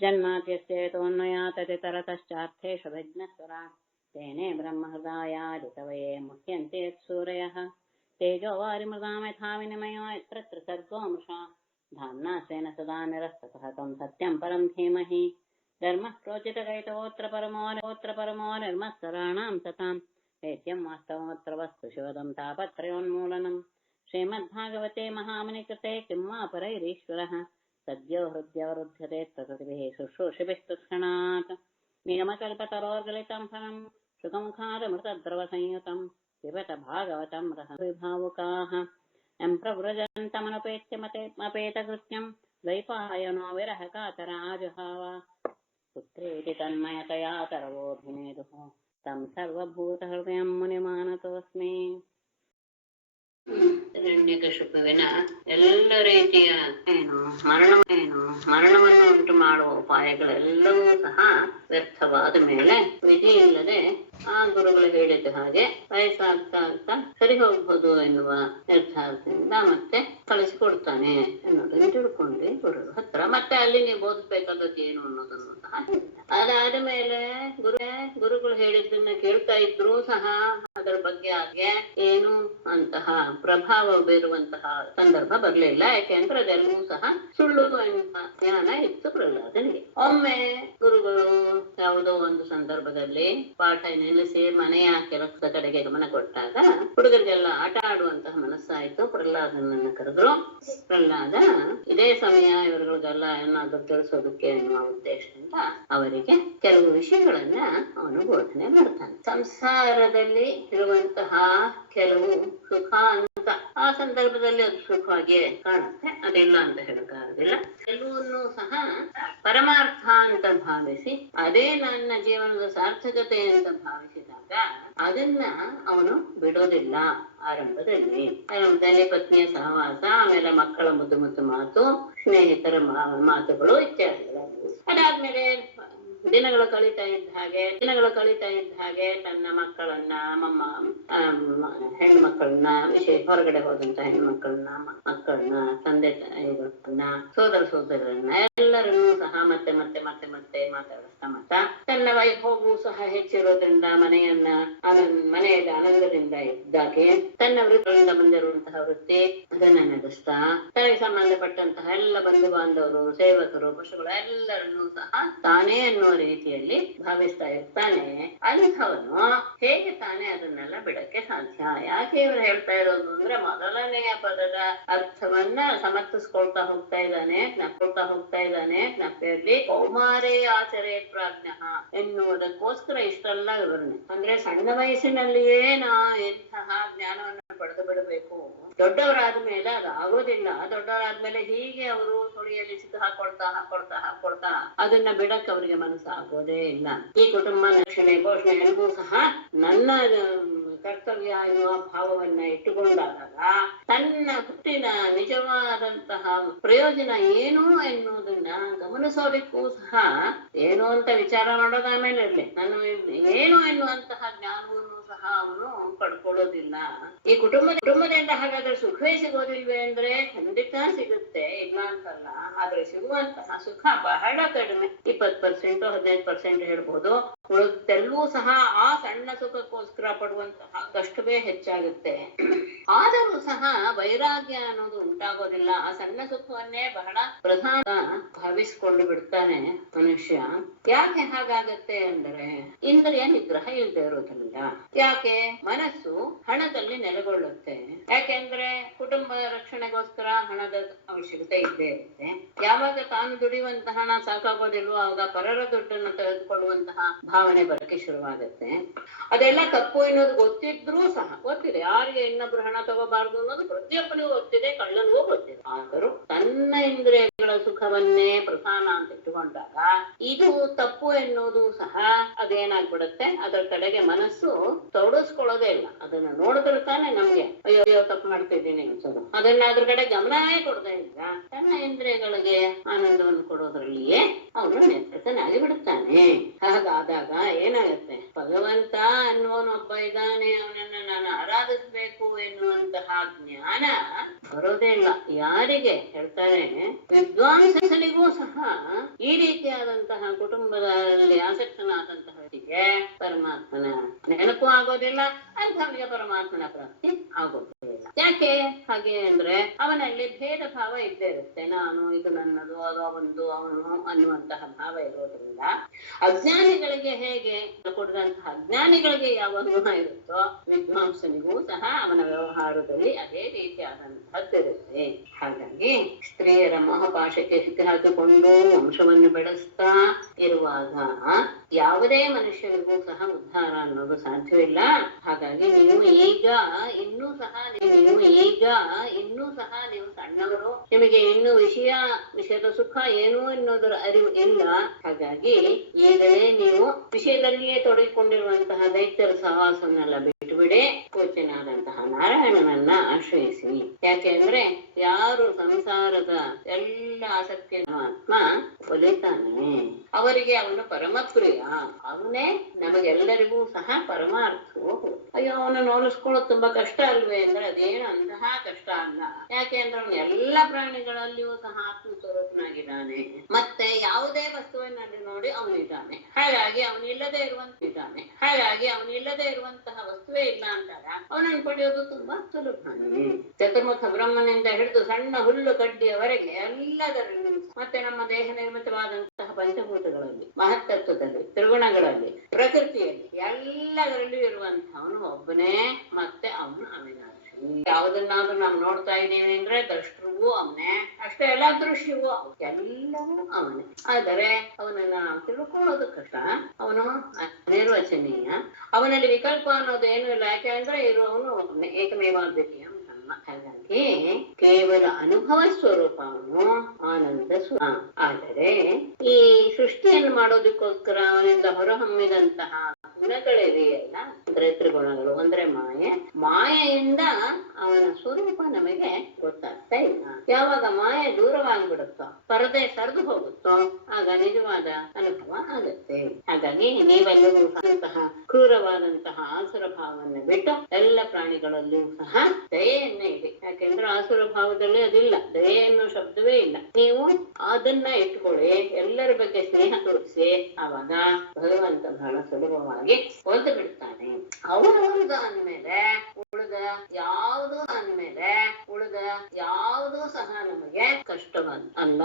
जन्माद्यस्येतोऽन्वयाततितरतश्चार्थेषु तेने ब्रह्महृदायादिकवये मुह्यन्ते यत्सूरयः तेजो वारिमृदां यथा विनिमयो यत्र त्रिसर्गो मृषा धाम्ना स्वेन सदा निरस्ततः तं सत्यं परं धीमहि धर्मः प्रोचितकैतवोऽत्र परमो निर्मत्सराणां सतां वेद्यं वास्तवमत्र वस्तु शिवदं तापत्रयोन्मूलनं श्रीमद्भागवते महामुनिकृते किं वा परैरीश्वरः सद्यो हृद्यवरुध्यते प्रकृतिभिः शुश्रूषिभिः तत्क्षणात् निगमकल्पतरोर्गलितं फलं सुखमुखादमृतद्रवसंयुतं पिबत भागवतं रसविभावुकाः यं प्रव्रजन्तमनुपेत्यमपेतकृत्यं द्वैपायनो विरहकातराजुहाव पुत्रेति तन्मयतया तरवोऽभिनेदुः तं सर्वभूतहृदयं मुनिमानतोऽस्मि. ಹಿರಣ್ಯಕಶಿಪುವಿನ ಎಲ್ಲ ರೀತಿಯ ಮರಣವನ್ನು ಉಂಟು ಮಾಡುವ ಉಪಾಯಗಳೆಲ್ಲವೂ ಸಹ ವ್ಯರ್ಥವಾದ ಮೇಲೆ ವಿಧಿ ಇಲ್ಲದೆ ಆ ಗುರುಗಳು ಹೇಳಿದ ಹಾಗೆ ವಯಸ್ಸಾಗ್ತಾ ಆಗ್ತಾ ಸರಿ ಹೋಗ್ಬೋದು ಎನ್ನುವ ನಿರ್ಧಾರದಿಂದ ಮತ್ತೆ ಕಳಿಸಿಕೊಡ್ತಾನೆ ಅನ್ನೋದನ್ನು ತಿಳ್ಕೊಂಡು ಗುರುಗಳ ಹತ್ರ ಮತ್ತೆ ಅಲ್ಲಿ ನೀವು ಬೋಧಿಸ್ಬೇಕಾದದ್ದು ಏನು ಅನ್ನೋದನ್ನು ಸಹ ಅದಾದ ಮೇಲೆ ಗುರುಗಳು ಹೇಳಿದ್ದನ್ನ ಕೇಳ್ತಾ ಇದ್ರು ಸಹ ಅದರ ಬಗ್ಗೆ ಹಾಗೆ ಏನು ಅಂತಹ ಪ್ರಭಾವ ಬೀರುವಂತಹ ಸಂದರ್ಭ ಬರ್ಲಿಲ್ಲ. ಯಾಕೆಂದ್ರೆ ಅದೆಲ್ಲವೂ ಸಹ ಸುಳ್ಳು ಎನ್ನುವ ಜ್ಞಾನ ಇತ್ತು ಪ್ರಹ್ಲಾದನಿಗೆ. ಒಮ್ಮೆ ಗುರುಗಳು ಯಾವುದೋ ಒಂದು ಸಂದರ್ಭದಲ್ಲಿ ಪಾಠ ನಿಲ್ಲಿಸಿ ಮನೆಯ ಕೆಲಸದ ಕಡೆಗೆ ಗಮನ ಕೊಟ್ಟಾಗ ಹುಡುಗರಿಗೆಲ್ಲ ಆಟ ಆಡುವಂತಹ ಮನಸ್ಸಾಯ್ತು. ಪ್ರಹ್ಲಾದನನ್ನ ಕರೆದ್ರು. ಪ್ರಹ್ಲಾದ ಇದೇ ಸಮಯ ಇವರುಗಳಿಗೆಲ್ಲ ಏನಾದ್ರೂ ತಿಳಿಸೋದಕ್ಕೆ ಎನ್ನುವ ಉದ್ದೇಶದಿಂದ ಅವರಿಗೆ ಕೆಲವು ವಿಷಯಗಳನ್ನ ಅವನು ಬೋಧನೆ ಮಾಡ್ತಾನೆ. ಸಂಸಾರದಲ್ಲಿ ಇರುವಂತಹ ಕೆಲವು ಸುಖ ಅಂತ ಆ ಸಂದರ್ಭದಲ್ಲಿ ಅದು ಸುಖವಾಗಿಯೇ ಕಾಣುತ್ತೆ, ಅದೆಲ್ಲ ಅಂತ ಹೇಳಕ್ಕಾಗೋದಿಲ್ಲ. ಎಲ್ಲವನ್ನೂ ಸಹ ಪರಮಾರ್ಥ ಅಂತ ಭಾವಿಸಿ ಅದೇ ನನ್ನ ಜೀವನದ ಸಾರ್ಥಕತೆ ಅಂತ ಭಾವಿಸಿದಾಗ ಅದನ್ನ ಅವನು ಬಿಡೋದಿಲ್ಲ. ಆರಂಭದಲ್ಲಿ ಪತ್ನಿಯ ಸಹವಾಸ, ಆಮೇಲೆ ಮಕ್ಕಳ ಮುದ್ದು ಮಾತು, ಸ್ನೇಹಿತರ ಮಾತುಗಳು ಇತ್ಯಾದಿಗಳು. ಅದಾದ್ಮೇಲೆ ದಿನಗಳು ಕಳೀತಾ ಇದ್ದ ಹಾಗೆ ತನ್ನ ಮಕ್ಕಳನ್ನ ಹೆಣ್ಣು ಮಕ್ಕಳನ್ನ ಹೊರಗಡೆ ಹೋದಂತ ಹೆಣ್ಣು ಮಕ್ಕಳನ್ನ ತಂದೆ ತಾಯಿಗಳನ್ನ ಸೋದರರನ್ನ ಎಲ್ಲರನ್ನೂ ಸಹ ಮತ್ತೆ ಮಾತಾಡಿಸ್ತಾ ತನ್ನ ವೈಭವವು ಸಹ ಹೆಚ್ಚಿರೋದ್ರಿಂದ ಮನೆಯಲ್ಲಿ ಆನಂದದಿಂದ ಇದ್ದಾಗೆ ತನ್ನ ವೃತ್ತಿಯಿಂದ ಬಂದಿರುವಂತಹ ವೃತ್ತಿ ಅದನ್ನ ನಡೆಸ್ತಾ ತನಗೆ ಸಂಬಂಧಪಟ್ಟಂತಹ ಎಲ್ಲ ಬಂಧು ಬಾಂಧವರು, ಸೇವಕರು, ಪಶುಗಳು ಎಲ್ಲರನ್ನೂ ಸಹ ತಾನೇ ಅನ್ನುವ ರೀತಿಯಲ್ಲಿ ಭಾವಿಸ್ತಾ ಇರ್ತಾನೆ. ಅಂಥವನು ಹೇಗೆ ತಾನೇ ಅದನ್ನೆಲ್ಲ ಬಿಡಕ್ಕೆ ಸಾಧ್ಯ? ಯಾಕೆ ಇವರು ಹೇಳ್ತಾ ಇರೋದು ಅಂದ್ರೆ ಮೊದಲನೆಯ ಪದದ ಅರ್ಥವನ್ನ ಸಮರ್ಥಿಸ್ಕೊಳ್ತಾ ಹೋಗ್ತಾ ಇದ್ದಾನೆ, ಜ್ಞಾಪಕದಲ್ಲಿ ಕೌಮಾರೇ ಆಚರೇ ಪ್ರಾಜ್ಞ ಎನ್ನುವುದಕ್ಕೋಸ್ಕರ ಇಷ್ಟೆಲ್ಲ ವಿವರಣೆ. ಅಂದ್ರೆ ಸಣ್ಣ ವಯಸ್ಸಿನಲ್ಲಿಯೇ ಎಂತಹ ಜ್ಞಾನವನ್ನು ಪಡೆದು ಬಿಡಬೇಕು. ದೊಡ್ಡವರಾದ ಮೇಲೆ ಅದು ಆಗೋದಿಲ್ಲ. ದೊಡ್ಡವರಾದ್ಮೇಲೆ ಹೀಗೆ ಅವರು ತೊಳಿಯಲ್ಲಿ ಸಿದ್ದು ಹಾಕೊಳ್ತಾ ಅದನ್ನ ಬಿಡಕ್ಕೆ ಅವರಿಗೆ ಮನಸ್ಸಾಗೋದೇ ಇಲ್ಲ. ಈ ಕುಟುಂಬ ರಕ್ಷಣೆ ಪೋಷಣೆ ಎಲ್ಲವೂ ಸಹ ನನ್ನ ಕರ್ತವ್ಯ ಎನ್ನುವ ಭಾವವನ್ನ ಇಟ್ಟುಕೊಂಡಾಗ ತನ್ನ ಹುಟ್ಟಿನ ನಿಜವಾದಂತಹ ಪ್ರಯೋಜನ ಏನು ಎನ್ನುವುದನ್ನ ಗಮನಿಸೋದಕ್ಕೂ ಸಹ ಏನು ಅಂತ ವಿಚಾರ ಮಾಡೋದ ಆಮೇಲೆ ಇರ್ಲಿ, ನಾನು ಏನು ಎನ್ನುವಂತಹ ಜ್ಞಾನವನ್ನು ಸಹ ಅವನು ಪಡ್ಕೊಳ್ಳೋದಿಲ್ಲ. ಈ ಕುಟುಂಬದಿಂದ ಹಾಗಾದ್ರೆ ಸುಖವೇ ಸಿಗೋದಿಲ್ವೇ ಅಂದ್ರೆ ಖಂಡಿತ ಸಿಗುತ್ತೆ, ಇಲ್ಲ ಅಂತಲ್ಲ. ಆದ್ರೆ ಸಿಗುವಂತಹ ಸುಖ ಬಹಳ ಕಡಿಮೆ, 20% 15% ಹೇಳ್ಬೋದು. ಉಳಿದೆಲ್ಲವೂ ಸಹ ಆ ಸಣ್ಣ ಸುಖಕ್ಕೋಸ್ಕರ ಪಡುವಂತಹ ಕಷ್ಟವೇ ಹೆಚ್ಚಾಗುತ್ತೆ. ಆದರೂ ಸಹ ವೈರಾಗ್ಯ ಅನ್ನೋದು ಉಂಟಾಗೋದಿಲ್ಲ. ಆ ಸಣ್ಣ ಸುಖವನ್ನೇ ಬಹಳ ಪ್ರಧಾನ ಭಾವಿಸ್ಕೊಂಡು ಬಿಡ್ತಾನೆ ಮನುಷ್ಯ. ಯಾಕೆ ಹಾಗಾಗತ್ತೆ ಅಂದ್ರೆ ಇಂದ್ರಿಯ ನಿಗ್ರಹ ಇಲ್ಲದೆ ಇರೋದ್ರಿಂದ. ಯಾಕೆ? ಮನಸ್ಸು ಹಣದಲ್ಲಿ ನೆಲೆಗೊಳ್ಳುತ್ತೆ. ಯಾಕೆಂದ್ರೆ ಕುಟುಂಬ ರಕ್ಷಣೆಗೋಸ್ಕರ ಹಣದ ಅವಶ್ಯಕತೆ ಇದ್ದೇ ಇರುತ್ತೆ. ಯಾವಾಗ ತಾನು ದುಡಿಯುವಂತಹ ಹಣ ಸಾಕಾಗೋದಿಲ್ವೋ ಆವಾಗ ಪರರ ದುಡ್ಡನ್ನು ತೆಗೆದುಕೊಳ್ಳುವಂತಹ ಭಾವನೆ ಬರಕ್ಕೆ ಶುರುವಾಗುತ್ತೆ. ಅದೆಲ್ಲ ತಪ್ಪು ಅನ್ನೋದು ಗೊತ್ತಿದ್ರೂ ಸಹ, ಗೊತ್ತಿದೆ ಯಾರಿಗೆ ಇನ್ನೊಬ್ರು ಹಣ ತಗೋಬಾರ್ದು ಅನ್ನೋದು ಪ್ರತಿಯೊಬ್ಬನಿಗೂ ಗೊತ್ತಿದೆ, ಕಳ್ಳನಿಗೂ ಗೊತ್ತಿದೆ. ಆದರೂ ತನ್ನ ಇಂದ್ರಿಯಗಳ ಸುಖವನ್ನೇ ಪ್ರಧಾನ ಅಂತ ಇಟ್ಟುಕೊಂಡಾಗ ಇದು ತಪ್ಪು ಎನ್ನುವುದು ಸಹ ಅದೇನಾಗ್ಬಿಡುತ್ತೆ, ಅದರ ಕಡೆಗೆ ಮನಸ್ಸು ತೊಡಸ್ಕೊಳ್ಳೋದೇ ಇಲ್ಲ. ಅದನ್ನ ನೋಡಿದ್ರೆ ತಾನೆ ನಮ್ಗೆ ಅಯ್ಯೋ ತಪ್ಪು ಮಾಡ್ತಿದ್ದೀನಿ ಅನ್ಸೋದು. ಅದನ್ನ ಅದ್ರ ಕಡೆ ಗಮನವೇ ಕೊಡದೇ ಇಲ್ಲ. ತನ್ನ ಇಂದ್ರಿಯಗಳಿಗೆ ಆನಂದವನ್ನು ಕೊಡೋದ್ರಲ್ಲಿಯೇ ಅವನು ನೇತೃತ್ವನಾಗಿ ಬಿಡುತ್ತಾನೆ. ಹಾಗಾದಾಗ ಏನಾಗುತ್ತೆ, ಭಗವಂತ ಅನ್ನುವನೊಬ್ಬ ಇದ್ದಾನೆ, ಅವನನ್ನ ನಾನು ಆರಾಧಿಸ್ಬೇಕು ಮಾಡಬೇಕು ಎನ್ನುವಂತಹ ಜ್ಞಾನ ಬರೋದೇ ಇಲ್ಲ. ಯಾರಿಗೆ ಹೇಳ್ತಾರೆ, ವಿದ್ವಾಂಸನಿಗೂ ಸಹ ಈ ರೀತಿಯಾದಂತಹ ಕುಟುಂಬದಲ್ಲಿ ಆಸಕ್ತನಾದಂತಹ ವ್ಯಕ್ತಿಗೆ ಪರಮಾತ್ಮನ ನೆನಪು ಆಗೋದಿಲ್ಲ, ಅಂಥವನಿಗೆ ಪರಮಾತ್ಮನ ಪ್ರಾಪ್ತಿ ಆಗೋದಿಲ್ಲ. ಯಾಕೆ ಹಾಗೆ ಅಂದ್ರೆ ಅವನಲ್ಲಿ ಭೇದ ಭಾವ ಇದ್ದೇ ಇರುತ್ತೆ. ನಾನು, ಇದು ನನ್ನದು, ಅದು ಅವನದು, ಅವನು ಅನ್ನುವಂತಹ ಭಾವ ಇರೋದ್ರಿಂದ ಅಜ್ಞಾನಿಗಳಿಗೆ ಹೇಗೆ ಕೊಡದಂತಹ ಅಜ್ಞಾನಿಗಳಿಗೆ ಯಾವ ಗುಣ ಇರುತ್ತೋ ವಿದ್ವಾಂಸನಿಗೂ ಸಹ ಅವನ ವ್ಯವಹಾರದಲ್ಲಿ ಅದೇ ರೀತಿಯಾದಂತಹದ್ದಿರುತ್ತೆ. ಹಾಗಾಗಿ ಸ್ತ್ರೀಯರ ಮೋಹಪಾಶಕ್ಕೆ ಸಿಕ್ಕಿ ಹಾಕಿಕೊಂಡು ವಂಶವನ್ನು ಬೆಳೆಸ್ತಾ ಇರುವಾಗ ಯಾವುದೇ ಮನುಷ್ಯನಿಗೂ ಸಹ ಉದ್ಧಾರ ಅನ್ನೋದು ಸಾಧ್ಯವಿಲ್ಲ. ಹಾಗಾಗಿ ನೀವು ಇನ್ನೂ ಸಹ ನೀವು ಸಣ್ಣವರು, ನಿಮಗೆ ಇನ್ನು ವಿಷಯದ ಸುಖ ಏನು ಎನ್ನುವುದರ ಅರಿವು ಇಲ್ಲ. ಹಾಗಾಗಿ ಈಗಲೇ ನೀವು ವಿಷಯದಲ್ಲಿಯೇ ತೊಡಗಿಕೊಂಡಿರುವಂತಹ ದೈತ್ಯರ ಸಹವಾಸವನ್ನೆಲ್ಲ ಬಿಟ್ಟುಬಿಡಿ, ಪೂಜ್ಯನಾದಂತಹ ನಾರಾಯಣನನ್ನ ಆಶ್ರಯಿಸಿ. ಯಾಕೆ ಅಂದ್ರೆ ಯಾರು ಸಂಸಾರದ ಎಲ್ಲ ಆಸಕ್ತಿಯ ಆತ್ಮ ಒಲಿತಾನೆ, ಅವರಿಗೆ ಅವನು ಪರಮಪ್ರಿಯ, ಅವನೇ ನಮಗೆಲ್ಲರಿಗೂ ಸಹ ಪರಮಾರ್ಥವು. ಅಯ್ಯೋ, ಅವನು ನೋಲಿಸ್ಕೊಳ್ಳೋದು ತುಂಬಾ ಕಷ್ಟ ಅಲ್ವೇ ಅಂದ್ರೆ ಅದೇನು ಅಂತಹ ಕಷ್ಟ ಅಲ್ಲ. ಯಾಕೆ ಅಂದ್ರೆ ಅವನು ಎಲ್ಲ ಪ್ರಾಣಿಗಳಲ್ಲಿಯೂ ಸಹ ಆತ್ಮ ಸ್ವರೂಪನಾಗಿದ್ದಾನೆ. ಮತ್ತೆ ಯಾವುದೇ ವಸ್ತುವಿನಲ್ಲಿ ನೋಡಿ ಅವನಿದ್ದಾನೆ. ಹಾಗಾಗಿ ಅವನಿಲ್ಲದೆ ಇರುವಂತಹ ವಸ್ತುವೇ ಇಲ್ಲ ಅಂತಾಗ ಅವನನ್ನು ಪಡೆಯೋದು ತುಂಬಾ ಸುಲಭನೇ. ಚತುರ್ಮುಖ ಬ್ರಹ್ಮನಿಂದ ಹಿಡಿದು ಸಣ್ಣ ಹುಲ್ಲು ಕಡ್ಡಿಯವರೆಗೆ ಎಲ್ಲದರಲ್ಲಿ, ಮತ್ತೆ ನಮ್ಮ ದೇಹ ನಿರ್ಮಿತವಾದಂತಹ ಪಂಚಭೂತಗಳಲ್ಲಿ, ಮಹತ್ತತ್ವದಲ್ಲಿ, ತ್ರಿಗುಣಗಳಲ್ಲಿ, ಪ್ರಕೃತಿಯಲ್ಲಿ ಎಲ್ಲದರಲ್ಲೂ ಇರುವಂತಹವನು ಒಬ್ಬನೇ. ಮತ್ತೆ ಅವನು ಅವಿನಾಶಿ. ಯಾವುದನ್ನಾದ್ರೂ ನಾವು ನೋಡ್ತಾ ಇದ್ದೀವಿ ಅಂದ್ರೆ ದೃಷ್ಟವೂ ಅವನೇ, ಅಷ್ಟೇ ಎಲ್ಲ ದೃಶ್ಯವೂ ಎಲ್ಲವೂ ಅವನೇ. ಆದರೆ ಅವನನ್ನ ನಾವು ತಿಳ್ಕೊಳ್ಳೋದು ಕಷ್ಟ. ಅವನು ಅನಿರ್ವಚನೀಯ, ಅವನಲ್ಲಿ ವಿಕಲ್ಪ ಅನ್ನೋದು ಏನು ಇಲ್ಲ. ಯಾಕೆ ಅಂದ್ರೆ ಇರುವವನು ಏಕಮೇವಾದ್ವಿತೀಯ ಬ್ರಹ್ಮ. ಹಾಗಾಗಿ ಕೇವಲ ಅನುಭವ ಸ್ವರೂಪ ಅವನು ಆನಂದ ಸ್ವರೂಪ. ಆದರೆ ಈ ಸೃಷ್ಟಿಯನ್ನು ಮಾಡೋದಕ್ಕೋಸ್ಕರ ಅವನಿಂದ ಹೊರಹೊಮ್ಮಿದಂತಹ ಗುಣಗಳಿವೆಯಲ್ಲ, ಅಂದ್ರೆ ತ್ರಿಗುಣಗಳು, ಅಂದ್ರೆ ಮಾಯೆಯಿಂದ ಅವನ ಸ್ವರೂಪ ನಮಗೆ ಗೊತ್ತಾಗ್ತಾ ಇಲ್ಲ. ಯಾವಾಗ ಮಾಯೆ ದೂರವಾಗ್ಬಿಡುತ್ತೋ, ಪರದೆ ಸರಿದು ಹೋಗುತ್ತೋ, ಆಗ ನಿಜವಾದ ಅನುಭವ ಆಗುತ್ತೆ. ಹಾಗಾಗಿ ನೀವೆಲ್ಲರೂ ಅಂತಹ ಕ್ರೂರವಾದಂತಹ ಆಸುರ ಭಾವವನ್ನು ಬಿಟ್ಟು ಎಲ್ಲ ಪ್ರಾಣಿಗಳಲ್ಲೂ ಸಹ ದಯೆಯನ್ನೇ ಇದೆ. ಯಾಕೆಂದ್ರೆ ಆಸುರ ಭಾವದಲ್ಲಿ ಅದಿಲ್ಲ, ದಯೆ ಅನ್ನೋ ಶಬ್ದವೇ ಇಲ್ಲ. ನೀವು ಅದನ್ನ ಇಟ್ಕೊಳ್ಳಿ, ಎಲ್ಲರ ಬಗ್ಗೆ ಸ್ನೇಹ ತೋರಿಸಿ, ಆವಾಗ ಭಗವಂತ ಬಹಳ ಸುಲಭವಾಗಿ ಒದ್ದು ಬಿಡ್ತಾನೆ. ಅವನು ಅಂದ್ಮೇಲೆ ಉಳಿದ ಯಾವುದೂ ಸಹ ನಮಗೆ ಕಷ್ಟವಲ್ಲ ಅಲ್ಲ,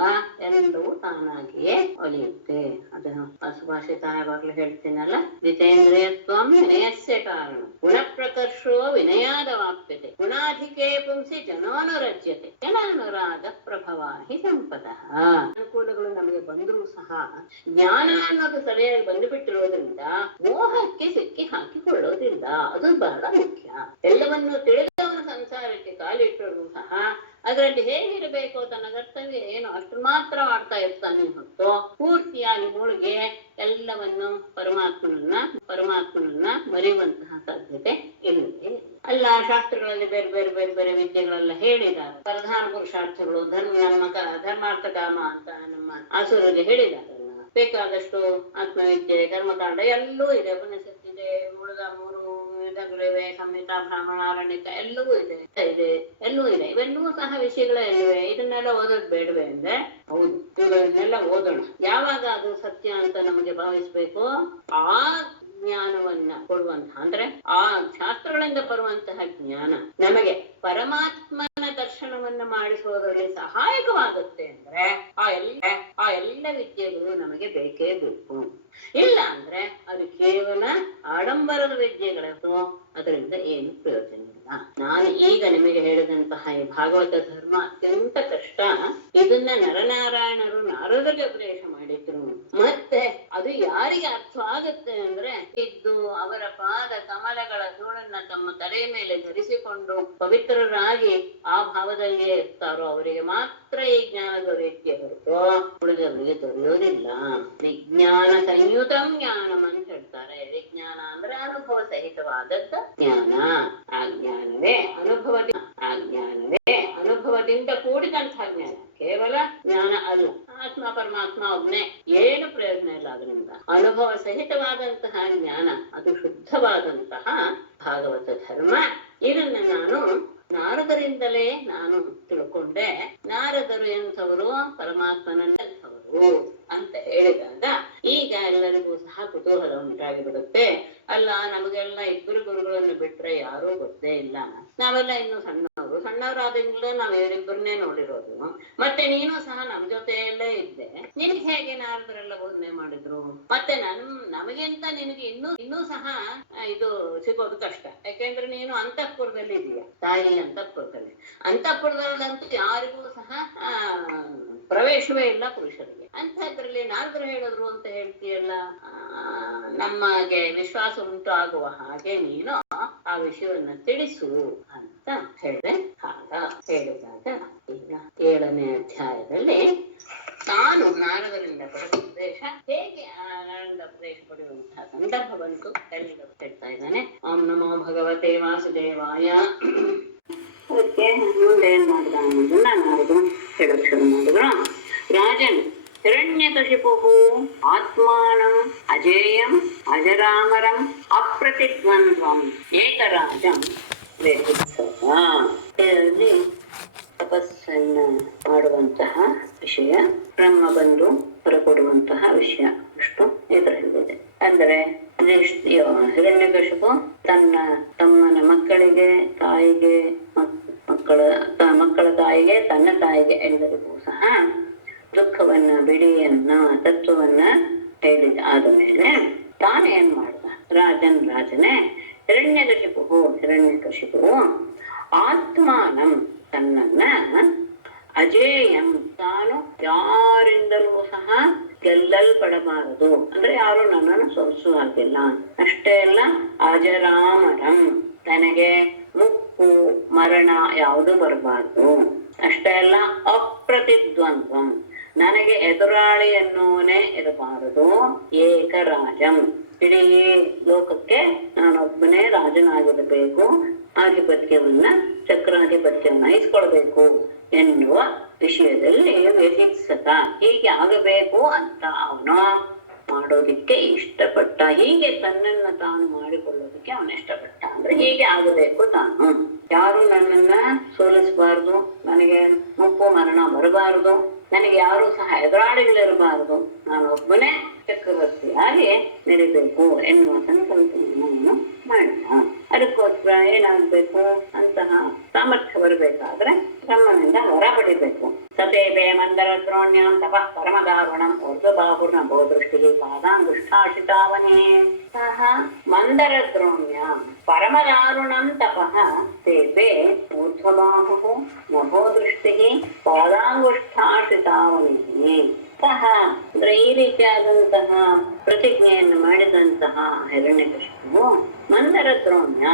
ಎಲ್ಲವೂ ತಾನಾಗಿಯೇ ಒಲಿಯುತ್ತೆ. ಅದನ್ನು ಸುಭಾಷಿತ ಯಾವಾಗ್ಲೂ ಹೇಳ್ತೀನಲ್ಲ, ಜಿತೇಂದ್ರಿಯತ್ವಂ ವಿನಯಸ್ಯ ಕಾರಣ, ಗುಣಪ್ರಕರ್ಷೋ ವಿನಯಾದವಾಪ್ಯತೆ, ಗುಣಾಧಿಕೆ ಪುಂಸಿ ಜನೋನುರಜ್ಯತೆ, ಜನಾನುರಾಗ ಪ್ರಭವಾ ಹಿ ಸಂಪದಃ. ಅನುಕೂಲಗಳು ನಮಗೆ ಬಂದರೂ ಸಹ ಜ್ಞಾನ ಅನ್ನೋದು ಸರಿಯಾಗಿ ಬಂದುಬಿಟ್ಟಿರೋದ್ರಿಂದ ಮೋಹಕ್ಕೆ ಸಿಕ್ಕಿ ಹಾಕಿಕೊಳ್ಳೋದಿಲ್ಲ. ಅದು ಬಹಳ ಮುಖ್ಯ. ಎಲ್ಲವನ್ನು ತಿಳಿದವನು ಸಂಸಾರಕ್ಕೆ ಕಾಲಿಟ್ಟರೂ ಸಹ ಅದರಲ್ಲಿ ಹೇಗಿರಬೇಕು, ತನ್ನ ಕರ್ತವ್ಯ ಏನು ಅಷ್ಟು ಮಾತ್ರ ಮಾಡ್ತಾ ಇರ್ತಾನೆ ಹೊತ್ತು ಪೂರ್ತಿಯಾಗಿ ಮುಳುಗಿ ಎಲ್ಲವನ್ನು ಪರಮಾತ್ಮನನ್ನ ಮರೆಯುವಂತಹ ಸಾಧ್ಯತೆ ಇಲ್ಲದೆ ಅಲ್ಲ. ಶಾಸ್ತ್ರಗಳಲ್ಲಿ ಬೇರೆ ಬೇರೆ ಬೇರೆ ಬೇರೆ ವಿದ್ಯೆಗಳೆಲ್ಲ ಹೇಳಿದ್ದಾರೆ. ಪ್ರಧಾನ ಪುರುಷಾರ್ಥಗಳು, ಧರ್ಮಾರ್ಥ ಕಾಮ ಅಂತ ನಮ್ಮ ಆಸುರರಿಗೆ ಹೇಳಿದಾರಲ್ಲ. ಬೇಕಾದಷ್ಟು ಆತ್ಮವಿದ್ಯೆ, ಕರ್ಮಕಾಂಡ ಎಲ್ಲವೂ ಇದೆ. ಉಪನಿಷತ್ತಿದೆ, ಉಳಿದ 3 ವೇದಗಳಿವೆ, ಸಂಹಿತಾ, ಬ್ರಾಹ್ಮಣ, ಅರಣ್ಯಕ ಎಲ್ಲವೂ ಇದೆ. ಇವೆಲ್ಲವೂ ಸಹ ವಿಷಯಗಳೇ ಇವೆ. ಇದನ್ನೆಲ್ಲ ಓದೋದು ಬೇಡವೆ ಅಂದ್ರೆ ಹೌದು, ಇವುಗಳನ್ನೆಲ್ಲ ಓದೋಣ. ಯಾವಾಗ ಅದು ಸತ್ಯ ಅಂತ ನಮಗೆ ಭಾವಿಸ್ಬೇಕು, ಆ ಜ್ಞಾನವನ್ನ ಕೊಡುವಂತಹ, ಅಂದ್ರೆ ಆ ಶಾಸ್ತ್ರಗಳಿಂದ ಬರುವಂತಹ ಜ್ಞಾನ ನಮಗೆ ಪರಮಾತ್ಮನ ದರ್ಶನವನ್ನ ಮಾಡಿಸುವುದರಲ್ಲಿ ಸಹಾಯಕವಾಗುತ್ತೆ ಅಂದ್ರೆ ಆ ಎಲ್ಲ ವಿದ್ಯೆಗಳು ನಮಗೆ ಬೇಕೇ ಬೇಕು. ಇಲ್ಲ ಅಂದ್ರೆ ಅದು ಕೇವಲ ಆಡಂಬರದ ವಿದ್ಯೆಗಳದ್ದು, ಅದರಿಂದ ಏನು ಪ್ರಯೋಜನ ಇಲ್ಲ. ನಾನು ಈಗ ನಿಮಗೆ ಹೇಳಿದಂತಹ ಈ ಭಾಗವತ ಧರ್ಮ ಅತ್ಯಂತ ಕಷ್ಟ. ಇದನ್ನ ನರನಾರಾಯಣರು ನಾರದರಿಗೆ ಉಪದೇಶ ಮಾಡಿದ್ರು. ಮತ್ತೆ ಅದು ಯಾರಿಗೆ ಅರ್ಥ ಆಗುತ್ತೆ ಅಂದ್ರೆ, ಅವರ ಪಾದ ಕಮಲಗಳ ಧೂಳನ್ನ ತಮ್ಮ ತಲೆಯ ಮೇಲೆ ಧರಿಸಿಕೊಂಡು ಪವಿತ್ರರಾಗಿ ಆ ಭಾವದಲ್ಲಿಯೇ ಇರ್ತಾರೋ ಅವರಿಗೆ ಮಾತ್ರ ಈ ಜ್ಞಾನ ದೊರೆಯುತ್ತೆ ಹೊರತು ಉಳಿದವರಿಗೆ ದೊರೆಯೋದಿಲ್ಲ. ವಿಜ್ಞಾನ ಸಂಯುತಂ ಜ್ಞಾನಂ ಅಂತ ಹೇಳ್ತಾರೆ. ವಿಜ್ಞಾನ ಅಂದ್ರೆ ಅನುಭವ ಸಹಿತವಾದದ್ದ ಜ್ಞಾನ. ಆ ಜ್ಞಾನವೇ ಅನುಭವದಿಂದ ಕೂಡಿದಂತಹ ಜ್ಞಾನ, ಕೇವಲ ಜ್ಞಾನ ಅಲ್ಲ. ಆತ್ಮ ಪರಮಾತ್ಮ ಒಬ್ನೇ, ಏನು ಪ್ರಯೋಜನ ಇಲ್ಲ ಅದರಿಂದ. ಅನುಭವ ಸಹಿತವಾದಂತಹ ಜ್ಞಾನ, ಅದು ಶುದ್ಧವಾದಂತಹ ಭಾಗವತ ಧರ್ಮ. ಇದನ್ನ ಆದ್ದರಿಂದಲೇ ನಾನು ತಿಳ್ಕೊಂಡೆ ನಾರದರು ಎಂಥವರು, ಪರಮಾತ್ಮನಂಥವರು ಅಂತ ಹೇಳಿದಾಗ ಈಗ ಎಲ್ಲರಿಗೂ ಸಹ ಕುತೂಹಲ ಉಂಟಾಗಿಬಿಡುತ್ತೆ. ಅಲ್ಲ, ನಮಗೆಲ್ಲ ಇಬ್ಬರು ಗುರುಗಳನ್ನು ಬಿಟ್ರೆ ಯಾರೂ ಗೊತ್ತೇ ಇಲ್ಲ, ನಾವೆಲ್ಲ ಇನ್ನು ಸಣ್ಣವರಾದಿಂದಲೇ ನಾವ್ ಇವರಿಬ್ಬರನ್ನೇ ನೋಡಿರೋದು, ಮತ್ತೆ ನೀನು ಸಹ ನಮ್ ಜೊತೆಯಲ್ಲೇ ಇದ್ದೆ, ನಿನಗೆ ಹೇಗೆ ನಾರದರೆಲ್ಲ ಬೋಧನೆ ಮಾಡಿದ್ರು? ಮತ್ತೆ ನಮಗಿಂತ ನಿನಗೆ ಇನ್ನೂ ಸಹ ಇದು ಸಿಗೋದು ಕಷ್ಟ, ಯಾಕೆಂದ್ರೆ ನೀನು ಅಂತಃಪುರದಲ್ಲಿ ಇದೀಯ, ತಾಯಿ ಅಂತಃಪುರದಲ್ಲಂತೂ ಯಾರಿಗೂ ಸಹ ಪ್ರವೇಶವೇ ಇಲ್ಲ ಪುರುಷರಿಗೆ. ಅಂಥದ್ರಲ್ಲಿ ನಾರದರು ಹೇಳಿದ್ರು ಅಂತ ಹೇಳ್ತೀಯಲ್ಲ, ನಮಗೆ ವಿಶ್ವಾಸ ಉಂಟು ಆಗುವ ಹಾಗೆ ನೀನು ಆ ವಿಷಯವನ್ನ ತಿಳಿಸು ಅಂತ ಹೇಳಿದಾಗ ಈಗ 7ನೇ ಅಧ್ಯಾಯದಲ್ಲಿ ತಾನು ನಾರದರಿಂದ ಪಡೆದ ಉಪದೇಶ ಹೇಗೆ ನಾರದರಿಂದ ಉಪದೇಶ ಪಡೆಯುವಂತಹ ಸಂದರ್ಭ ಬಂತು ಹೇಳ್ತಾ ಇದ್ದಾನೆ. ಓಂ ನಮೋ ಭಗವತೆ ವಾಸುದೇವಾಯ. ಅದಕ್ಕೆ ಮುಂದೆ ಏನ್ ಮಾಡಿದ ಅನ್ನೋದನ್ನ ನಾರದು ಹೇಳಕ್ ಶುರು ಮಾಡಿದ್ರು. ರಾಜನ್ ಹಿರಣ್ಯಕಶಿಪು ಆತ್ಮಾನಂ ಅಜೇಯಂ ಅಜರಾಮರಂ ಅಪ್ರತಿದ್ವಂದ್ವಂ ಏಕರಾಜಂ ಇದರಲ್ಲಿ ತಪಸ್ಸನ್ನು ಮಾಡುವಂತಹ ವಿಷಯ, ಬ್ರಹ್ಮ ಬಂದು ಹೊರಕೊಡುವಂತಹ ವಿಷಯ ಇಷ್ಟು ಇದರಲ್ಲಿದೆ. ಅಂದ್ರೆ ಹಿರಣ್ಯಕಶಿಪು ತಮ್ಮನ ಮಕ್ಕಳಿಗೆ, ತಾಯಿಗೆ, ಮಕ್ಕಳ ತಾಯಿಗೆ, ತನ್ನ ತಾಯಿಗೆ ಎಲ್ಲರಿಗೂ ಸಹ ದುಃಖವನ್ನ ಬಿಡಿ ಅನ್ನೋ ತತ್ವವನ್ನ ಹೇಳಿದ ಆದಮೇಲೆ ತಾನೇನ್ ಮಾಡ್ದ? ರಾಜನೇ ಹಿರಣ್ಯಕಶಿಪು ಆತ್ಮಾನಂ ತನ್ನನ್ನ ಅಜೇಯಂ ತಾನು ಯಾರಿಂದಲೂ ಸಹ ಗೆಲ್ಲಲ್ಪಡಬಾರದು, ಅಂದ್ರೆ ಯಾರು ನನ್ನನ್ನು ಸೋಲಿಸುವ ಹಾಗಿಲ್ಲ, ಅಷ್ಟೇ ಅಲ್ಲ ಅಜರಾಮರಂ ತನಗೆ ಮುಪ್ಪು ಮರಣ ಯಾವುದು ಬರಬಾರ್ದು, ಅಷ್ಟೇ ಅಲ್ಲ ಅಪ್ರತಿದ್ವಂದ್ವಂ ನನಗೆ ಎದುರಾಳಿ ಅನ್ನೋನೇ ಇರಬಾರದು, ಏಕರಾಜಂ ಇಡೀ ಲೋಕಕ್ಕೆ ನಾನೊಬ್ಬನೇ ರಾಜನಾಗಿರಬೇಕು, ಆಧಿಪತ್ಯವನ್ನ ಚಕ್ರಾಧಿಪತ್ಯವನ್ನ ಇಸ್ಕೊಳ್ಬೇಕು ಎನ್ನುವ ವಿಷಯದಲ್ಲಿ ವಿಹಿತ್ಸತ ಹೀಗೆ ಆಗಬೇಕು ಅಂತ ಅವನು ಮಾಡೋದಿಕ್ಕೆ ಇಷ್ಟಪಟ್ಟ. ಹೀಗೆ ತನ್ನನ್ನ ತಾನು ಮಾಡಿಕೊಳ್ಳೋದಕ್ಕೆ ಅವನು ಇಷ್ಟಪಟ್ಟ. ಅಂದ್ರೆ ಹೀಗೆ ಆಗಬೇಕು ತಾನು, ಯಾರು ನನ್ನನ್ನ ಸೋಲಿಸಬಾರ್ದು, ನನಗೆ ಮುಪ್ಪು ಮರಣ ಬರಬಾರದು, ನನಗೆ ಯಾರು ಸಹ ಎದುರಾಳಿಗಳಿರಬಾರದು, ನಾನು ಒಬ್ಬನೇ ಚಕ್ರವರ್ತಿಯಾಗಿ ನಡಿಬೇಕು ಎನ್ನುವ ಸಂಕಲ್ಪವನ್ನು ಮಾಡಿದ. ಅದಕ್ಕೋಸ್ಕರ ಏನಾಗ್ಬೇಕು? ಅಂತಹ ಸಾಮರ್ಥ್ಯ ಬರಬೇಕಾದ್ರೆ ಬ್ರಹ್ಮನಿಂದ ವರ ಪಡಿಬೇಕು. ಸತೇಬೆ ಮಂದರ ದ್ರೋಣ್ಯಂ ತಪಃ ಪರಮದಾರುಣಂ ಊರ್ಧ್ವಬಾಹುರ್ನ ಬಹುದೃಷ್ಟಿ ಪಾದಾಂಗುಷ್ಠಾಶಿತಾವನೇ ಸಹ ಮಂದರ ದ್ರೋಣ್ಯ ಪರಮದಾರುಣಂ ತಪಃ ತೇಪೆ ಊರ್ಧ್ವಬಾಹು ನಭೋದೃಷ್ಟಿ ಪಾದಾಂಗುಷ್ಠಾಶಿತಾವನೇ ಸಹ. ಅಂದ್ರೆ ಈ ರೀತಿಯಾದಂತಹ ಪ್ರತಿಜ್ಞೆಯನ್ನು ಮಾಡಿದಂತಹ ಹಿರಣ್ಯಕಶಿಪು ಮಂದರ ದ್ರೋಣ್ಯ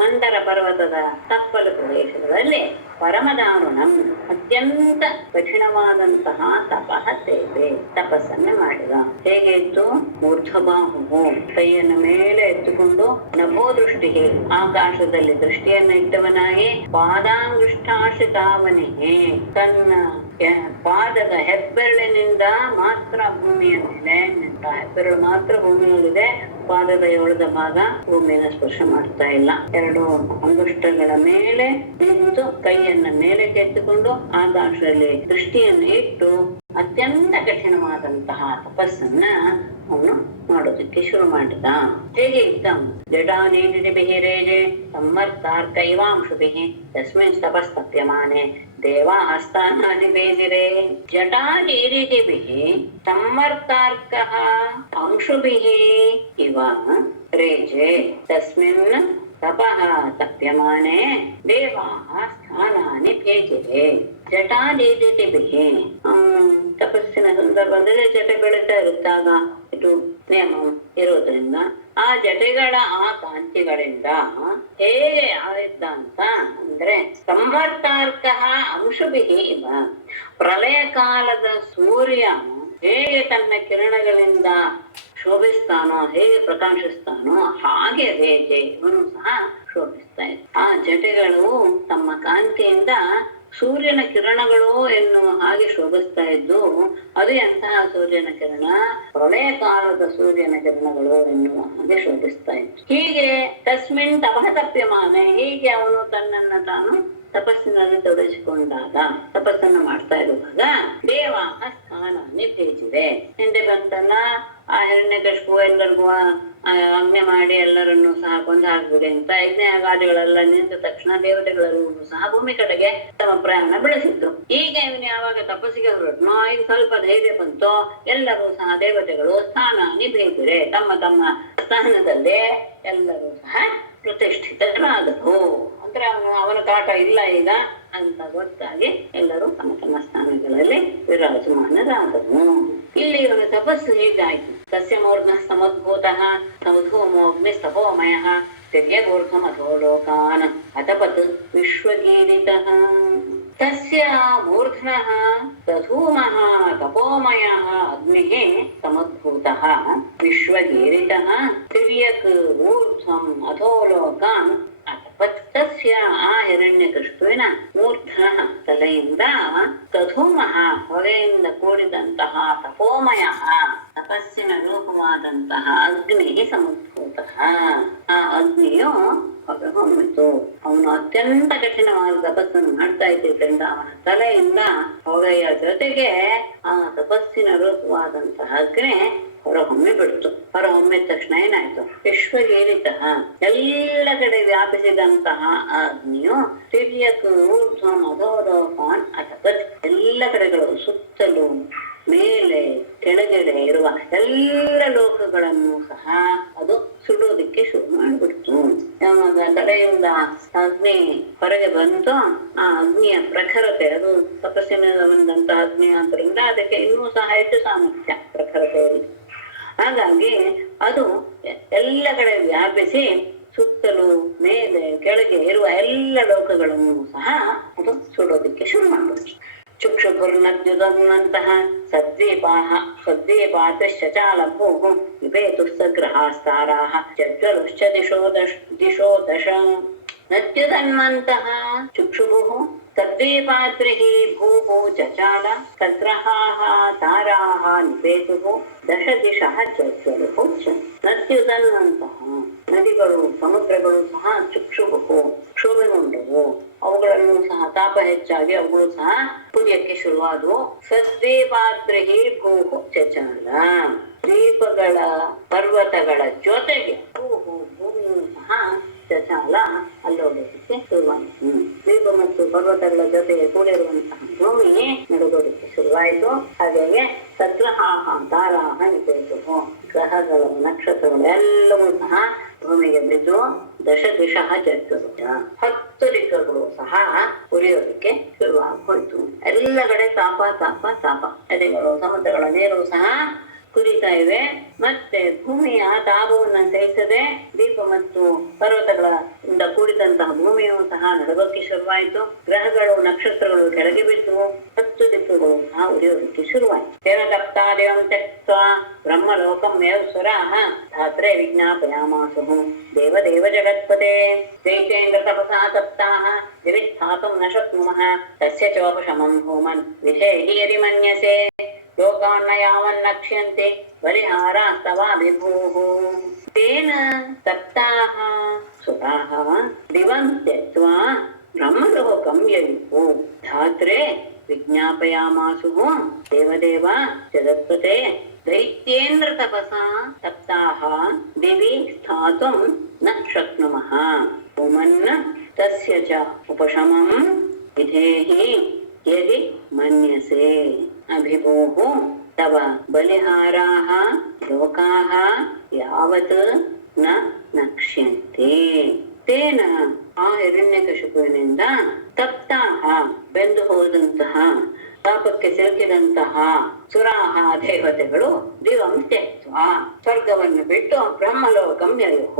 ಮಂದರ ಪರ್ವತದ ತಪ್ಪಲು ಪ್ರದೇಶಗಳಲ್ಲಿ ಪರಮದಾರುಣಂ ಅತ್ಯಂತ ಕಠಿಣವಾದಂತಹ ತಪಃ ತೇವೆ ತಪಸ್ಸನ್ನು ಮಾಡಿದ. ಹೇಗೆ ಇತ್ತು? ಊರ್ಧ್ವಬಾಹು ಕೈಯನ್ನು ಮೇಲೆ ಎತ್ತುಕೊಂಡು ನಭೋದೃಷ್ಟಿಗೆ ಆಕಾಶದಲ್ಲಿ ದೃಷ್ಟಿಯನ್ನು ಇಟ್ಟವನಾಗಿ ಪಾದಾಂಗುಷ್ಠಾಶಿತಾವನಿಗೆ ತನ್ನ ಪಾದದ ಹೆಬ್ಬೆರಳಿನಿಂದ ಮಾತ್ರ ಭೂಮಿಯ ಮೇಲೆ ನಿಂತ, ಹೆಬ್ಬೆರಳು ಮಾತ್ರ ಭೂಮಿಯಲ್ಲಿದೆ, ಪಾದದ ಎಳೆದ ಭಾಗ ಭೂಮಿಯನ್ನು ಸ್ಪರ್ಶ ಮಾಡ್ತಾ ಇಲ್ಲ. ಎರಡು ಅಂಗುಷ್ಟಗಳ ಮೇಲೆ ನಿಂತು ಕೈಯನ್ನ ಮೇಲೆ ಕೆತ್ತಿಕೊಂಡು ಆಕಾಶದಲ್ಲಿ ದೃಷ್ಟಿಯನ್ನು ಇಟ್ಟು ಅತ್ಯಂತ ಕಠಿಣವಾದಂತಹ ತಪಸ್ಸನ್ನ ಅವನು ಮಾಡೋದಕ್ಕೆ ಶುರು ಮಾಡಿದ. ಹೇಗೆ ಇದ್ದ? ಜಟಾನೀನಿಧಿ ಬಿಹಿರೇಜೆ ಸಂವರ್ತಾರ್ಕೈವಾಂಶುಭಿಃ ತಸ್ಮಿನ್ ತಪಸ್ತಪ್ಯಮಾನೆ ದೇವಾಸ್ತಾನಾನಿ ಬೇದಿರೆ. ಜಟಾನೀರಿಧಿಭಿಃ ಸಂವರ್ತಾರ್ಕಃ ಅಂಶುಭಿಃ ಇವ ರೇಜೆ ತಸ್ಮಿನ್ ತಪಃ ತಪ್ಯಮಾನೆ ದೇವಾಃ ಸ್ಥಾನಾನಿ ಭೇಜಿರೆ. ಜಟಾದೀದಿಭಿಃ ತಪಸ್ಸಿನ ಸಂದರ್ಭದಲ್ಲಿ ಜಟೆ ಬೆಳೀತಾ ಇರುತ್ತಾಗ ಇದು ನೇಮ ಇರೋದ್ರಿಂದ ಆ ಜಟೆಗಳ ಆ ಕಾಂತಿಗಳಿಂದ ಹೇಗೆ ಆಗಿದ್ದ ಅಂತ ಅಂದ್ರೆ ಸಂವರ್ತಾರ್ಕಃ ಅಂಶುಭಿಃ ಇವ ಪ್ರಳಯ ಕಾಲದ ಸೂರ್ಯ ಹೇಗೆ ತನ್ನ ಕಿರಣಗಳಿಂದ ಶೋಭಿಸ್ತಾನೋ, ಹೇಗೆ ಪ್ರಕಾಶಿಸ್ತಾನೋ ಹಾಗೆ ರೇಜೆ ಇವನು ಸಹ ಶೋಭಿಸ್ತಾ ಇದ್ದ. ಆ ಜಟೆಗಳು ತಮ್ಮ ಕಾಂತಿಯಿಂದ ಸೂರ್ಯನ ಕಿರಣಗಳು ಎನ್ನುವ ಹಾಗೆ ಶೋಭಿಸ್ತಾ ಇದ್ದು, ಅದು ಎಂತಹ ಸೂರ್ಯನ ಕಿರಣ? ಪ್ರಳಯ ಕಾಲದ ಸೂರ್ಯನ ಕಿರಣಗಳು ಎನ್ನುವ ಹಾಗೆ ಶೋಭಿಸ್ತಾ ಇತ್ತು. ಹೀಗೆ ತಸ್ಮಿನ್ ತಪಃತಪ್ಯಮಾನೆ, ಹೀಗೆ ಅವನು ತನ್ನನ್ನ ತಾನು ತಪಸ್ಸಿನಲ್ಲಿ ತೊಡಗಿಸಿಕೊಂಡಾಗ, ತಪಸ್ಸನ್ನು ಮಾಡ್ತಾ ಇರುವಾಗ ದೇವಾಹ ಸ್ಥಾನಾన్ని ಭೇಜಿವೆ. ಹಿಂದೆ ಬಂತಲ್ಲ, ಆ ಹಿರಣ್ಯಕಶಿಪು ಎಲ್ಲರಿಗೂ ಆಜ್ಞೆ ಮಾಡಿ ಎಲ್ಲರನ್ನೂ ಸಹ ಕೊಂದು ಹಾಕ್ಬಿಡಿ ಅಂತ ಯಜ್ಞಯಾಗಾದಿಗಳೆಲ್ಲ ನಿಂತ ತಕ್ಷಣ ದೇವತೆಗಳೆಲ್ಲರೂ ಸಹ ಭೂಮಿ ಕಡೆಗೆ ತಮ್ಮ ಪ್ರಯಾಣ ಬೆಳೆಸಿದ್ರು. ಈಗ ಇವನು ಯಾವಾಗ ತಪಸ್ಸಿಗೆ ಹೊರಟ್ನೋ, ಈಗ ಸ್ವಲ್ಪ ಧೈರ್ಯ ಬಂತೋ, ಎಲ್ಲರೂ ಸಹ ದೇವತೆಗಳು ಸ್ಥಾನಾన్ని ಭೇಜಿರೆ, ತಮ್ಮ ತಮ್ಮ ಸ್ಥಾನದಲ್ಲೇ ಎಲ್ಲರೂ ಸಹ ಪ್ರತಿಷ್ಠಿತರಾದರು. ಅಂದ್ರೆ ಅವನ ಕಾಟ ಇಲ್ಲ ಈಗ ಅಂತ ಗೊತ್ತಾಗಿ ಎಲ್ಲರೂ ತಮ್ಮ ತಮ್ಮ ಸ್ಥಾನಗಳಲ್ಲಿ ವಿರಾಜಮಾನರಾದರು. ಇಲ್ಲಿ ಇವನ ತಪಸ್ಸು ಹೀಗಾಯ್ತು. ತಸ್ಯ ಮೂರ್ಧ ಸಮದ್ಭೂತಃ ಸಮಧೂಮೋಗ್ನಿ ಸ್ತಪೋಮಯಃ ದಿವ್ಯಗೂರ್ಧಮಥೋ ಲೋಕಾನ್ ಅತಪತ್ ವಿಶ್ವಗೀರಿತಃ. ತಸ್ಯ ಮೂರ್ಧನಃ ತಧೂಮಃ ತಪೋಮಯಃ ಅಗ್ನಿಃ ಸಮದ್ಭೂತಃ ವಿಶ್ವಗೀರಿತಃ ತಿರ್ಯಕ್ ಊರ್ಧ್ವಂ ಅಧೋ ಲೋಕಾನ್ ಅತಪತ್. ತಸ್ಯ ಆ ಹಿರಣ್ಯಕಶಿಪುವಿನ ಮೂರ್ಧನಃ ತಲೆಯಿಂದ ತಧೂಮಃ ಹೊಗೆಯಿಂದ ಕೂಡಿದಂತಹ ತಪೋಮಯಃ ತಪಸ್ಸಿನ ರೂಪವಾದಂತಹ ಅಗ್ನಿ ಸಮದ್ಭೂತಃ. ಆ ಅಗ್ನಿಯು ಹೊಗೆ ಹೊಮ್ಮಿತು. ಅವನು ಅತ್ಯಂತ ಕಠಿಣವಾದ ತಪಸ್ಸನ್ನು ಮಾಡ್ತಾ ಇದ್ದಿದ್ದರಿಂದ ಅವನ ತಲೆಯಿಂದ ಹೊಗೆಯ ಜೊತೆಗೆ ಆ ತಪಸ್ಸಿನ ರೂಪವಾದಂತಹ ಅಗ್ನಿ ಹೊರಹೊಮ್ಮಿ ಬಿಡ್ತು. ಹೊರಹೊಮ್ಮಿದ ತಕ್ಷಣ ಏನಾಯ್ತು? ವಿಶ್ವಗೀರಿತಃ, ಎಲ್ಲ ಕಡೆ ವ್ಯಾಪಿಸಿದಂತಹ ಅಗ್ನಿಯು ತಿರ್ಯಕ್ ಊರ್ಧ್ವಂ ಅಧೋಲೋಕಾನ್ ಅತಪತ್, ಎಲ್ಲ ಕಡೆಗಳು ಸುತ್ತಲೂ ಮೇಲೆ ಕೆಳಗಡೆ ಇರುವ ಎಲ್ಲ ಲೋಕಗಳನ್ನು ಸಹ ಅದು ಸುಡೋದಿಕ್ಕೆ ಶುರು ಮಾಡಿಬಿಡ್ತು. ಯಾವಾಗ ತಲೆಯಿಂದ ಅಗ್ನಿ ಹೊರಗೆ ಬಂತು, ಆ ಅಗ್ನಿಯ ಪ್ರಖರತೆ, ಅದು ತಪಸ್ಸಿನ ಬಂದಂತಹ ಅಗ್ನಿ ಆದ್ದರಿಂದ ಅದಕ್ಕೆ ಇನ್ನೂ ಸಹ ಹೆಚ್ಚು ಸಾಮರ್ಥ್ಯ ಪ್ರಖರತೆಯಲ್ಲಿ. ಹಾಗಾಗಿ ಅದು ಎಲ್ಲ ಕಡೆ ವ್ಯಾಪಿಸಿ ಸುತ್ತಲೂ ಮೇಲೆ ಕೆಳಗೆ ಇರುವ ಎಲ್ಲ ಲೋಕಗಳನ್ನು ಸಹ ಅದು ಸುಡೋದಿಕ್ಕೆ ಶುರು ಮಾಡಿಬಿಡ್ತು. ಚುಕ್ಷುರ್ನದ್ಯುದಂತಹ ಸದ್ವೀಪಾಹ ಸದ್ವೀಪಾತಶ್ಚಾಲಭೂಃ ವಿಪೇತುಸ್ಸಗ್ರಹಾಸ್ತಾರಾಃ ಜಜ್ವಲುಶ್ಚ ದಿಶೋ ದಶ. ನದ್ಯುದನ್ವಂತಹ ಚುಕ್ಷುಭುಃ ತದ್ವೀಪಾದ್ರಿಃ ಭೂಃ ಚಚಾಲ ಸಗ್ರಹಾಃ ತಾರಾಃ ನಿಪೇತುಃ ದಶ ದಿಶಃ ಜಜ್ವಲುಃ ಚ. ನದ್ಯುದನ್ವಂತಹ ನದಿಗಳು ಸಮುದ್ರಗಳು ಸಹ ಚುಕ್ಷುಭುಃ ಕ್ಷೋಭೆಗೊಂಡವು. ಅವುಗಳನ್ನು ಸಹ ತಾಪ ಹೆಚ್ಚಾಗಿ ಅವುಗಳು ಸಹ ಕುದಿಯಕ್ಕೆ ಶುರುವಾದವು. ಸದ್ವೀಪಾದ್ರಿಃ ಭೂಃ ಚಚಾಲ, ದ್ವೀಪಗಳ ಪರ್ವತಗಳ ಜೊತೆಗೆ ಭೂಮಿಯು ಸಹ ಚಚಾಲ ಅಲ್ಲೋಡಲಿಕ್ಕೆ ಶುರುವಾಯಿತು. ದ್ವೀಪ ಮತ್ತು ಪರ್ವತಗಳ ಜೊತೆಗೆ ಕೂಡಿರುವಂತಹ ಭೂಮಿ ನಡುಗೋದಕ್ಕೆ ಶುರುವಾಯಿತು. ಹಾಗೆಯೇ ಸಗ್ರಹಾಃ ತಾರಾಃ ನಿಪೇತುಃ, ಗ್ರಹಗಳು ನಕ್ಷತ್ರಗಳು ಎಲ್ಲವೂ ಸಹ ಭೂಮಿಗೆ ಬಿದ್ದು ದಶ ದಿಶಃ ಜಜ್ವಲುಃ, 10 ದಿಕ್ಕುಗಳು ಸಹ ಉರಿಯೋದಕ್ಕೆ ಶುರುವಾಗಿ ಹೋಯ್ತು. ಎಲ್ಲ ಕಡೆ ತಾಪ ತಾಪ ತಾಪ, ನದಿಗಳು ಸಮುದ್ರಗಳ ನೀರು ಸಹ ಕುರಿತಾ ಇವೆ. ಮತ್ತೆ ಭೂಮಿಯ ತಾಪವನ್ನು ಸಹಿಸದೆ ದ್ವೀಪ ಮತ್ತು ಪರ್ವತಗಳಿಂದ ಕೂಡಿದಂತಹ ಭೂಮಿಯು ಸಹ ನಡುಗಕ್ಕೆ ಶುರುವಾಯಿತು. ಗ್ರಹಗಳು ನಕ್ಷತ್ರಗಳು ಕೆಳಗೆ ಬಿದ್ದು 10 ದಿಕ್ಕುಗಳು ಸಹ ಉರಿಯೋದಕ್ಕೆ ಶುರುವಾಯಿತು. ತೇನ ತಪ್ತಾದೇವಂ ತ್ಯಕ್ತ್ವಾ ಬ್ರಹ್ಮಲೋಕಂ ಮೇರುಸುರಾಃ ಧಾತ್ರೆ ವಿಜ್ಞಾಪಯಾಮಾಸುಃ ದೇವದೇವ ಜಗತ್ಪತೆ. ದೈತ್ಯೇಂದ್ರ ತಪಸಾ ತಪ್ತಾಃ ದಿವಿಸ್ಥಾತುಂ ನ ಶಕ್ನುಮಃ ತಸ್ಯ ಚೋಪಶಮಂ ಭೂಮನ್ ವಿಧೇಹಿ ಯದಿ ಮನ್ಯಸೆ ಲೋಕಾನ್ನ ಯಾವನ್ನಕ್ಷ್ಯಂತೆ ಬಲಿಹಾರಾಸ್ತವಾಭಿಭೂಃ. ತೇನ ತಪ್ತಾಃ ಸುರಾಃ ದಿವಂ ತ್ಯಕ್ತ್ವಾ ಬ್ರಹ್ಮಲೋಕಂ ಯಯುಃ ಧಾತ್ರೆ ವಿಜ್ಞಾಪಯಾಮಾಸುಃ ದೇವದೇವ ಜಗತ್ಪತೆ. ದೈತ್ಯೇಂದ್ರ ತಪಸಾ ತಪ್ತಾಃ ದಿವಿ ಸ್ಥಾತುಂ ನ ಶಕ್ನುಮಃ ಭೂಮನ್ ತಸ್ಯ ಚ ಉಪಶಮಂ ವಿಧೇಹಿ ಯದಿ ಮನ್ಯಸೆ ಅಭಿಭೂಃ ತವ ಬಲಿಹಾರಾಃ ಲೋಕಾಃ ಯಾವತ್ ನ ನಕ್ಷ್ಯಂತೆ. ತೇನ ಆ ಹಿರಣ್ಯಕಶಿಪುವಿನಿಂದ ತಪ್ತಾಃ ಬೆಂದು ಹೋದಂತಹ ತಾಪಕ್ಕೆ ಸಿಲುಕಿದಂತಹ ಸುರಾಹ ದೇವತೆಗಳು ದಿವಂ ತ್ಯಕ್ತ್ವಾ ಸ್ವರ್ಗವನ್ನು ಬಿಟ್ಟು ಬ್ರಹ್ಮಲೋಕಂ ಯಯುಃ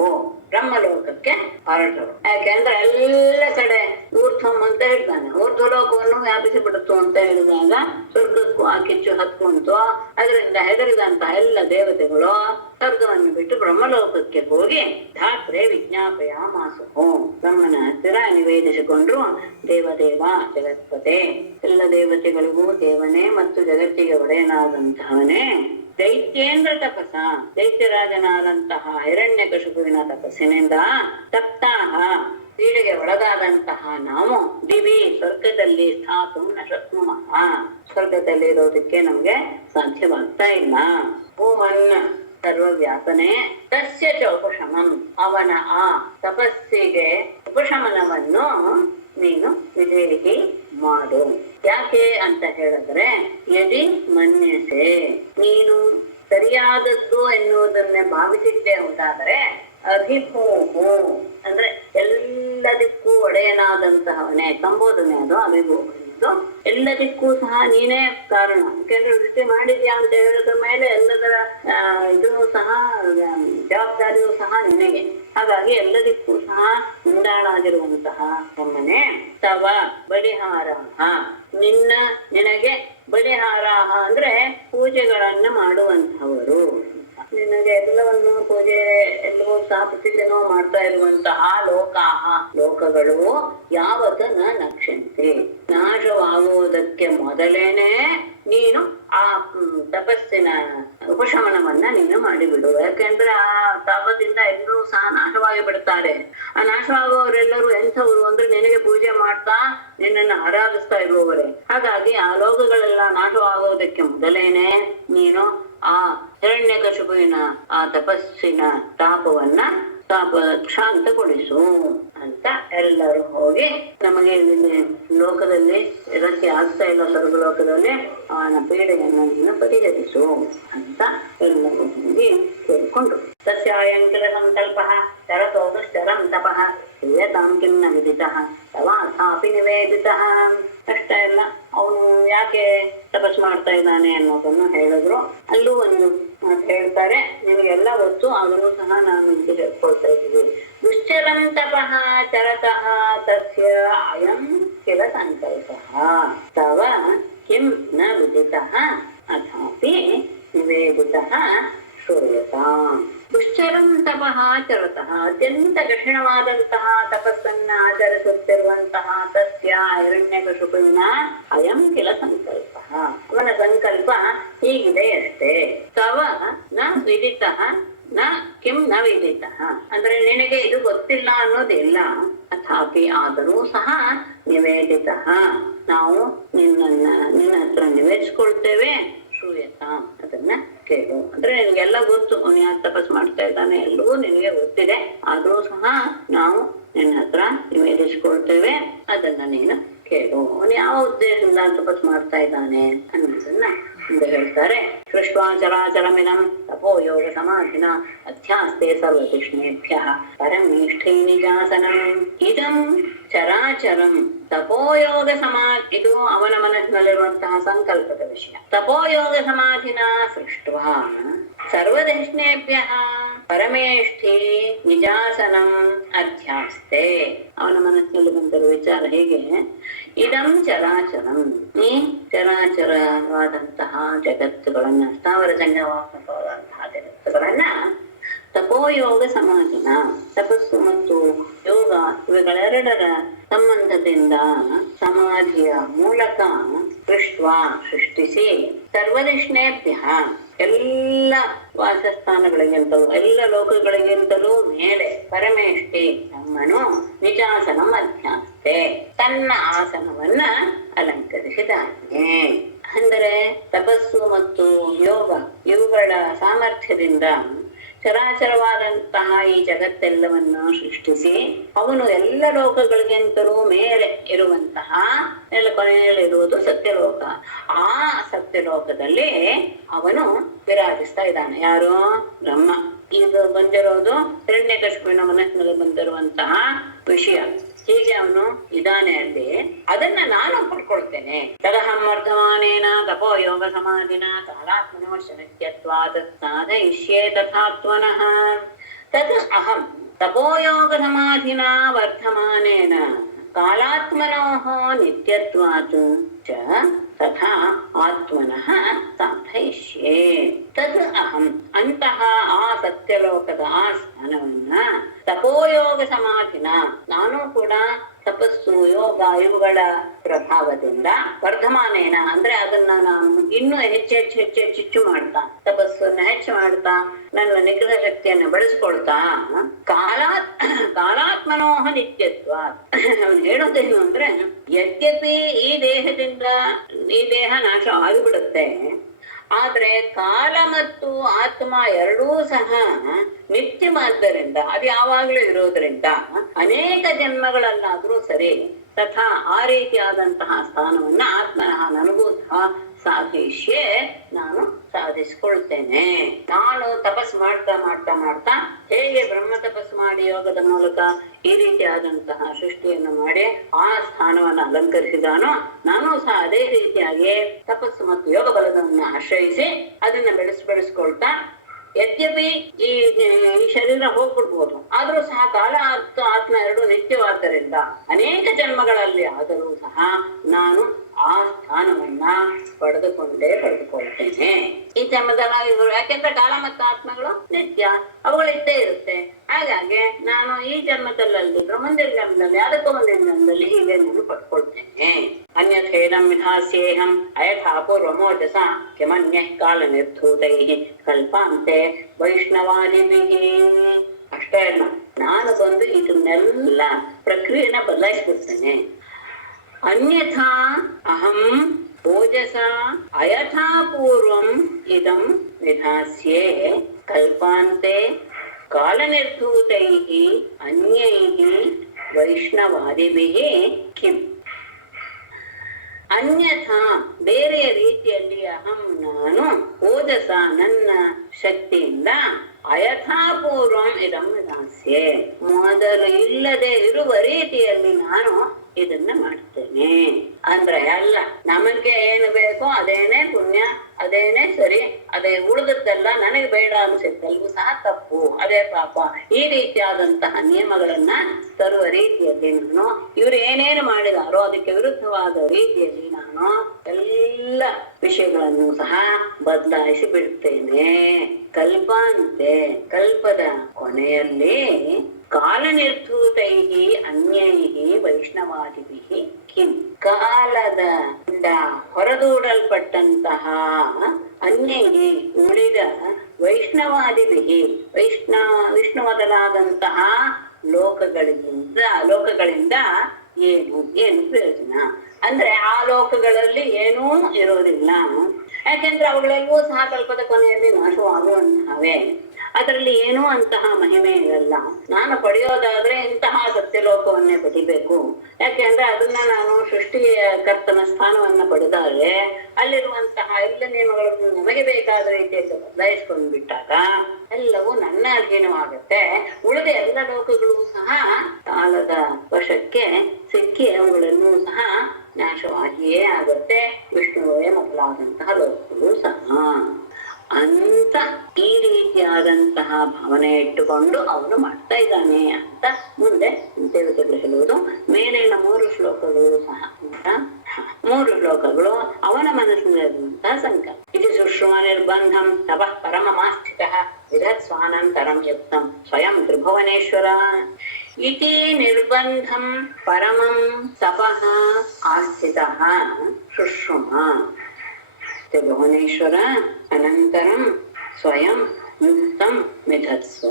ಬ್ರಹ್ಮಲೋಕಕ್ಕೆ ಹೊರಟರು. ಯಾಕೆಂದ್ರೆ ಎಲ್ಲ ಕಡೆ ಊರ್ಧ್ವಂ ಅಂತ ಹೇಳ್ತಾನೆ, ಊರ್ಧ್ವಲೋಕವನ್ನು ವ್ಯಾಪಿಸಿ ಬಿಡುತ್ತು ಅಂತ ಹೇಳಿದಾಗ ಸ್ವರ್ಗಕ್ಕೂ ಆ ಕಿಚ್ಚು ಹತ್ಕೊಂತು. ಅದರಿಂದ ಹೆದರಿದಂತಹ ಎಲ್ಲ ದೇವತೆಗಳು ಸ್ವರ್ಗವನ್ನು ಬಿಟ್ಟು ಬ್ರಹ್ಮಲೋಕಕ್ಕೆ ಹೋಗಿ ಧಾತ್ರೆ ವಿಜ್ಞಾಪಯಾಮಾಸು, ಬ್ರಹ್ಮನ ಹತ್ತಿರ ನಿವೇದಿಸಿಕೊಂಡ್ರು. ದೇವದೇವ ಜಗತ್ಪತೆ, ಎಲ್ಲ ದೇವತೆಗಳಿಗೂ ದೇವನೇ ಮತ್ತು ಜಗತ್ತಿಗೆ ಒಡೆಯನಾದಂತಹವನೇ. ದೈತ್ಯೇಂದ್ರ ತಪಸ, ದೈತ್ಯರಾಜನಾದಂತಹ ಹಿರಣ್ಯಕಶಿಪುವಿನ ತಪಸ್ಸಿನಿಂದ ತಪ್ತಾಹ, ಪೀಡೆಗೆ ಒಳಗಾದಂತಹ ನಾವು ದಿವಿ ಸ್ವರ್ಗದಲ್ಲಿ ಸ್ಥಾತು ನ ಶಕ್ನುಮಃ, ಸ್ವರ್ಗದಲ್ಲಿ ಇರೋದಕ್ಕೆ ನಮ್ಗೆ ಸಾಧ್ಯವಾಗ್ತಾ ಇಲ್ಲ. ಭೂಮನ್ನ ಸರ್ವವ್ಯಾಪನೆ, ತಸ್ಯ ಚ ಉಪಶಮಂ, ಅವನ ಆ ತಪಸ್ಸಿಗೆ ಉಪಶಮನವನ್ನು ನೀನು ವಿಧೇಹಿ ಮಾಡು. ಯಾಕೆ ಅಂತ ಹೇಳಿದ್ರೆ, ಯದಿ ಮನ್ಯಸೆ, ನೀನು ಸರಿಯಾದದ್ದು ಎನ್ನುವುದನ್ನೇ ಭಾವಿಸಿದ್ದೆ ಉಂಟಾದರೆ, ಅಭಿಭೂಹು ಅಂದ್ರೆ ಎಲ್ಲದಕ್ಕೂ ಒಡೆಯನಾದಂತಹವನೇ, ಸಂಬೋಧನೆ ಅದು ಅಭಿಭೂಹು. ಎಲ್ಲದಕ್ಕೂ ಸಹ ನೀನೇ ಕಾರಣ. ಯಾಕೆಂದ್ರೆ ಸೃಷ್ಟಿ ಮಾಡಿದ್ಯಾ ಅಂತ ಹೇಳಿದ ಮೇಲೆ ಎಲ್ಲದರ ಇದು ಸಹ ಜವಾಬ್ದಾರಿಯೂ ಸಹ ನಿನಗೆ. ಹಾಗಾಗಿ ಎಲ್ಲದಕ್ಕೂ ಸಹ ಮುಂದಾಳಾಗಿರುವಂತಹ ಒಮ್ಮನೆ ತವ ಬಲಿಹಾರಾಹ, ನಿನಗೆ ಬಲಿಹಾರಾಹ ಅಂದ್ರೆ ಪೂಜೆಗಳನ್ನು ಮಾಡುವಂತಹವರು. ನಿನಗೆ ಎಲ್ಲವನ್ನು ಪೂಜೆ ಎಲ್ಲವೂ ಸಹ ಪ್ರತಿದಿನ ಮಾಡ್ತಾ ಇರುವಂತಹ ಲೋಕಾಹ, ಲೋಕಗಳು ಯಾವತ್ತ ನಕ್ಷಂತೆ, ನಾಶವಾಗುವುದಕ್ಕೆ ಮೊದಲೇನೆ ನೀನು ಆ ತಪಸ್ಸಿನ ಉಪಶಮನವನ್ನ ನೀನು ಮಾಡಿಬಿಡು. ಯಾಕೆಂದ್ರೆ ಆ ತಾಪದಿಂದ ಎಲ್ಲರೂ ಸಹ ನಾಶವಾಗಿ ಬಿಡುತ್ತಾರೆ. ಆ ನಾಶವಾಗುವವರೆಲ್ಲರೂ ಎಂಥವರು ಅಂದ್ರೆ ನಿನಗೆ ಪೂಜೆ ಮಾಡ್ತಾ ನಿನ್ನನ್ನು ಆರಾಧಿಸ್ತಾ ಇರುವವರೇ. ಹಾಗಾಗಿ ಆ ಲೋಕಗಳೆಲ್ಲ ನಾಶವಾಗುವುದಕ್ಕೆ ಮೊದಲೇನೆ ನೀನು ಆ ಹಿರಣ್ಯಕಶಿಪುವಿನ ಆ ತಪಸ್ಸಿನ ತಾಪವನ್ನ ಶಾಂತಗೊಳಿಸು ಅಂತ ಎಲ್ಲರೂ ಹೋಗಿ, ನಮಗೆ ಲೋಕದಲ್ಲಿ ಇರಕ್ಕೆ ಆಗ್ತಾ ಇಲ್ಲ ಸ್ವರ್ಗಲೋಕದಲ್ಲಿ, ಅವನ ಪೀಡೆಯನ್ನು ನೀನು ಪರಿಹರಿಸು ಅಂತ ಎಲ್ಲರೂ ಹೋಗಿ ಕೇಳಿಕೊಂಡ್ರು. ತಸ್ಯಾಯಂಕಿಲ ಸಂಕಲ್ಪ ಚರತೋಗಶ್ಚರಂ ತಪಃ ಕ್ರಿಯತಾಂ ಕಿನ್ನ ವಿದಿತಃ ತವಾಥಾಪಿ ನಿವೇದಿತಃ. ಕಷ್ಟ ಇಲ್ಲ, ಅವನು ಯಾಕೆ ತಪಸ್ ಮಾಡ್ತಾ ಇದ್ದಾನೆ ಅನ್ನೋದನ್ನು ಹೇಳಿದ್ರು. ಅಲ್ಲೂ ಒಂದು ಮಾತು ಹೇಳ್ತಾರೆ, ನಿನಗೆಲ್ಲ ಗೊತ್ತು, ಅದನ್ನು ಸಹ ನಾನು ನಿಮಗೆ ಹೇಳ್ಕೊಳ್ತಾ ಇದ್ದೀವಿ. ದುಶ್ಚರಂ ತಪಃ ಚರತಃ ತಸ್ಯ ಅಯಂ ಕಿಲ ಸಂಕಲ್ಪಃ ತವ ಕಿಂ ನ ವಿದಿತಃ ಅಥಾಪಿ ನಿವೇದಿತಃ ಶ್ರೂಯತಾಂ. ದುಶ್ಚರಂ ತಪಃ ಚರತಃ, ಅತ್ಯಂತ ಕಠಿಣವಾದಂತಹ ತಪಸ್ಸನ್ನ ಆಚರಿಸುತ್ತಿರುವಂತಹ ತಸ್ಯ ಹಿರಣ್ಯಕಶಿಪುವಿನ ಅಯಂ ಕಿಲ ಸಂಕಲ್ಪ, ಅವನ ಸಂಕಲ್ಪ ಹೀಗಿದೆ ಅಷ್ಟೇ. ತವ ನ ವಿದಿತಃ ನ ಕಿಂ ನ ವಿದಿತಃ ಅಂದ್ರೆ ನಿನಗೆ ಇದು ಗೊತ್ತಿಲ್ಲ ಅನ್ನೋದಿಲ್ಲ. ಅಥಾಪಿ ಆದರೂ ಸಹ ನಿವೇದಿತಃ, ನಾವು ನಿನ್ನ ಹತ್ರ ನಿವೇದಿಸ್ಕೊಳ್ತೇವೆ. ಶ್ರೂಯತ, ಅದನ್ನ ಕೇಳು. ಅಂದ್ರೆ ನಿನ್ಗೆಲ್ಲ ಗೊತ್ತು, ಅವನು ಯಾಕೆ ತಪಸ್ ಮಾಡ್ತಾ ಇದ್ದಾನೆ ಎಲ್ಲವೂ ನಿನಗೆ ಗೊತ್ತಿದೆ. ಆದ್ರೂ ಸಹ ನಾವು ನಿನ್ನ ಹತ್ರ ನಿವೇದಿಸ್ಕೊಳ್ತೇವೆ, ಅದನ್ನ ನೀನು ಕೇಳು. ಅವನು ಯಾವ ಉದ್ದೇಶದಿಂದ ತಪಸ್ ಮಾಡ್ತಾ ಇದ್ದಾನೆ ಅನ್ನೋದನ್ನ ಮುಂದೆ ಹೇಳ್ತಾರೆ. ಸೃಷ್ಟ್ವಾ ಚರಾಚರಮಿದಂ ತಪೋ ಯೋಗ ಸಮಾಧಿನ ಅಧ್ಯಾಸ್ತೆ ಸರ್ವತೃಷ್ಣೇಭ್ಯ ಪರಮೇಷ್ಠೈ ನಿಜಾಸನಂ. ಇದಂ ಚರಾಚರಂ ತಪೋಯೋಗ ಸಮಾಧಿ, ಇದು ಅವನ ಮನಸ್ಸಿನಲ್ಲಿರುವಂತಹ ಸಂಕಲ್ಪದ ವಿಷಯ. ತಪೋಯೋಗ ಸಮಾಧಿನ ಸೃಷ್ಟ್ವಾ ಸರ್ವದೃಷ್ಣೇಭ್ಯ ಪರಮೇಷ್ಠಿ ನಿಜಾಸನಂ ಅಧ್ಯಾಸ್ತೆ. ಅವನ ಮನಸ್ಸಿನಲ್ಲಿ ಬಂದಿರುವ ವಿಚಾರ ಹೇಗೆ, ಇದಂ ಚರಾಚರಂ, ಈ ಚರಾಚರವಾದಂತಹ ಜಗತ್ತುಗಳನ್ನ, ಸ್ಥಾವರ ಜಂಗಮಾತ್ಮಕವಾದಂತಹ ಜಗತ್ತುಗಳನ್ನ ತಪೋಯೋಗ ಸಮಾಧಿನ, ತಪಸ್ಸು ಮತ್ತು ಯೋಗ ಇವುಗಳೆರಡರ ಸಂಬಂಧದಿಂದ ಸಮಾಧಿಯ ಮೂಲಕ ಸೃಷ್ಟಿಸಿ ಸರ್ವದೃಷ್ಣೇಭ್ಯ ಎಲ್ಲ ವಾಸಸ್ಥಾನಗಳಿಗಿಂತಲೂ ಎಲ್ಲ ಲೋಕಗಳಿಗಿಂತಲೂ ಮೇಲೆ ಪರಮೇಷ್ಠಿ ನಮ್ಮನು ನಿಜಾಸನ ಅಧ್ಯಾಸ್ತೆ, ತನ್ನ ಆಸನವನ್ನ ಅಲಂಕರಿಸಿದ್ದಾನೆ. ಅಂದರೆ ತಪಸ್ಸು ಮತ್ತು ಯೋಗ ಇವುಗಳ ಸಾಮರ್ಥ್ಯದಿಂದ ಚರಾಚರವಾದಂತಹ ಈ ಜಗತ್ತೆಲ್ಲವನ್ನು ಸೃಷ್ಟಿಸಿ ಅವನು ಎಲ್ಲ ಲೋಕಗಳಿಗಿಂತಲೂ ಮೇಲೆ ಇರುವಂತಹ, ಎಲ್ಲ ಕೊನೆಯಲ್ಲಿರುವುದು ಸತ್ಯಲೋಕ. ಆ ಸತ್ಯಲೋಕದಲ್ಲಿ ಅವನು ವಿರಾಜಿಸ್ತಾ ಇದ್ದಾನೆ. ಯಾರು? ಬ್ರಹ್ಮ. ಇದು ಬಂದಿರೋದು ಹಿರಣ್ಯಕಶಿಪುವಿನ ಮನಸ್ಸಿನಲ್ಲಿ ಬಂದಿರುವಂತಹ ವಿಷಯ. ಹೀಗೆ ಅವನು ಇದಾನೆ ಅಲ್ಲಿ, ಅದನ್ನ ನಾನು ಪಡ್ಕೊಳ್ತೇನೆ. ತದಹಂ ವರ್ಧಮಾನೇನ ತಪೋ ಯೋಗ ಸಮಾಧಿನ ಕಾಲಾತ್ಮನೋಶ್ಚ ನಿತ್ಯತ್ವಾತ್ ಸಾಧಯಿಷ್ಯೇ ತಥಾತ್ಮನಃ. ತದ್ ಅಹಂ ತಪೋಯೋಗ ಸಮಾಧಿನ ವರ್ಧಮಾನೇನ ಕಾಲಾತ್ಮನೋಃ ನಿತ್ಯತ್ವಾತ್ ಚ ತಥಾ ಆತ್ಮನಃ ಸಾಧಯಿಷ್ಯೆ ತದ್ ಅಹಂ. ಅಂತಹ ಆ ಸತ್ಯಲೋಕದ ಆ ಸ್ಥಾನವನ್ನ ತಪೋಯೋಗ ಸಮಾಧಿನ ನಾನು ಕೂಡ ತಪಸ್ಸು ಯೋಗ ಇವುಗಳ ಪ್ರಭಾವದಿಂದ ವರ್ಧಮಾನೇನ ಅಂದ್ರೆ ಅದನ್ನ ನಾನು ಇನ್ನೂ ಹೆಚ್ಚು ಮಾಡ್ತಾ ತಪಸ್ಸನ್ನ ಹೆಚ್ಚು ಮಾಡ್ತಾ ನನ್ನ ನಿಗ್ರಹ ಶಕ್ತಿಯನ್ನ ಬೆಳೆಸ್ಕೊಳ್ತಾ ಕಾಲಾತ್ಮನೋಹ ನಿತ್ಯತ್ವ. ಅವನು ಹೇಳೋದೇನು ಅಂದ್ರೆ ಯದ್ಯಪಿ ಈ ದೇಹ ನಾಶ ಆಗಿಬಿಡುತ್ತೆ, ಆದ್ರೆ ಕಾಲ ಮತ್ತು ಆತ್ಮ ಎರಡೂ ಸಹ ನಿತ್ಯವಾದ್ದರಿಂದ ಅದು ಯಾವಾಗ್ಲೂ ಇರೋದ್ರಿಂದ ಅನೇಕ ಜನ್ಮಗಳಲ್ಲಾದ್ರೂ ಸರಿ ತಥಾ ಆ ರೀತಿಯಾದಂತಹ ಸ್ಥಾನವನ್ನ ಆತ್ಮನಃ ನನಗೂ ಸಹ ಸಾಧಿಷ್ಯೆ ನಾನು ಸಾಧಿಸ್ಕೊಳ್ತೇನೆ. ನಾನು ತಪಸ್ ಮಾಡ್ತಾ ಮಾಡ್ತಾ ಮಾಡ್ತಾ ಹೇಗೆ ಬ್ರಹ್ಮ ತಪಸ್ ಮಾಡಿ ಯೋಗದ ಮೂಲಕ ಈ ರೀತಿಯಾದಂತಹ ಸೃಷ್ಟಿಯನ್ನು ಮಾಡಿ ಆ ಸ್ಥಾನವನ್ನು ಅಲಂಕರಿಸಿದಾನೋ ನಾನು ಸಹ ಅದೇ ರೀತಿಯಾಗಿ ತಪಸ್ಸು ಮತ್ತು ಯೋಗ ಬಲವನ್ನು ಆಶ್ರಯಿಸಿ ಅದನ್ನ ಬೆಳೆಸ್ಕೊಳ್ತಾ ಯದ್ಯಪಿ ಈ ಶರೀರ ಹೋಗ್ಬಿಡ್ಬೋದು, ಆದ್ರೂ ಸಹ ಕಾಲ ಆತ್ಮ ಎರಡು ನಿತ್ಯವಾದ್ದರಿಂದ ಅನೇಕ ಜನ್ಮಗಳಲ್ಲಿ ಆದರೂ ಸಹ ನಾನು ಆ ಸ್ಥಾನವನ್ನ ಪಡೆದುಕೊಳ್ತೇನೆ. ಈ ಜನ್ಮದಲ್ಲಿ ಇವರು ಯಾಕೆಂದ್ರೆ ಕಾಲ ಮತ್ತು ಆತ್ಮಗಳು ನಿತ್ಯ, ಅವುಗಳಿದ್ದೇ ಇರುತ್ತೆ. ಹಾಗಾಗಿ ನಾನು ಈ ಜನ್ಮದಲ್ಲಿ ಮುಂದಿನ ಜನ್ಮದಲ್ಲಿ ಅದಕ್ಕೂ ಮುಂದಿನ ಜನ್ಮದಲ್ಲಿ ಹೀಗೆ ನಾನು ಪಡ್ಕೊಳ್ತೇನೆ. ಅನ್ಯಥೇದಂ ವಿಧಾಸ್ಯೇಹಂ ಅಯಥಾ ಪೂರ್ವಮೋಜಸ ಕಿಮನ್ಯ ಕಾಲ ನಿರ್ಧೂತೈ ಕಲ್ಪಾಂತೆ ವೈಷ್ಣವಾದಿಭಿಃ. ಅಷ್ಟೇ ಅಲ್ಲ, ನಾನು ಬಂದು ಇದನ್ನೆಲ್ಲ ಪ್ರಕ್ರಿಯೆನ ಬದಲಾಯಿಸ್ಬಿಡ್ತೇನೆ. ಅನ್ಯಥಾ ಅಹಂ ಓಜಸ ಅಯಥಾ ಪೂರ್ವಂ ಇದಂ ವಿಧಾಸ್ಯೆ ಕಲ್ಪಾಂತೆ ಕಾಲನಿರ್ಧೂತೈಃ ಅನ್ಯೈಃ ವೈಷ್ಣವಾದಿಭಿಃ ಕಿಂ. ಅನ್ಯಥಾ ಬೇರೆ ರೀತಿಯಲ್ಲಿ ಅಹಂ ನಾನು ಓಜಸ ನನ್ನ ಶಕ್ತಿಯಿಂದ ಅಯಥಾಪೂರ್ವಂ ಇದಂ ವಿಧಾಸ್ಯೆ ಮೊದಲು ಇಲ್ಲದೆ ಇರುವ ರೀತಿಯಲ್ಲಿ ನಾನು ಇದನ್ನ ಮಾಡ್ತೇನೆ. ಅಂದ್ರೆ ಅಲ್ಲ, ನಮಗೆ ಏನು ಬೇಕೋ ಅದೇನೇ ಪುಣ್ಯ, ಅದೇನೇ ಸರಿ, ಅದೇ ಉಳಿದದ್ದೆಲ್ಲ ನನಗೆ ಬೇಡ ಅನ್ಸುತ್ತಲ್ವೂ ಸಹ ತಪ್ಪು, ಅದೇ ಪಾಪ. ಈ ರೀತಿಯಾದಂತಹ ನಿಯಮಗಳನ್ನ ತರುವ ರೀತಿಯಲ್ಲಿ ನಾನು ಇವ್ರು ಏನೇನು ಮಾಡಿದಾರೋ ಅದಕ್ಕೆ ವಿರುದ್ಧವಾದ ರೀತಿಯಲ್ಲಿ ನಾನು ಎಲ್ಲ ವಿಷಯಗಳನ್ನು ಸಹ ಬದಲಾಯಿಸಿ ಬಿಡ್ತೇನೆ. ಕಲ್ಪಾಂತೆ ಕಲ್ಪದ ಕೊನೆಯಲ್ಲಿ ಕಾಲನಿರ್ಧೂತೈಃ ಅನ್ಯೈಃ ವೈಷ್ಣವಾದಿಭಿಃ ಕಿಂ. ಕಾಲದಿಂದ ಹೊರದೂಡಲ್ಪಟ್ಟಂತಹ ಅನ್ಯೈಃ ಉಳಿದ ವೈಷ್ಣವಾದಿಭಿಃ ವಿಷ್ಣು ಮೊದಲಾದಂತಹ ಲೋಕಗಳಿಂದ ಏನು ಪ್ರಯೋಜನ ಅಂದ್ರೆ ಆ ಲೋಕಗಳಲ್ಲಿ ಏನೂ ಇರೋದಿಲ್ಲ. ಯಾಕೆಂದ್ರೆ ಅವುಗಳೆಲ್ಲವೂ ಸಹ ಕಲ್ಪದ ಕೊನೆಯಲ್ಲಿ ನಾಶವಾಗುವಂತಹವೇ. ಅದರಲ್ಲಿ ಏನೂ ಅಂತಹ ಮಹಿಮೆ ಇರಲ್ಲ. ನಾನು ಪಡೆಯೋದಾದ್ರೆ ಇಂತಹ ಸತ್ಯಲೋಕವನ್ನೇ ಪಡಿಬೇಕು. ಯಾಕೆಂದ್ರೆ ಅದನ್ನ ನಾನು ಸೃಷ್ಟಿಯ ಕರ್ತನ ಸ್ಥಾನವನ್ನ ಪಡೆದಾದ್ರೆ ಅಲ್ಲಿರುವಂತಹ ಎಲ್ಲ ನಿಯಮಗಳನ್ನು ನಮಗೆ ಬೇಕಾದ ರೀತಿಯಲ್ಲಿ ಬದಲಾಯಿಸ್ಕೊಂಡು ಬಿಟ್ಟಾಗ ಎಲ್ಲವೂ ನನ್ನ ಅಧೀನವಾಗುತ್ತೆ. ಉಳಿದ ಎಲ್ಲ ಲೋಕಗಳು ಸಹ ಕಾಲದ ವಶಕ್ಕೆ ಸಿಕ್ಕಿ ಅವುಗಳನ್ನು ಸಹ ನಾಶವಾಗಿಯೇ ಆಗುತ್ತೆ. ವಿಷ್ಣುವೇ ಮೊದಲಾದಂತಹ ಲೋಕಗಳು ಸಹ ಅಂತ ಈ ರೀತಿಯಾದಂತಹ ಭಾವನೆ ಇಟ್ಟುಕೊಂಡು ಅವನು ಮಾಡ್ತಾ ಇದ್ದಾನೆ ಅಂತ ಮುಂದೆ ದೇವತೆಗಳು ಹೇಳುವುದು. ಮೇಲಿನ 3 ಶ್ಲೋಕಗಳು ಸಹ ಮೂರು ಶ್ಲೋಕಗಳು ಅವನ ಮನಸ್ಸಿನಲ್ಲಿರುವಂತಹ ಸಂಕಲ್ಪ. ಇದು ಸುಶ್ರಮ ನಿರ್ಬಂಧಂ ತಪಃ ಪರಮಮಾಸ್ಥಿತಃ ವಿಧತ್ಸ್ವಾನಂತರಂ ಯುಕ್ತಂ ಸ್ವಯಂ ತ್ರಿಭುವನೇಶ್ವರ ಇತಿ ನಿರ್ಬಂಧಂ ಪರಮಂ ತಪಃ ಆಸ್ಥಿತಃ ಸುಶ್ರಮ ತ್ರಿಭುವನೇಶ್ವರ ಅನಂತರಂ ಸ್ವಯಂ ಯುಕ್ತಂ ಮಿಥತ್ಸ್ವ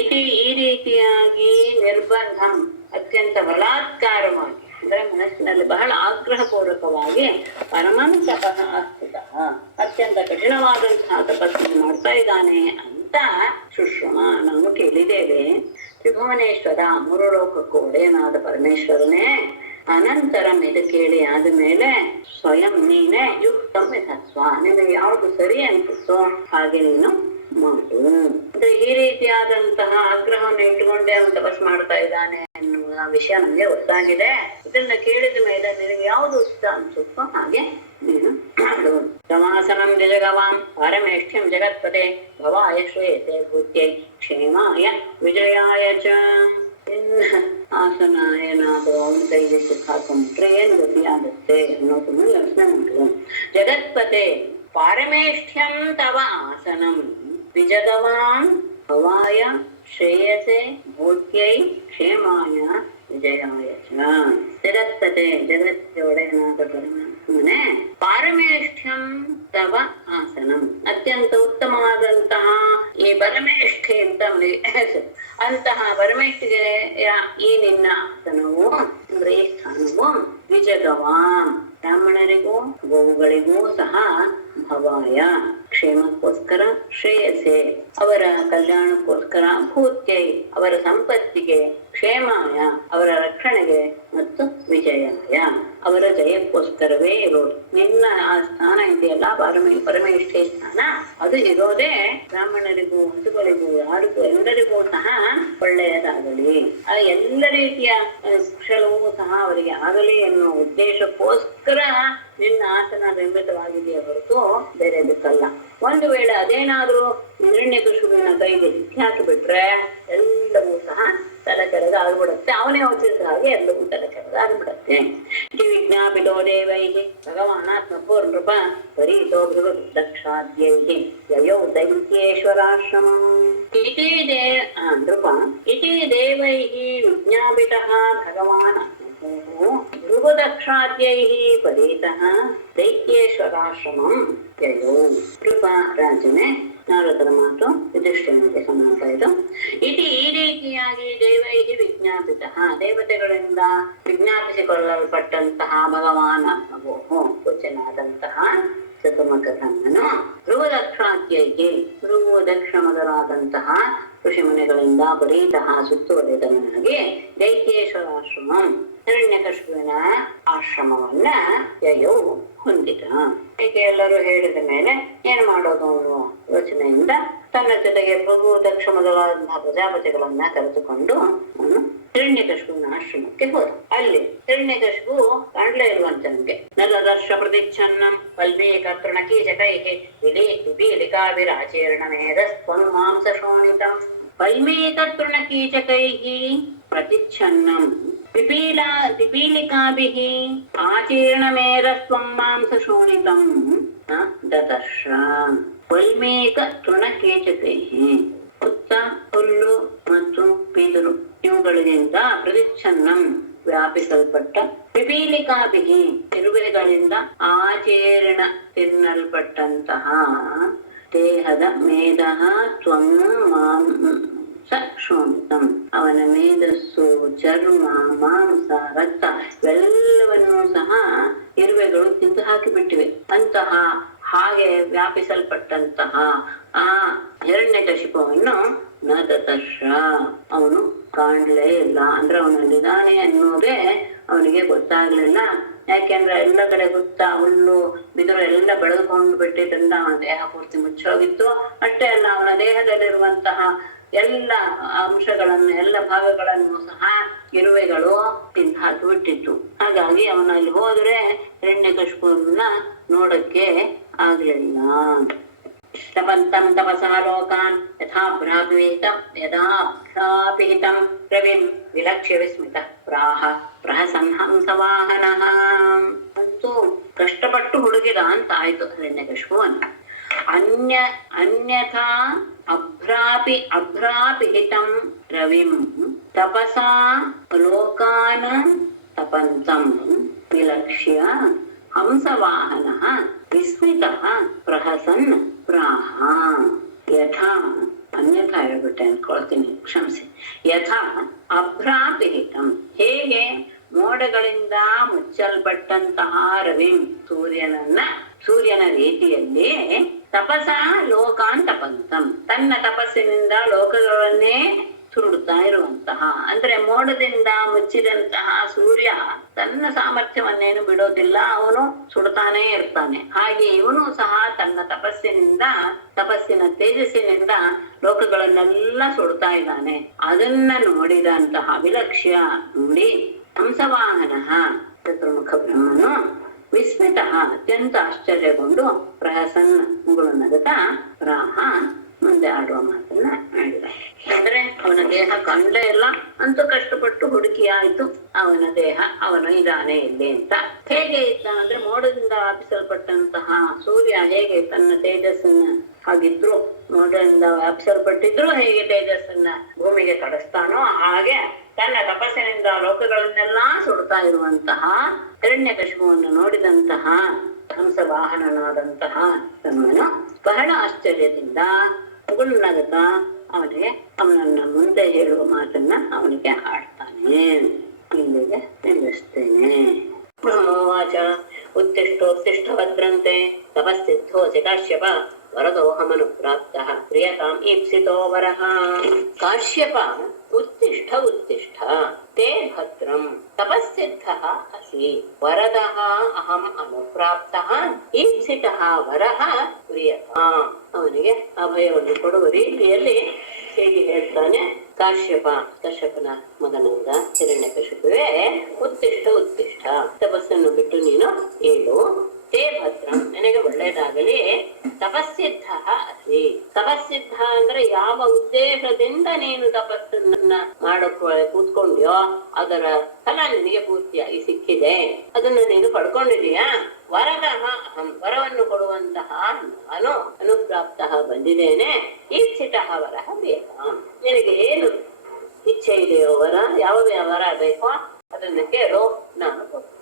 ಇತಿ. ಈ ರೀತಿಯಾಗಿ ನಿರ್ಬಂಧಂ ಅತ್ಯಂತ ಬಲಾತ್ಕಾರವಾಗಿ ಅಂದ್ರೆ ಮನಸ್ಸಿನಲ್ಲಿ ಬಹಳ ಆಗ್ರಹಪೂರ್ವಕವಾಗಿ ಪರಮಂ ತಪಃ ಆಸ್ಥಿತಃ ಅತ್ಯಂತ ಕಠಿಣವಾದಂತಹ ತಪಸ್ಸನ್ನು ಮಾಡ್ತಾ ಇದ್ದಾನೆ ಅಂತ ಸುಶ್ರಮ ನಾವು ಕೇಳಿದ್ದೇವೆ. ತ್ರಿಭುವನೇಶ್ವರ 3 ಲೋಕಕ್ಕೂ ಒಡೆಯನಾದ ಪರಮೇಶ್ವರನೇ. ಅನಂತರಂ ಇದು ಕೇಳಿ ಆದ್ಮೇಲೆ ಸ್ವಯಂ ನೀನೇ ಯುಕ್ತಂ ವಿಧತ್ಸ್ವ ನಿನಗೆ ಯಾವುದು ಸರಿ ಅನ್ಸುತ್ತೋ ಹಾಗೆ ನೀನು ಮಾಡು. ಅಂದ್ರೆ ಈ ರೀತಿಯಾದಂತಹ ಆಗ್ರಹವನ್ನು ಇಟ್ಟುಕೊಂಡೇ ಅವನು ತಪಸ್ ಮಾಡ್ತಾ ಇದ್ದಾನೆ ಎನ್ನುವ ವಿಷಯ ನಮ್ಗೆ ಗೊತ್ತಾಗಿದೆ. ಇದನ್ನ ಕೇಳಿದ ಮೇಲೆ ನಿನಗೆ ಯಾವುದು ಇಷ್ಟ ಅನ್ಸುತ್ತೋ ಹಾಗೆ ನೀನು ಮಾಡು. ಸಮಾಸನಂ ನಿಜಗವಾಂ ಪಾರಮೇಷ್ಠ್ಯಂ ಜಗತ್ಪತೆ ಭವಾಯ ಶ್ರೇಯತೆ ಭೂತ್ಯೈ ಕ್ಷೇಮಾಯ ವಿಜಯಾಯ ಚ. ಆಸನಾಯನಾದ ಅವನು ಕೈಗೆ ಸಿಕ್ಕಾಕೊಂಡ್ಬಿಟ್ರೆ ಏನ್ ಗತಿ ಆಗುತ್ತೆ ಅನ್ನೋದನ್ನ ಯೋಚನೆ ಮಾಡುವ. ಜಗತ್ಪತೆ ಪಾರಮೇಷ್ಠ್ಯಂ ತವ ಆಸನಂ ವಿಜಗವಾನ್ ಭವಾಯ ಶ್ರೇಯಸೆ ಭೂತ್ಯೈ ಕ್ಷೇಮಾಯ ವಿಜಯಾಯ ಚ. ಜಗತ್ಪತೆ ಜಗತ್ತಿಗೆ ಒಡೆಯನಾದ ಪರಮಾತ್ಮನೇ ಪಾರಮೇಷ್ಠ್ಯಂ ತವ ಆಸನಂ, ಅತ್ಯಂತ ಉತ್ತಮವಾದಂತಹ ಈ ಪರಮೇಷ್ಠಿ ಅಂತ ಅಂತಹ ಪರಮೇಷ್ಠಿಗೆ ಈ ನಿನ್ನ ಆಸನವು ಅಂದ್ರೆ ಈ ಸ್ಥಾನವು ವಿಜಗವಾನ್ ಬ್ರಾಹ್ಮಣರಿಗೂ ಗೋವುಗಳಿಗೂ ಸಹ ಭವಾಯ ಕ್ಷೇಮಕ್ಕೋಸ್ಕರ ಶ್ರೇಯಸೆ ಅವರ ಕಲ್ಯಾಣಕ್ಕೋಸ್ಕರ ಭೂತ್ಯೈ ಅವರ ಸಂಪತ್ತಿಗೆ ಕ್ಷೇಮಾಯ ಅವರ ರಕ್ಷಣೆಗೆ ಮತ್ತು ವಿಜಯಾಯ ಅವರ ಜಯಕ್ಕೋಸ್ಕರವೇ ಇರೋದು. ನಿನ್ನ ಆ ಸ್ಥಾನ ಇದೆಯಲ್ಲ ಪರಮೇಷ್ಠಿ ಸ್ಥಾನ, ಅದು ಇರೋದೇ ಬ್ರಾಹ್ಮಣರಿಗೂ ಹಸುಗಳಿಗೂ ಯಾರಿಗೂ ಎಲ್ಲರಿಗೂ ಸಹ ಒಳ್ಳೆಯದಾಗಲಿ, ಆ ಎಲ್ಲ ರೀತಿಯ ಕುಶಲವೂ ಸಹ ಅವರಿಗೆ ಆಗಲಿ ಎನ್ನುವ ಉದ್ದೇಶಕ್ಕೋಸ್ಕರ ನಿನ್ನ ಆಸನ ನಿರ್ಮಿತವಾಗಿದೆಯೇ ಹೊರತು ಬೇರೆದಕ್ಕಲ್ಲ. ಒಂದು ವೇಳೆ ಅದೇನಾದ್ರೂ ಹಿರಣ್ಯಕಶಿಪುವಿನ ಕೈಗೆ ಸಿಕ್ಕಿ ಬಿಟ್ರೆ ಎಲ್ಲವೂ ಸಹ ತಲೆಕೆಳಗ ಆಗ್ಬಿಡುತ್ತೆ. ಅವನೇ ಯೋಚಿಸಿದ ಹಾಗೆ ಎಲ್ಲವೂ ತಲೆಕೆಳಗ ಆಗ್ಬಿಡತ್ತೆ. ವಿಜ್ಞಾಪಿತೋ ದೇವೈಹಿ ಭಗವಾನಾತ್ಮಪೋ ನೃಪ ಪರೀತೋ ಭೃಗು ದಕ್ಷಾದ್ಯೈಹಿ ಯಯೌ ದೈತ್ಯೇಶ್ವರಾಶ್ರಮಂ ಇತಿ ನೃಪ ಇತಿ ದೇವೈಹಿ ವಿಜ್ಞಾಪಿತಃ ಭಗವಾನ್ ಭೃಗುದಕ್ಷಾದ್ಯೈಃ ಪರೀತಃ ದೈತ್ಯೇಶ್ವರಾಶ್ರಮಂ ಯಯೌ. ಕೃಪ ರಾಜನೇ ನಾರದರ ಮಾತು ಯುಧಿಷ್ಠಿರನಿಗೆ ಸಂಬಂಧ ಇದು. ಇತಿ ಈ ರೀತಿಯಾಗಿ ದೇವೈಹಿ ವಿಜ್ಞಾಪಿತಃ ದೇವತೆಗಳಿಂದ ವಿಜ್ಞಾಪಿಸಿಕೊಳ್ಳಲ್ಪಟ್ಟಂತಹ ಭಗವಾನ್ ಪೂಜ್ಯನಾದಂತಹ ಚತುರ್ಮುಖ ಬ್ರಹ್ಮನು ಭೃಗುದಕ್ಷಾದ್ಯೈಹಿ ಭೃಗು ದಕ್ಷ ಮೊದಲಾದಂತಹ ಋಷಿ ಮುನಿಗಳಿಂದ ಪರೀತಃ ಸುತ್ತುವರಿದವನಾಗಿ ದೈತ್ಯೇಶ್ವರಾಶ್ರಮಂ ಹಿರಣ್ಯಕಶಿಪುವಿನ ಆಶ್ರಮವನ್ನ ಯಯೌ ಹೊಂದಿದ. ಹೀಗೆ ಎಲ್ಲರೂ ಹೇಳಿದ ಮೇಲೆ ಏನ್ ಮಾಡೋದು ಅನ್ನುವ ಯೋಚನೆಯಿಂದ ತನ್ನ ಜೊತೆಗೆ ಭೃಗು ದಕ್ಷ ಮೊದಲಾದಂತಹ ಪ್ರಜಾಪತಿಗಳನ್ನ ಕರೆದುಕೊಂಡು ಅವನು ಹಿರಣ್ಯಕಶಿಪುವಿನ ಆಶ್ರಮಕ್ಕೆ ಹೋದ. ಅಲ್ಲಿ ಹಿರಣ್ಯಕಶಿಪು ಕಾಣ್ಲೇ ಇರುವಂತ ನಮ್ಗೆ ನಲದರ್ಶ ಪ್ರತಿಚ್ಛನ್ನಂ ವಲ್ಮೀಕತೃಣಕೀಚಕೈಹಿ ವಿಪೀಲಿಕಾಭಿರಾಚೇರ್ಣ ಮೇಧಸ್ತ್ವಂ ಮಾಂಸ ಶೋಣಿತಂ ವಲ್ಮೀಕತೃಣಕೀಚಕೈಹಿ ಪ್ರತಿಚ್ಛನ್ನಂ ವಿಪೀಲಿಕಾಭಿಃ ಆಚೀರ್ಣ ಮೇಧಸ್ತ್ವಂ ಮಾಂಸ ಶೋಣಿತಂ ದದರ್ಶ. ವಲ್ಮೀಕ ತೃಣಕೀಚಕೈಹಿ ಹುತ್ತ ಹುಲ್ಲು ಮತ್ತು ಬಿದಿರು ಇವುಗಳಿಂದ ಪ್ರತಿಚ್ಛನ್ನಂ ವ್ಯಾಪಿಸಲ್ಪಟ್ಟ ವಿಪೀಲಿಕಾಭಿಹಿ ತಿರುಗುಗಳಿಂದ ಆಚೇರಣ ತಿನ್ನಲ್ಪಟ್ಟಂತಹ ದೇಹದ ಮೇಧಃ ತ್ವಂ ಮಾಂಸ ಶೋಣಿತಂ ಅವನ ಮೇಧಸ್ಸು ಚರ್ಮ ಮಾಂಸ ರಕ್ತ ಇವೆಲ್ಲವನ್ನೂ ಸಹ ಇರುವೆಗಳು ತಿಂದು ಹಾಕಿಬಿಟ್ಟಿವೆ. ಅಂತಹ ಹಾಗೆ ವ್ಯಾಪಿಸಲ್ಪಟ್ಟಂತಹ ಆ ಹಿರಣ್ಯಕಶಿಪುವನ್ನು ನ ದದರ್ಶ ಅವನು ಕಾಣ್ಲೇ ಇಲ್ಲ. ಅಂದ್ರೆ ಅವನಲ್ಲಿದ್ದಾನೆ ಅನ್ನೋದೇ ಅವನಿಗೆ ಗೊತ್ತಾಗ್ಲಿಲ್ಲ. ಯಾಕೆಂದ್ರೆ ಎಲ್ಲ ಕಡೆ ಹುತ್ತ ಹುಲ್ಲು ಬಿದಿರು ಎಲ್ಲ ಬೆಳೆದುಕೊಂಡು ಬಿಟ್ಟಿದ್ರಿಂದ ಅವನ ದೇಹ ಪೂರ್ತಿ ಮುಚ್ಚೋಗಿತ್ತು. ಅಷ್ಟೇ ಅಲ್ಲ, ಅವನ ದೇಹದಲ್ಲಿರುವಂತಹ ಎಲ್ಲ ಅಂಶಗಳನ್ನು ಎಲ್ಲ ಭಾಗಗಳನ್ನು ಸಹ ಇರುವೆಗಳು ತಿಂದು ಹಾಕಿಬಿಟ್ಟಿತ್ತು. ಹಾಗಾಗಿ ಅವನಲ್ಲಿ ಹೋದ್ರೆ ಹಿರಣ್ಯಕಶಿಪುವನ್ನ ನೋಡಕ್ಕೆ ಆಗ್ಲಿಲ್ಲ. ತಪಂತಂ ತಪಸಾ ಲೋಕಾನ್ ಯಥಾಭ್ರಾಪಿಹಿತಂ ರವಿಂ ವಿಲಕ್ಷ್ಯ ವಿಸ್ಮಿತ ಪ್ರಾಹ ಪ್ರಹಸನ್ ಹಂಸವಾಹನಃ. ಅಂತೂ ಕಷ್ಟಪಟ್ಟು ಹುಡುಗಿದ ಅಂತ ಆಯ್ತು ಹಿರಣ್ಯಕಶಿಪುವನ್ನು. ಅನ್ಯಥಾ ಅಭ್ರಾಪಿಹಿತಂ ರವಿಂ ತಪಸಾ ಲೋಕಾನ್ ತಪಂತಂ ವಿಲಕ್ಷ್ಯ ಹಂಸವಾಹನಃ ವಿಸ್ಮಿತಃ ಪ್ರಹಸನ್ ಪ್ರಾಹ. ಯಥಾ ಅನ್ಯಥಾ ಹೇಳ್ಬಿಟ್ಟೆ ಅನ್ಕೊಳ್ತೀನಿ, ಕ್ಷಮಿಸಿ. ಯಥಾ ಅಭ್ರಾಪಿಹಿತಂ ಹೇಗೆ ಮೋಡಗಳಿಂದ ಮುಚ್ಚಲ್ಪಟ್ಟಂತಹ ರವಿಂ ಸೂರ್ಯನ ರೀತಿಯಲ್ಲಿ ತಪಸ ಲೋಕಾನ್ ತಪಂತಂ ತನ್ನ ತಪಸ್ಸಿನಿಂದ ಲೋಕಗಳನ್ನೇ ಸುಡುತ್ತಾ ಇರುವಂತಹ, ಅಂದ್ರೆ ಮೋಡದಿಂದ ಮುಚ್ಚಿದಂತಹ ಸೂರ್ಯ ತನ್ನ ಸಾಮರ್ಥ್ಯವನ್ನೇನು ಬಿಡೋದಿಲ್ಲ, ಅವನು ಸುಡುತ್ತಾನೇ ಇರ್ತಾನೆ. ಹಾಗೆ ಇವನು ಸಹ ತನ್ನ ತಪಸ್ಸಿನ ತೇಜಸ್ಸಿನಿಂದ ಲೋಕಗಳನ್ನೆಲ್ಲ ಸುಡ್ತಾ ಇದ್ದಾನೆ. ಅದನ್ನ ನೋಡಿದಂತಹ ವಿಲಕ್ಷ್ಯ ನೋಡಿ ಹಂಸವಾಹನ ಚತುರ್ಮುಖ ಬ್ರಹ್ಮನು ವಿಸ್ಮಿತ ಅತ್ಯಂತ ಆಶ್ಚರ್ಯಗೊಂಡು ಪ್ರಹಸನ್ ಮುಗುಳು ನಗುತ್ತಾ ಪ್ರಾಹ ಮುಂದೆ ಮುಂದೆ ಆಡುವ ಮಾತನ್ನ ಆಡಿದ. ಅಂದ್ರೆ ಅವನ ದೇಹ ಕಂಡೇ ಇಲ್ಲ ಅಂತೂ ಕಷ್ಟಪಟ್ಟು ಹುಡುಕಿ ಆಯ್ತು ಅವನ ದೇಹ, ಅವನು ಇದಾನೆ ಇಲ್ಲಿ ಅಂತ. ಹೇಗೆ ಇದ್ದ ಅಂದ್ರೆ ಮೋಡದಿಂದ ವ್ಯಾಪಿಸಲ್ಪಟ್ಟಂತಹ ಸೂರ್ಯ ಹೇಗೆ ತನ್ನ ತೇಜಸ್ಸನ್ನ ಹಾಗಿದ್ರು, ಮೋಡದಿಂದ ವ್ಯಾಪಿಸಲ್ಪಟ್ಟಿದ್ರು ಹೇಗೆ ತೇಜಸ್ಸನ್ನ ಭೂಮಿಗೆ ಕಳಿಸ್ತಾನೋ ಹಾಗೆ ತನ್ನ ತಪಸ್ಸಿನಿಂದ ಲೋಕಗಳನ್ನೆಲ್ಲಾ ಸುಡ್ತಾ ಇರುವಂತಹ ಹಿರಣ್ಯಕಶಿಪುವನ್ನು ನೋಡಿದಂತಹ ಹಂಸ ವಾಹನನಾದಂತಹ ತಮ್ಮನು ಬಹಳ ಆಶ್ಚರ್ಯದಿಂದ ಮುಗುಳ್ನಗುತ್ತ ಅವನಿಗೆ ಅವನನ್ನ ಮುಂದೆ ಹೇಳುವ ಮಾತನ್ನ ಅವನಿಗೆ ಹಾಡ್ತಾನೆ. ಇಲ್ಲಿಗೆ ನಿಲ್ಲಿಸ್ತೇನೆ. ಬ್ರಹ್ಮೋವಾಚ ಉತ್ತಿಷ್ಠೋತ್ತಿಷ್ಠ ಭದ್ರಂತೆ ತಪಸ್ಸಿದ್ಧೋಸಿ ಕಾಶ್ಯಪ ವರದೋಹಮನು ಪ್ರಾಪ್ತಃ ಪ್ರಿಯತಾಂ ಈಪ್ಸಿತೋ ವರಃ. ಕಾಶ್ಯಪ ಉತ್ತಿಷ್ಠ ಉತ್ತಿಷ್ಠ ತೇ ಭದ್ರಂ ತಪಸ್ಸಿದ್ಧಃ ಅಸಿ ವರದಃ ಅಹಂ ಅನುಪ್ರಾಪ್ತಃ ಈಪ್ಸಿತಃ ವರಃ ಪ್ರಿಯತಾಂ. ಅವನಿಗೆ ಅಭಯವನ್ನು ಕೊಡುವ ರೀತಿಯಲ್ಲಿ ಹೇಗೆ ಹೇಳ್ತಾನೆ ಕಶ್ಯಪನ ಮಗನಾದ ಹಿರಣ್ಯಕಶಿಪುವೇ, ಉತ್ತಿಷ್ಠ ಉತ್ತಿಷ್ಠ, ತಪಸ್ಸನ್ನು ಬಿಟ್ಟು ನೀನು ಏಳು. ತೇ ಭದ್ರಂ, ನಿನಗೆ ಒಳ್ಳೇದಾಗಲಿ. ತಪಸ್ಸಿದ್ಧ ಅಸಿ, ತಪಸ್ಸಿದ್ಧ ಅಂದ್ರೆ ಯಾವ ಉದ್ದೇಶದಿಂದ ನೀನು ತಪಸ್ಸನ್ನ ಮಾಡಕ್ ಕೂತ್ಕೊಂಡ್ಯೋ ಅದರ ಫಲ ನಿನಗೆ ಪೂರ್ತಿಯಾಗಿ ಸಿಕ್ಕಿದೆ, ಅದನ್ನ ನೀನು ಪಡ್ಕೊಂಡಿದೀಯಾ. ವರದಃ ಅಹಂ, ವರವನ್ನು ಕೊಡುವಂತಹ ನಾನು ಅನುಪ್ರಾಪ್ತ ಬಂದಿದ್ದೇನೆ. ಈಪ್ಸಿತಃ ವರಃ ಪ್ರಿಯತಾಂ, ನಿನಗೆ ಏನು ಇಚ್ಛೆ ಇದೆಯೋ ವರ, ಯಾವ ವರ ಬೇಕೋ ಅದನ್ನ ಕೇಳು, ನಾನು ಕೊಡ್ತೇನೆ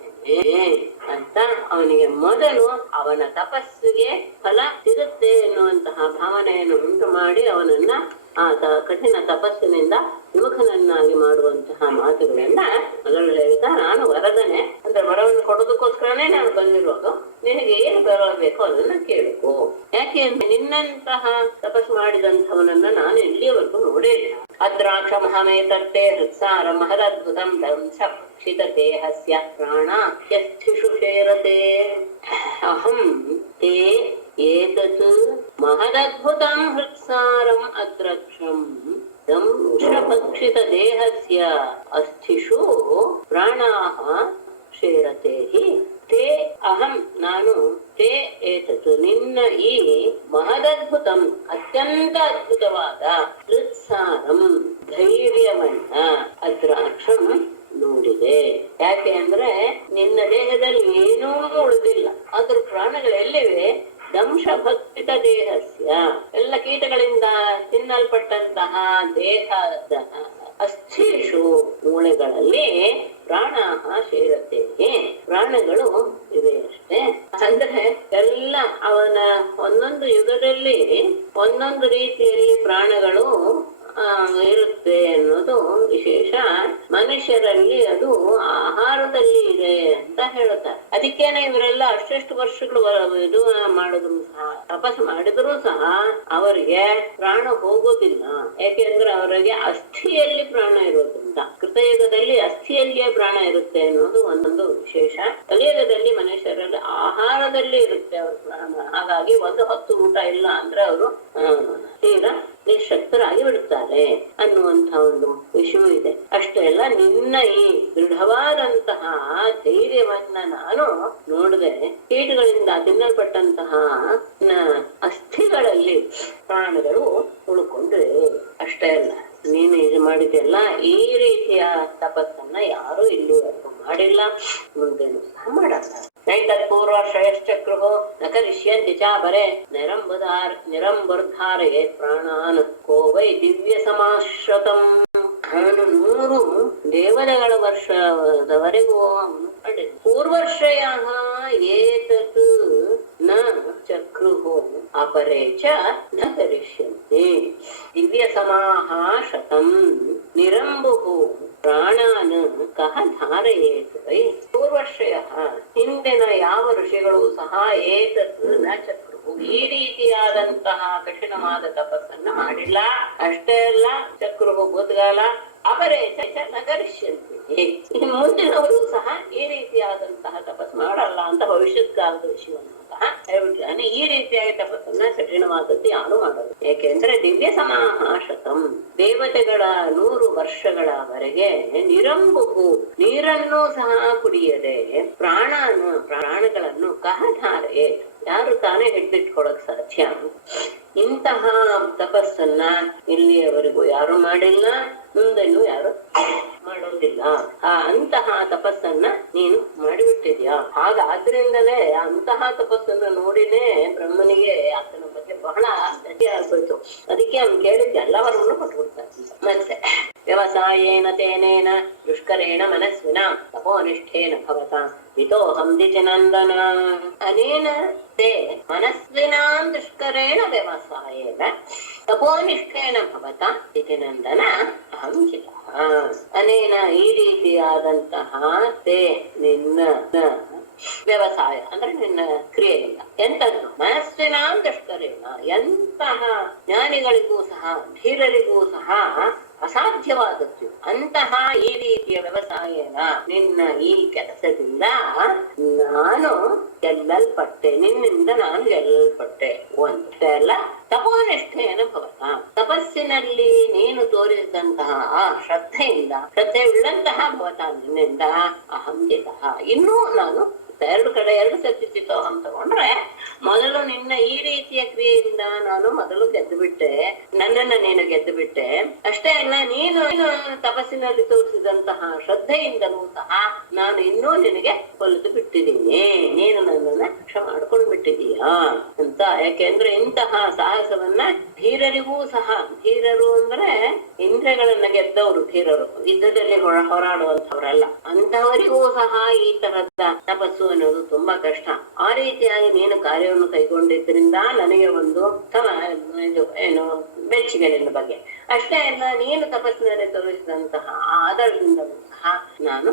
ಅಂತ ಅವನಿಗೆ ಮೊದಲು ಅವನ ತಪಸ್ಸಿಗೆ ಫಲ ಸಿಗುತ್ತೆ ಎನ್ನುವಂತಹ ಭಾವನೆಯನ್ನು ಉಂಟು ಮಾಡಿ ಅವನನ್ನ ಆ ಕಠಿಣ ತಪಸ್ಸಿನಿಂದ ಯುವಕನನ್ನಾಗಿ ಮಾಡುವಂತಹ ಮಾತುಗಳನ್ನ ಮೊದಲು ಹೇಳ್ತಾ, ನಾನು ವರದನೆ ಅಂದ್ರೆ ವರವನ್ನು ಕೊಡೋದಕ್ಕೋಸ್ಕರನೇ ನಾನು ಬಂದಿರೋದು, ನಿನಗೆ ಏನು ಬರಬೇಕು ಅದನ್ನ ಕೇಳಬೇಕು. ಯಾಕೆ ಅಂದ್ರೆ ನಿನ್ನಂತಹ ತಪಸ್ ಮಾಡಿದಂಥವನನ್ನ ನಾನು ಎಲ್ಲಿಯವರೆಗೂ ನೋಡೇ ಇಲ್ಲ. ಅದ್ರಾಕ್ಷ ಮಹಮೇತಟ್ಟೆ ಹೃತ್ಸಾರ ಮಹದದ್ಭುತಂ ದಂಶ ಭಕ್ಷಿತ ದೇಹಸ್ಯ ಪ್ರಾಣ ಯಸ್ಥಿಷು ಶೇರತೆ ಅಹಂ ತೇ ಏತತ್ ಮಹದದ್ಭುತಂ ಹೃತ್ಸಾರಂ ಅದ್ರಕ್ಷಂ ದಂಶಭಕ್ಷಿತ ದೇಹಸ್ಯ ಅಸ್ಥಿಷು ಪ್ರಾಣಾಃ ಶೇರತೆ ತೇ ಅಹಂ, ನಾನು ತೇ ಏತತ್, ನಿನ್ನ ಈ ಮಹದದ್ಭುತಂ ಅತ್ಯಂತ ಅದ್ಭುತವಾದ ಹೃತ್ಸಾರಂ ಧೈರ್ಯವನ್ನ ಅದ್ರಾಕ್ಷಂ ನೋಡಿದೆ. ಯಾಕೆ ಅಂದ್ರೆ ನಿನ್ನ ದೇಹದಲ್ಲಿ ಏನೂ ಉಳಿದಿಲ್ಲ, ಅದ್ರ ಪ್ರಾಣಗಳೆಲ್ಲಿವೆ? ದಂಶ ಭಕ್ಷಿತ ದೇಹಸ್ಯ, ಎಲ್ಲ ಕೀಟಗಳಿಂದ ತಿನ್ನಲ್ಪಟ್ಟಂತಹ ದೇಹದ ಅಸ್ಥಿಷು ಮೂಳೆಗಳಲ್ಲಿ ಪ್ರಾಣಾಹ ಶೇರತೆ, ಪ್ರಾಣಗಳು ಇವೆ ಅಷ್ಟೇ. ಅಂದ್ರೆ ಎಲ್ಲ ಅವನ ಒಂದೊಂದು ಯುಗದಲ್ಲಿ ಒಂದೊಂದು ರೀತಿಯಲ್ಲಿ ಪ್ರಾಣಗಳು ಇರುತ್ತೆ ಅನ್ನೋದು ವಿಶೇಷ. ಮನುಷ್ಯರಲ್ಲಿ ಅದು ಆಹಾರದಲ್ಲಿ ಇದೆ ಅಂತ ಹೇಳುತ್ತಾರೆ. ಅದಕ್ಕೇನೆ ಇವರೆಲ್ಲ ಅಷ್ಟೆಷ್ಟು ವರ್ಷಗಳು ಇದು ಮಾಡಿದ್ರು ಸಹ, ತಪಸ್ ಮಾಡಿದ್ರು ಸಹ ಅವರಿಗೆ ಪ್ರಾಣ ಹೋಗೋದಿಲ್ಲ. ಯಾಕೆಂದ್ರೆ ಅವರಿಗೆ ಅಸ್ಥಿಯಲ್ಲಿ ಪ್ರಾಣ ಇರೋದ್ರಿಂದ, ಕೃತಯುಗದಲ್ಲಿ ಅಸ್ಥಿಯಲ್ಲಿಯೇ ಪ್ರಾಣ ಇರುತ್ತೆ ಅನ್ನೋದು ಒಂದೊಂದು ವಿಶೇಷ. ಕಲಿಯುಗದಲ್ಲಿ ಮನುಷ್ಯರಲ್ಲಿ ಆಹಾರದಲ್ಲಿ ಇರುತ್ತೆ ಅವ್ರ ಪ್ರಾಣ. ಹಾಗಾಗಿ ಒಂದು ಹೊತ್ತು ಊಟ ಇಲ್ಲ ಅಂದ್ರೆ ಅವರು ತೀರಾ ನಿಶಕ್ತರಾಗಿ ಬಿಡುತ್ತಾರೆ ಅನ್ನುವಂಥ ಒಂದು ವಿಷಯ ಇದೆ. ಅಷ್ಟೇ ಅಲ್ಲ, ನಿನ್ನ ಈ ದೃಢವಾದಂತಹ ಧೈರ್ಯವನ್ನ ನಾನು ನೋಡಿದೆ. ಕೀಟಗಳಿಂದ ತಿನ್ನಲ್ಪಟ್ಟಂತಹ ಅಸ್ಥಿಗಳಲ್ಲಿ ಪ್ರಾಣಗಳು ಉಳ್ಕೊಂಡ್ರೆ. ಅಷ್ಟೇ ಅಲ್ಲ, ನೀನು ಇದು ಮಾಡಿದೆಲ್ಲ ಈ ರೀತಿಯ ತಪಸ್ಸನ್ನ ಯಾರು ಇಲ್ಲಿವರೆಗೂ ಮಾಡಿಲ್ಲ, ಮುಂದೇನು ಸಹ ಮಾಡಲ್ಲ. ನೈತತ್ಪೂರ್ವ ಶ್ರೇಯಶ್ಚಕ್ರು ನ ಕರಿಷ್ಯಂತಿ ಚಾಪರೆ ನಿರಂಬರ್ಧಾರಯೇ ಪ್ರಾಣಾನ್ ಕೋ ವೈ ದಿವ್ಯ ಸಮಾಶ್ರತಂ. ಅವನು 100 ದೇವತೆಗಳ ವರ್ಷದವರೆಗೂ ಅವನು ಪಡೆದ. ಪೂರ್ವಶ್ರಯ ಏತತ್ ನ ಚಕ್ರುಹು ಅಪರೇ ಚ ನ ಕರಿಷ್ಯಂತಿ ದಿವ್ಯ ಸಮಾಹ ಶತಂ ನಿರಂಬುಹು ಪ್ರಾಣಾನ್ ಕಹ ಧಾರಯೇತ್ ವೈ. ಪೂರ್ವಶ್ರಯ, ಹಿಂದಿನ ಯಾವ ಋಷಿಗಳು ಸಹ ಏತತ್ ನ ಚಕ್ರುಹು, ಈ ರೀತಿಯಾದಂತಹ ಕಠಿಣವಾದ ತಪಸ್ಸನ್ನ ಮಾಡಿಲ್ಲ. ಅಷ್ಟೇ ಅಲ್ಲ, ಚಕ್ರುಹು ಭೂತಗಾಲ ಅಪರೇ ಚ ನ ಕರಿಷ್ಯಂತಿ, ಮುಂದಿನವರು ಸಹ ಈ ರೀತಿಯಾದಂತಹ ತಪಸ್ ಮಾಡಲ್ಲ ಅಂತ ಭವಿಷ್ಯತ್ ಕಾಲದ ವಿಷಯವನ್ನು ಸಹ ಹೇಳ್ಬಿಟ್ಟಿದ್ದಾನೆ. ಈ ರೀತಿಯಾಗಿ ತಪಸ್ಸನ್ನ ಕಠಿಣವಾದದ್ದು ಯಾರು ಮಾಡಲ್ಲ. ಯಾಕೆಂದ್ರೆ ದಿವ್ಯ ಸಮಾಹ ಶತಂ, ದೇವತೆಗಳ 100 ವರ್ಷಗಳವರೆಗೆ ನಿರಂಬುಹು, ನೀರನ್ನು ಸಹ ಕುಡಿಯದೆ ಪ್ರಾಣಗಳನ್ನು ಕಹ ಧಾರೆ, ಯಾರು ತಾನೇ ಹಿಡಿದಿಟ್ಕೊಳಕ್ ಸಾಧ್ಯ? ಇಂತಹ ತಪಸ್ಸನ್ನ ಇಲ್ಲಿಯವರೆಗೂ ಯಾರು ಮಾಡಿಲ್ಲ, ಮುಂದೆನೂ ಯಾರು ಮಾಡೋದಿಲ್ಲ. ಅಂತಹ ತಪಸ್ಸನ್ನ ನೀನು ಮಾಡಿಬಿಟ್ಟಿದ್ಯಾ. ಹಾಗಾದ್ರಿಂದಲೇ ಅಂತಹ ತಪಸ್ಸನ್ನ ನೋಡಿನೇ ಬ್ರಹ್ಮನಿಗೆ ಆತನ ಬಗ್ಗೆ ಬಹಳ ಗತಿ ಆಗ್ಬೇಕು. ಅದಕ್ಕೆ ಅವ್ನು ಕೇಳಿದ್ದ ಎಲ್ಲವರನ್ನು ಕೊಟ್ಬಿಡ್ತಾನೆ. ಮತ್ತೆ ವ್ಯವಸಾಯೇನ ತೇನೇನ ದುಷ್ಕರೇಣ ಮನಸ್ವಿನ ತಪೋನಿಷ್ಠೇನ ಭವತ ಹಿತೋಹಂ ದಿತಿನಂದನ ಅನೇನ ತೇ ಮನಸ್ವಿನಾಂ ದುಷ್ಕರೇಣ ವ್ಯವಸಾಯೇನ ತಪೋನಿಷ್ಠೇನ ಭವತ ದಿತಿನಂದನ ಅಹಂ ಹಿತಃ. ಅನೇನ ಈ ರೀತಿಯಾದಂತಹ ತೇ ನಿನ್ನ ವ್ಯವಸಾಯ ಅಂದ್ರೆ ನಿನ್ನ ಕ್ರಿಯೆಯಿಂದ ಎಂತದ್ದು ಮನಸ್ಸಿನಾಂ ದುಷ್ಕರೇಣ ಎಂತಹ ಜ್ಞಾನಿಗಳಿಗೂ ಸಹ ಧೀರರಿಗೂ ಸಹ ಅಸಾಧ್ಯವಾದದ್ದು ಅಂತಹ ಈ ರೀತಿಯ ವ್ಯವಸಾಯನ ನಿನ್ನ ಈ ಕೆಲಸದಿಂದ ನಾನು ಗೆಲ್ಲಲ್ಪಟ್ಟೆ, ನಿನ್ನಿಂದ ನಾನು ಗೆಲ್ಲಲ್ಪಟ್ಟೆ. ಒಂದೇ ಅಲ್ಲ ತಪೋನಿಷ್ಠೇನ ಭವತ ತಪಸ್ಸಿನಲ್ಲಿ ನೀನು ತೋರಿಸಿದಂತಹ ಆ ಶ್ರದ್ಧೆಯುಳ್ಳಂತಹ ಭವತ ನಿನ್ನಿಂದ ಅಹಂಜಿತಃ. ಇನ್ನೂ ನಾನು ಎರಡು ಕಡೆ ಎರಡು ಸರ್ತಿ ಚಿತ್ತೋಹಂ ತಗೊಂಡ್ರೆ ಮೊದಲು ನಿನ್ನ ಈ ರೀತಿಯ ಕ್ರಿಯೆಯಿಂದ ನಾನು ಮೊದಲು ಗೆದ್ದು ಬಿಟ್ಟೆ, ನನ್ನನ್ನ ನೀನು ಗೆದ್ದು ಬಿಟ್ಟೆ. ಅಷ್ಟೇ ಅಲ್ಲ, ನೀನು ತಪಸ್ಸಿನಲ್ಲಿ ತೋರಿಸಿದಂತಹ ಶ್ರದ್ಧೆಯಿಂದಲೂ ಸಹ ನಾನು ಇನ್ನೂ ನಿನಗೆ ಒಲಿದು ಬಿಟ್ಟಿದ್ದೀನಿ, ನೀನು ನನ್ನನ್ನ ರಕ್ಷ ಮಾಡ್ಕೊಂಡು ಬಿಟ್ಟಿದೀಯಾ ಅಂತ. ಯಾಕೆಂದ್ರೆ ಇಂತಹ ಸಾಹಸವನ್ನ ಧೀರರಿಗೂ ಸಹ, ಧೀರರು ಅಂದ್ರೆ ಇಂದ್ರಿಯಗಳನ್ನ ಗೆದ್ದವರು ಧೀರರು, ಯುದ್ಧದಲ್ಲಿ ಹೋರಾಡುವಂತವ್ರಲ್ಲ, ಅಂತವರಿಗೂ ಸಹ ಈ ತರದ ತಪಸ್ಸು ಅನ್ನೋದು ತುಂಬಾ ಕಷ್ಟ. ಆ ರೀತಿಯಾಗಿ ನೀನು ಕಾರ್ಯವನ್ನು ಕೈಗೊಂಡಿದ್ರಿಂದ ನನಗೆ ಒಂದು ಇದು ಏನು ಮೆಚ್ಚುಗೆ ನಿನ್ನ ಬಗ್ಗೆ. ಅಷ್ಟೇ ಅಲ್ಲ, ನೀನು ತಪಸ್ಸಿನಲ್ಲಿ ತೋರಿಸಿದಂತಹ ಆಧಾರದಿಂದ ಸಹ ನಾನು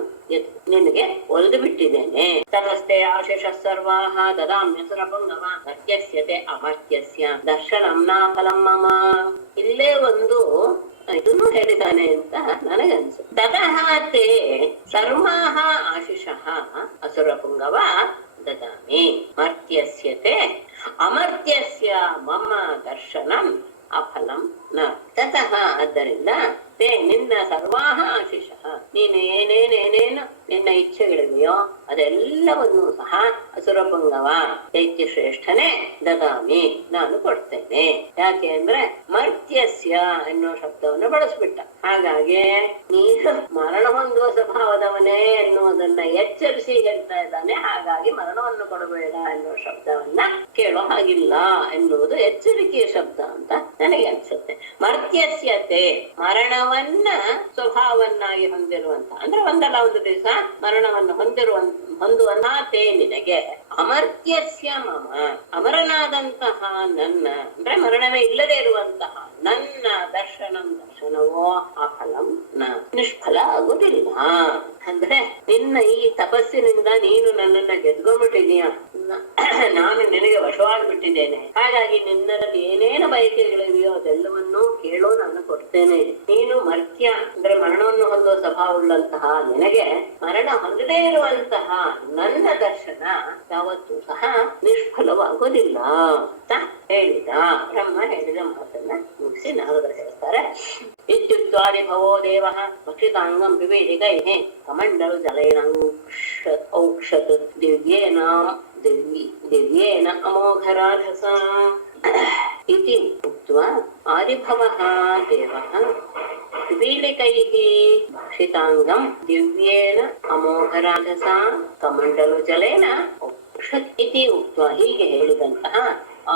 ನಿನಗೆ ಒಲಿದು ಬಿಟ್ಟಿದ್ದೇನೆ. ತಪಸ್ತೆ ಆಶೇಷ ಸರ್ವಾಹ ದದಾಮ್ಯಸುರಪುಂಗವ ಮರ್ತ್ಯಸ್ಯತೆ ಅಮರ್ತ್ಯಸ್ಯ ದರ್ಶನಂ ನಾ ಫಲಂ ಮಮ. ಇಲ್ಲೇ ಒಂದು ಇದನ್ನು ಹೇಳಿದ್ದಾನೆ ಅಂತ ನನಗನ್ಸು. ತತಃ ತೇ ಸರ್ವಾಹ ಆಶಿಷಃ ಅಸುರಪುಂಗವ ದದಾಮಿ ಮರ್ತ್ಯಸ್ಯತೆ ಅಮರ್ತ್ಯಸ್ಯ ಮಮ ದರ್ಶನಂ ಅಫಲಂ ನ. ತತಃ ಆದ್ದರಿಂದ ತೇ ನಿನ್ನ ಸರ್ವಾಹ ಆಶಿಷ ನೀನು ಏನೇನೇನೇನು ನಿನ್ನ ಇಚ್ಛೆಗಳಿವೆಯೋ ಅದೆಲ್ಲವನ್ನೂ ಸಹ ಅಸುರಪುಂಗವ ದೈತ್ಯ ಶ್ರೇಷ್ಠನೇ ದದಾಮಿ ನಾನು ಕೊಡ್ತೇನೆ. ಯಾಕೆ ಅಂದ್ರೆ ಮರ್ತ್ಯಸ್ಯ ಎನ್ನುವ ಶಬ್ದವನ್ನು ಬಳಸ್ಬಿಟ್ಟ. ಹಾಗಾಗಿ ನೀನು ಮರಣ ಹೊಂದುವ ಸ್ವಭಾವದವನೇ ಎನ್ನುವುದನ್ನ ಎಚ್ಚರಿಸಿ ಹೇಳ್ತಾ ಇದ್ದಾನೆ. ಹಾಗಾಗಿ ಮರಣವನ್ನು ಕೊಡಬೇಡ ಎನ್ನುವ ಶಬ್ದವನ್ನ ಕೇಳೋ ಹಾಗಿಲ್ಲ ಎನ್ನುವುದು ಎಚ್ಚರಿಕೆಯ ಶಬ್ದ ಅಂತ ನನಗೆ ಅನ್ಸುತ್ತೆ. ಮರ್ತ್ಯಸ್ಯತೆ ಮರಣವನ್ನ ಸ್ವಭಾವನ್ನಾಗಿ ಹೊಂದಿರುವಂತ ಅಂದ್ರೆ ಒಂದಲ್ಲ ಒಂದು ದಿವಸ ಮರಣವನ್ನು ಹೊಂದುವಂತೆ ನಿನಗೆ ಅಮರ್ತ್ಯಸ್ಯ ಮಮ ಅಮರನಾದಂತಹ ನನ್ನ ಅಂದ್ರೆ ಮರಣವೇ ಇಲ್ಲದೆ ಇರುವಂತಹ ನನ್ನ ದರ್ಶನವೋ ಅಫಲಂ ನಿಷ್ಫಲ ಆಗುವುದಿಲ್ಲ. ಅಂದ್ರೆ ನಿನ್ನ ಈ ತಪಸ್ಸಿನಿಂದ ನೀನು ನನ್ನನ್ನ ಗೆದ್ಕೊಂಡ್ಬಿಟ್ಟಿದೀಯ, ನಾನು ನಿನಗೆ ವಶವಾಗ್ಬಿಟ್ಟಿದ್ದೇನೆ. ಹಾಗಾಗಿ ನಿನ್ನಲ್ಲಿ ಏನೇನು ಬಯಕೆಗಳಿವೆಯೋ ಅದೆಲ್ಲವನ್ನೂ ಕೇಳೋ ನಾನು ಕೊಡ್ತೇನೆ. ನೀನು ಮರ್ತ್ಯ ಅಂದ್ರೆ ಮರಣವನ್ನು ಹೊಂದುವ ಸ್ವಭಾವವುಳ್ಳಂತಹ ನಿನಗೆ ಮರಣ ಹೊಂದದೇ ಇರುವಂತಹ ನನ್ನ ದರ್ಶನ ಯಾವತ್ತೂ ಸಹ ನಿಷ್ಫಲವಾಗುವುದಿಲ್ಲ ಅಂತ ಹೇಳಿದ. ಬ್ರಹ್ಮ ಹೇಳಿದ ಮಾತನ್ನ ಮುಗಿಸಿ ನಾರದರು ಹೇಳ್ತಾರೆ. ಇತ್ಯುಕ್ತಾದಿ ಭವೋ ದೇವ ಭಕ್ಷಿತಾಂಗಂ ವಿವೇದಿಕೈಃ ಕಮಂಡಲು ಜಲೈರಂಕ್ಷತ್ ದಿವ್ಯೇನ ಅಮೋಘರಾಧಸ ಇತಿ ಉಕ್ತ್ವಾ ಆದಿಭವಃ ದೇವಃ ವಿವೇದಿಕೈಃ ಭಕ್ಷಿತಾಂಗಂ ದಿವ್ಯೇನ ಅಮೋಘರಾಧಸ ಕಮಂಡಲು ಜಲೇನ ಔಕ್ಷತ್ ಇತಿ ಉಕ್ತ್ವಾ ಹೀಗೆ ಹೇಳಿದಂತಹ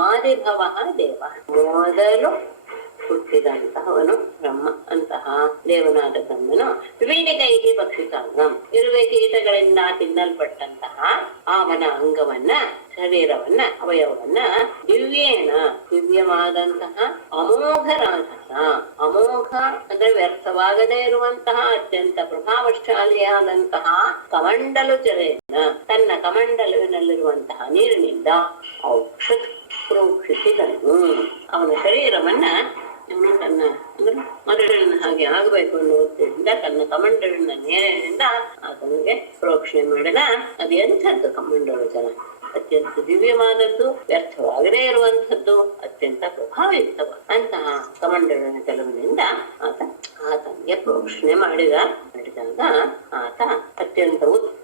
ಆದಿಭವಃ ದೇವ ಮೊದಲು ಹುಟ್ಟಿದಂತಹವನು ಬ್ರಹ್ಮ ಅಂತಹ ದೇವನಾದ ಬ್ರಹ್ಮನು ವಿವೇದಿಕೈಗೆ ಭಕ್ಷಿತಾಂಗಂ ಇರುವೆ ಕೀಟಗಳಿಂದ ತಿನ್ನಲ್ಪಟ್ಟಂತಹ ಅವನ ಅಂಗವನ್ನ ಶರೀರವನ್ನ ಅವಯವನ್ನ ದಿವ್ಯವಾದಂತಹ ಅಮೋಘರಾಧಸ ಅಮೋಘ ಅಂದ್ರೆ ವ್ಯರ್ಥವಾಗದೇ ಇರುವಂತಹ ಅತ್ಯಂತ ಪ್ರಭಾವಶಾಲಿಯಾದಂತಹ ಕಮಂಡಲು ಜಲೆಯನ್ನ ತನ್ನ ಕಮಂಡಲುವಿನಲ್ಲಿರುವಂತಹ ನೀರಿನಿಂದ ಔಕ್ಷತ್ ಪ್ರೋಕ್ಷಿಸಿದನು. ಅವನ ಶರೀರವನ್ನ ತನ್ನ ಅಂದ್ರೆ ಮರಳಿನ ಹಾಗೆ ಆಗಬೇಕು ಅನ್ನುವುದರಿಂದ ತನ್ನ ಕಮಂಡಲಿನ ನೇರಿನಿಂದ ಆತನಿಗೆ ಪ್ರೋಕ್ಷಣೆ ಮಾಡಿದ. ಅದು ಎಂಥದ್ದು ಕಮಂಡಲು ಜಲ? ಅತ್ಯಂತ ದಿವ್ಯವಾದದ್ದು, ವ್ಯರ್ಥವಾಗದೇ ಇರುವಂಥದ್ದು, ಅತ್ಯಂತ ಪ್ರಭಾವಯುಕ್ತವ ಅಂತಹ ಕಮಂಡಲಿನ ಜಲವಿನಿಂದ ಆತನಿಗೆ ಪ್ರೋಕ್ಷಣೆ ಮಾಡಿದಾಗ ಆತ ಅತ್ಯಂತ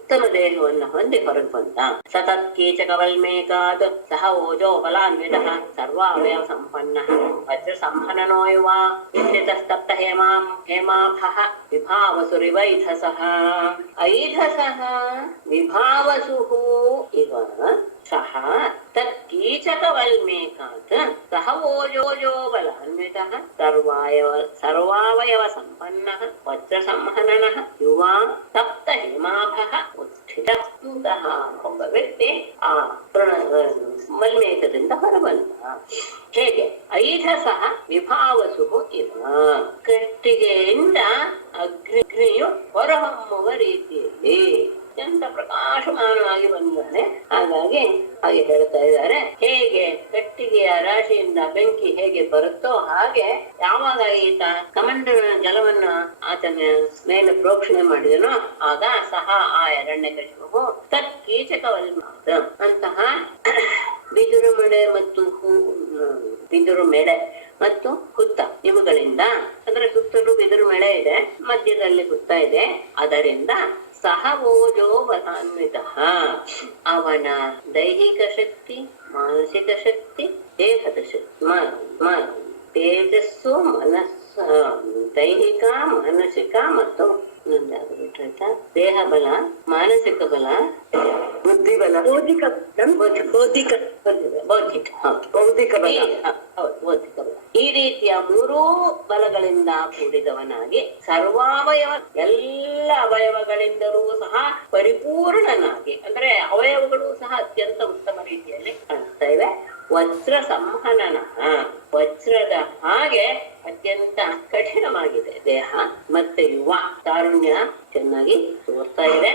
ಉತ್ತಮ ದೇಹವನ್ನು ಹೊಂದಿ ಹೊರಗೆ ಬಂದ. ಸತತ್ ಕೀಚಕವಲ್ಮೇಕಾತ್ ಸಹ ಓಜೋ ಬಲಾನ್ವಿತಃ ಸರ್ವಾವಯವ ಸಂಪನ್ನ ವಜ್ರ ಸಂಹನನೋ ಯುವ ಸ್ಥಿತಸ್ತಪ್ತ ಹೇಮಾಭಃ ವಿಭಾವಸುರಿವೈಧಸಃ ಐಧಸಃ ವಿಭಾವಸುಃ ಇವ ಸಹ ತತ್ಕೀಚಕವಲ್ಮೇಕಾತ್ ಸಹ ಓಜೋ ಬಲಾನ್ವಿತಃ ಸರ್ವಾವಯವ ಸಂಪನ್ನಃ ವಜ್ರ ಸಂಹನನಃ ಯುವ ತಪ್ತ ಹೇಮಾಭಃ ಉತ್ಥಿತಃ ಒಬ್ಬ ವ್ಯಕ್ತಿ ಆ ಮಲ್ಮೇಕದಿಂದ ಹೊರಬಂದ. ಹೇಗೆ? ಐಧಸಃ ವಿಭಾವಸುಹು ಇವ ಕಟ್ಟಿಗೆಯಿಂದ ಅಗ್ನಿಯು ಹೊರಹೊಮ್ಮುವ ರೀತಿಯಲ್ಲಿ ಅತ್ಯಂತ ಪ್ರಕಾಶಮಾನವಾಗಿ ಬಂದಿದ್ದಾನೆ. ಹಾಗಾಗಿ ಹಾಗೆ ಹೇಳ್ತಾ ಇದ್ದಾರೆ, ಹೇಗೆ ಕಟ್ಟಿಗೆಯ ರಾಶಿಯಿಂದ ಬೆಂಕಿ ಹೇಗೆ ಬರುತ್ತೋ ಹಾಗೆ ಯಾವಾಗ ಈತ ಕಮಂಡಲ ಜಲವನ್ನ ಆತನ ಮೇಲೆ ಪ್ರೋಕ್ಷಣೆ ಮಾಡಿದನೋ ಆಗ ಸಹ ಆ ಹಿರಣ್ಯಕಶಿಪು ತತ್ ಕೀಚಕವಲ್ಮಾತ ಅಂತಹ ಬಿದಿರು ಮೆಳೆ ಮತ್ತು ಹುತ್ತ ಇವುಗಳಿಂದ, ಅಂದ್ರೆ ಸುತ್ತಲೂ ಬಿದಿರು ಮೆಳೆ ಇದೆ, ಮಧ್ಯದಲ್ಲಿ ಹುತ್ತ ಇದೆ, ಅದರಿಂದ ಸಹ ಓಜೋ ಬಲಾನ್ವಿತ ಅವನ ದೈಹಿಕ ಶಕ್ತಿ, ಮಾನಸಿಕ ಶಕ್ತಿ, ದೇಹದ ಶಕ್ತಿ, ತೇಜಸ್ಸು, ದೈಹಿಕ, ಮಾನಸಿಕ ಮತ್ತು ದೇಹ ಬಲ, ಮಾನಸಿಕ ಬಲ, ಬುದ್ಧಿ ಬಲ, ಬೌದ್ಧಿಕ ಬಲ, ಈ ರೀತಿಯ ಮೂರೂ ಬಲಗಳಿಂದ ಕೂಡಿದವನಾಗಿ ಸರ್ವಾವಯವ ಎಲ್ಲ ಅವಯವಗಳಿಂದಲೂ ಸಹ ಪರಿಪೂರ್ಣನಾಗಿ, ಅಂದ್ರೆ ಅವಯವಗಳು ಸಹ ಅತ್ಯಂತ ಉತ್ತಮ ರೀತಿಯಲ್ಲಿ ಕಾಣಿಸ್ತಾ ಇವೆ. ವಜ್ರ ಸಂಹನನ, ವಜ್ರದ ಹಾಗೆ ಅತ್ಯಂತ ಕಠಿಣವಾಗಿದೆ ದೇಹ, ಮತ್ತೆ ಯುವ ತಾರುಣ್ಯ ಚೆನ್ನಾಗಿ ತೋರ್ತಾ ಇದೆ.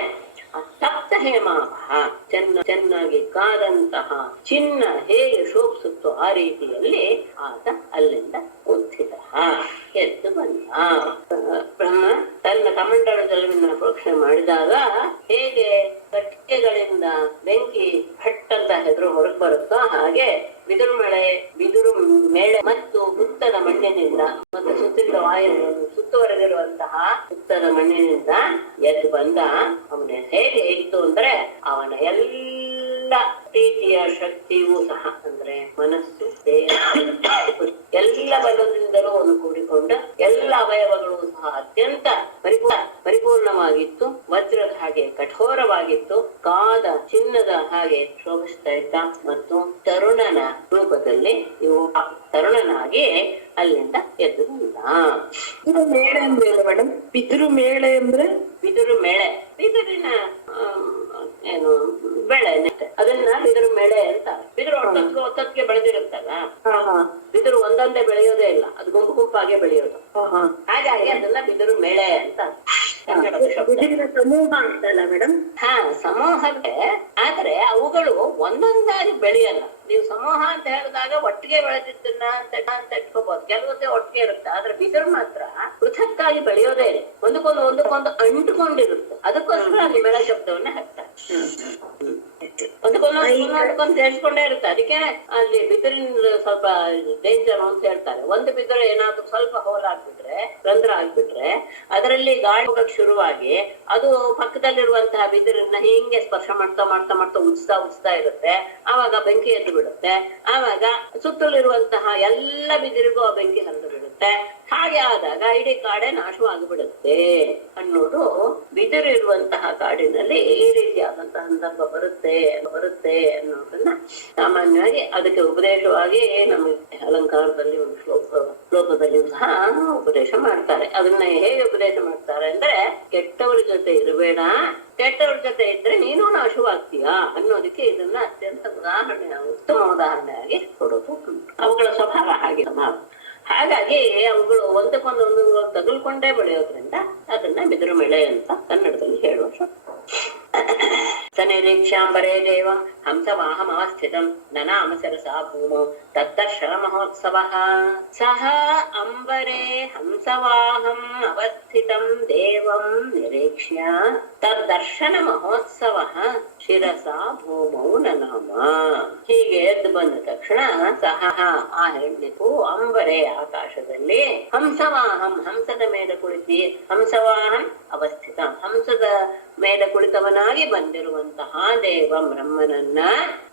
ತಪ್ತ ಹೇಮಾಭ ಚೆನ್ನಾಗಿ ಕಾದಂತಹ ಚಿನ್ನ ಹೇಗೆ ಶೋಭಿಸುತ್ತೋ ಆ ರೀತಿಯಲ್ಲಿ ಆತ ಅಲ್ಲಿಂದ ಉತ್ಥಿತ ಎದ್ದು ಬಂದ. ಬ್ರಹ್ಮ ತನ್ನ ಕಮಂಡಲ ಜಲವನ್ನು ಪ್ರೋಕ್ಷಣೆ ಮಾಡಿದಾಗ ಹೇಗೆ ಕಟ್ಟಿಗೆಗಳಿಂದ ಬೆಂಕಿ ಹಟ್ಟಂತ ಹೆದರು ಹೊರಗೆ ಬರುತ್ತೋ ಹಾಗೆ ಬಿದಿರು ಮೇಳೆ ಮತ್ತು ಹುತ್ತದ ಮಣ್ಣಿನಿಂದ ಮತ್ತು ಸುತ್ತುವರೆದಿರುವಂತಹ ಹುತ್ತದ ಮಣ್ಣಿನಿಂದ ಎದ್ದು ಬಂದ. ಅವನ ಹೇಗೆ ಇತ್ತು ಅಂದ್ರೆ ಅವನ ಎಲ್ಲ ರೀತಿಯ ಶಕ್ತಿಯೂ ಸಹ, ಅಂದ್ರೆ ಮನಸ್ಸು, ದೇಹ, ಎಲ್ಲ ಬಲದಿಂದಲೂ ಒಂದು ಕೂಡಿಕೊಂಡು ಎಲ್ಲ ಅವಯವಗಳು ಸಹ ಅತ್ಯಂತ ಪರಿಪೂರ್ಣವಾಗಿತ್ತು. ವಜ್ರದ ಹಾಗೆ ಕಠೋರವಾಗಿತ್ತು, ಕಾದ ಚಿನ್ನದ ಹಾಗೆ ಶೋಭಿಸ್ತಾ ಇದ್ದ ಮತ್ತು ತರುಣನ ರೂಪದಲ್ಲಿ ತರುಣನಾಗಿ ಅಲ್ಲಿಂದ ಎದ್ದು ಬಂದ. ಇದು ಮೇಳೆ ಅಂದ್ರೆ ಮೇಡಮ್, ಬಿದಿರು ಮೇಳೆ ಅಂದ್ರೆ ಬಿದಿರು ಮೇಳೆ, ಬಿದಿರಿನ ಏನು ಬೆಳೆ, ಅದನ್ನ ಬಿದಿರು ಮೇಳೆ ಅಂತ. ಬಿದಿರು ಒತ್ತಕ್ಕೆ ಬೆಳೆದಿರುತ್ತಲ್ಲ, ಬಿದಿರು ಒಂದೊಂದೇ ಬೆಳೆಯೋದೇ ಇಲ್ಲ, ಅದು ಗುಂಪು ಗುಂಪಾಗೆ ಬೆಳೆಯೋದು. ಹಾಗಾಗಿ ಅದನ್ನ ಬಿದಿರು ಮೇಳೆ ಅಂತ. ಸಮೂಹ ಅಂತಲ್ಲ ಮೇಡಮ್? ಸಮೂಹವೇ, ಆದ್ರೆ ಅವುಗಳು ಒಂದೊಂದಾಗಿ ಬೆಳೆಯಲ್ಲ. ನೀವು ಸಮೂಹ ಅಂತ ಹೇಳಿದಾಗ ಒಟ್ಟಿಗೆ ಬೆಳೆದಿದ್ದನ್ನ ಅಂತ ಇಟ್ಕೋಬಹುದು, ಕೆಲವೊಂದೇ ಒಟ್ಟಿಗೆ ಇರುತ್ತೆ. ಆದ್ರೆ ಬಿದಿರು ಮಾತ್ರ ಪೃಥಕ್ಕಾಗಿ ಬೆಳೆಯೋದೇ ಇಲ್ಲ, ಒಂದಕ್ಕೊಂದು ಅಂಟುಕೊಂಡಿರುತ್ತೆ. ಅದಕ್ಕೋಸ್ಕರ ಅಲ್ಲಿ ಬೆಳೆ ಶಬ್ದವನ್ನ ಹಾಕ್ತಾರೆ. ಒಂದಕ್ಕೊಂದು ಸೇರಿಸ್ಕೊಂಡೇ ಇರುತ್ತೆ. ಅದಕ್ಕೆ ಅಲ್ಲಿ ಬಿದಿರಿನ ಸ್ವಲ್ಪ ಡೇಂಜರ್ ಅಂತ ಹೇಳ್ತಾರೆ. ಒಂದು ಬಿದಿರು ಏನಾದ್ರು ಸ್ವಲ್ಪ ಹೋಲ್ ಆಗ್ಬಿಟ್ರೆ, ರಂಧ್ರ ಆಗ್ಬಿಟ್ರೆ, ಅದರಲ್ಲಿ ಗಾಳಿ ಹೋಗಕ್ ಶುರುವಾಗಿ ಅದು ಪಕ್ಕದಲ್ಲಿರುವಂತಹ ಬಿದಿರನ್ನ ಹಿಂಗೆ ಸ್ಪರ್ಶ ಮಾಡ್ತಾ ಉಜ್ತಾ ಇರುತ್ತೆ. ಆವಾಗ ಬೆಂಕಿ ಎದ್ದು ಬಿಡುತ್ತೆ. ಆವಾಗ ಸುತ್ತಲಿರುವಂತಹ ಎಲ್ಲ ಬಿದಿರಿಗೂ ಆ ಬೆಂಕಿ ಹರಿದು ಬಿಡುತ್ತೆ. ಹಾಗೆ ಆದಾಗ ಇಡೀ ಕಾಡೆ ನಾಶವಾಗಿಬಿಡುತ್ತೆ ಅನ್ನೋದು ಬಿದಿರು ಇರುವಂತಹ ಕಾಡಿನಲ್ಲಿ ಈ ರೀತಿಯಾದಂತಹ ಸಂದರ್ಭ ಬರುತ್ತೆ ಅನ್ನೋದನ್ನ ಸಾಮಾನ್ಯವಾಗಿ ಅದಕ್ಕೆ ಉಪದೇಶವಾಗಿ ನಮಗೆ ಅಲಂಕಾರದಲ್ಲಿ ಒಂದು ಶ್ಲೋಕದಲ್ಲಿಯೂ ಸಹ ಉಪದೇಶ ಮಾಡ್ತಾರೆ. ಅದನ್ನ ಹೇಗೆ ಉಪದೇಶ ಮಾಡ್ತಾರೆ ಅಂದ್ರೆ, ಕೆಟ್ಟವ್ರ ಜೊತೆ ಇರಬೇಡ, ಕೆಟ್ಟವ್ರ ಜೊತೆ ಇದ್ರೆ ನೀನು ನಾಶವಾಗ್ತೀಯಾ ಅನ್ನೋದಕ್ಕೆ ಇದನ್ನ ಅತ್ಯಂತ ಉತ್ತಮ ಉದಾಹರಣೆಯಾಗಿ ಕೊಡೋದು. ಅವುಗಳ ಸ್ವಭಾವ ಹಾಗೆ. ಹಾಗಾಗಿ ಅವುಗಳು ಒಂದಕ್ಕೊಂದು ತಗುಲ್ಕೊಂಡೇ ಬೆಳೆಯೋದ್ರಿಂದ ಅದನ್ನ ಬಿದಿರು ಮೇಳೆ ಅಂತ ಕನ್ನಡದಲ್ಲಿ ಹೇಳುವ. ಸನಿರೀಕ್ಷಾಂಬರೇ ದೇವಂ ಹಂಸವಾಹಮವಸ್ಥಿತಂ ನನಾಮ ಸರಸಾ ಭೂಮೌ ತದ್ದರ್ಶನ ಮಹೋತ್ಸವಃ. ಸಹ ಅಂಬರೇ ಹಂಸವಾಹಂ ಅವಸ್ಥಿತಂ ದೇವಂ ನಿರೀಕ್ಷ್ಯ ತದ್ದರ್ಶನ ಮಹೋತ್ಸವಃ ಶಿರಸ ಭೂಮೌ ನನಾಮ. ಹೀಗೆ ಎದ್ದು ಬಂದ ತಕ್ಷಣ ಸಹ ಆ ಹೆಣ್ಣಿಗೂ ಅಂಬರೆ ಆಕಾಶದಲ್ಲಿ ಹಂಸವಾಹಂ ಹಂಸದ ಮೇಲೆ ಕುಳಿತಿ ಹಂಸವಾಹಂ ಅವಸ್ಥಿತ ಹಂಸದ ಮೇಲೆ ಕುಳಿತವನಾಗಿ ಬಂದಿರುವಂತಹ ದೇವ ಬ್ರಹ್ಮನನ್ನ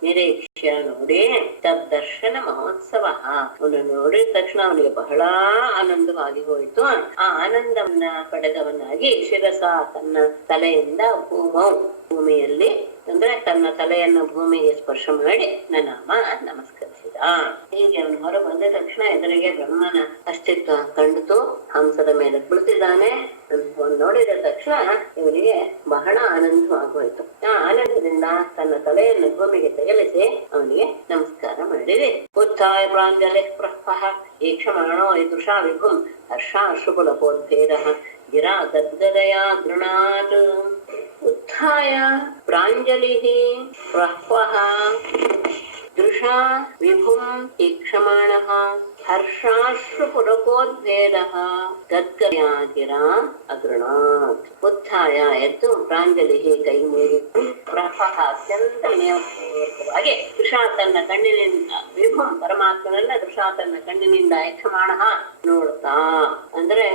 ನಿರೀಕ್ಷೆ ನೋಡಿ ತದ್ದರ್ಶನ ಮಹೋತ್ಸವ. ಅವನು ನೋಡಿದ ತಕ್ಷಣ ಅವನಿಗೆ ಬಹಳ ಆನಂದವಾಗಿ ಹೋಯಿತು. ಆ ಆನಂದವನ್ನ ಪಡೆದವನಾಗಿ ಶಿರಸ ತನ್ನ ತಲೆಯಿಂದ ಭೂಮಿಯಲ್ಲಿ ಅಂದ್ರೆ ತನ್ನ ತಲೆಯನ್ನು ಭೂಮಿಗೆ ಸ್ಪರ್ಶ ಮಾಡಿ ನನಾಮ ನಮಸ್ಕರಿಸಿದ. ಹೀಗೆ ಅವನು ಹೊರ ಬಂದ ತಕ್ಷಣ ಎದುರಿಗೆ ಬ್ರಹ್ಮನ ಅಸ್ತಿತ್ವ ಕಂಡಿತು. ಹಂಸದ ಮೇಲೆ ಕುಳಿತಿದ್ದಾನೆ. ನೋಡಿದ ತಕ್ಷಣ ಇವನಿಗೆ ಬಹಳ ಆನಂದವಾಗೋಯ್ತು. ಆ ಆನಂದದಿಂದ ತನ್ನ ತಲೆಯನ್ನು ಭೂಮಿಗೆ ತಗಲಿಸಿ ಅವನಿಗೆ ನಮಸ್ಕಾರ ಮಾಡಿದೆ. ಉತ್ಥಾಯ ಪ್ರಾಂಜಲಿ ಪ್ರಃ ಈಕ್ಷಮಾಣೋ ಇದೃಶಾ ವಿಭುಂ ಹರ್ಷಾಶ್ರುಕುಲಪೋದ್ಭೇದ ಗಿರಾ ಗದ್ಗದಯಾ ಗೃಣಾತ್. ಉತ್ಥಾಯ ಪ್ರಾಂಜಲಿಃ ಪ್ರಹ್ವಃ ದೃಶಾ ವಿಭುಂ ಈಕ್ಷಮಾಣಃ ಹರ್ಷಾಶ್ರುಪುಲಕೋದ್ಭೇದಃ ಗದ್ಗದಯಾ ಗಿರಾ ಅಗೃಣಾತ್. ಉತ್ಥಾಯ ಎದ್ದು ಪ್ರಾಂಜಲಿಃ ಕೈ ಮುಗಿದು ಪ್ರಹ್ವಃ ಅತ್ಯಂತ ವಿನಯಪೂರ್ವಕವಾಗಿ ದೃಶಾ ತನ್ನ ಕಣ್ಣಿನಿಂದ ವಿಭುಂ ಪರಮಾತ್ಮನನ್ನ ದೃಶಾ ತನ್ನ ಕಣ್ಣಿನಿಂದ ಈಕ್ಷಮಾಣಃ ನೋಡ್ತಾ ಅಂದ್ರೆ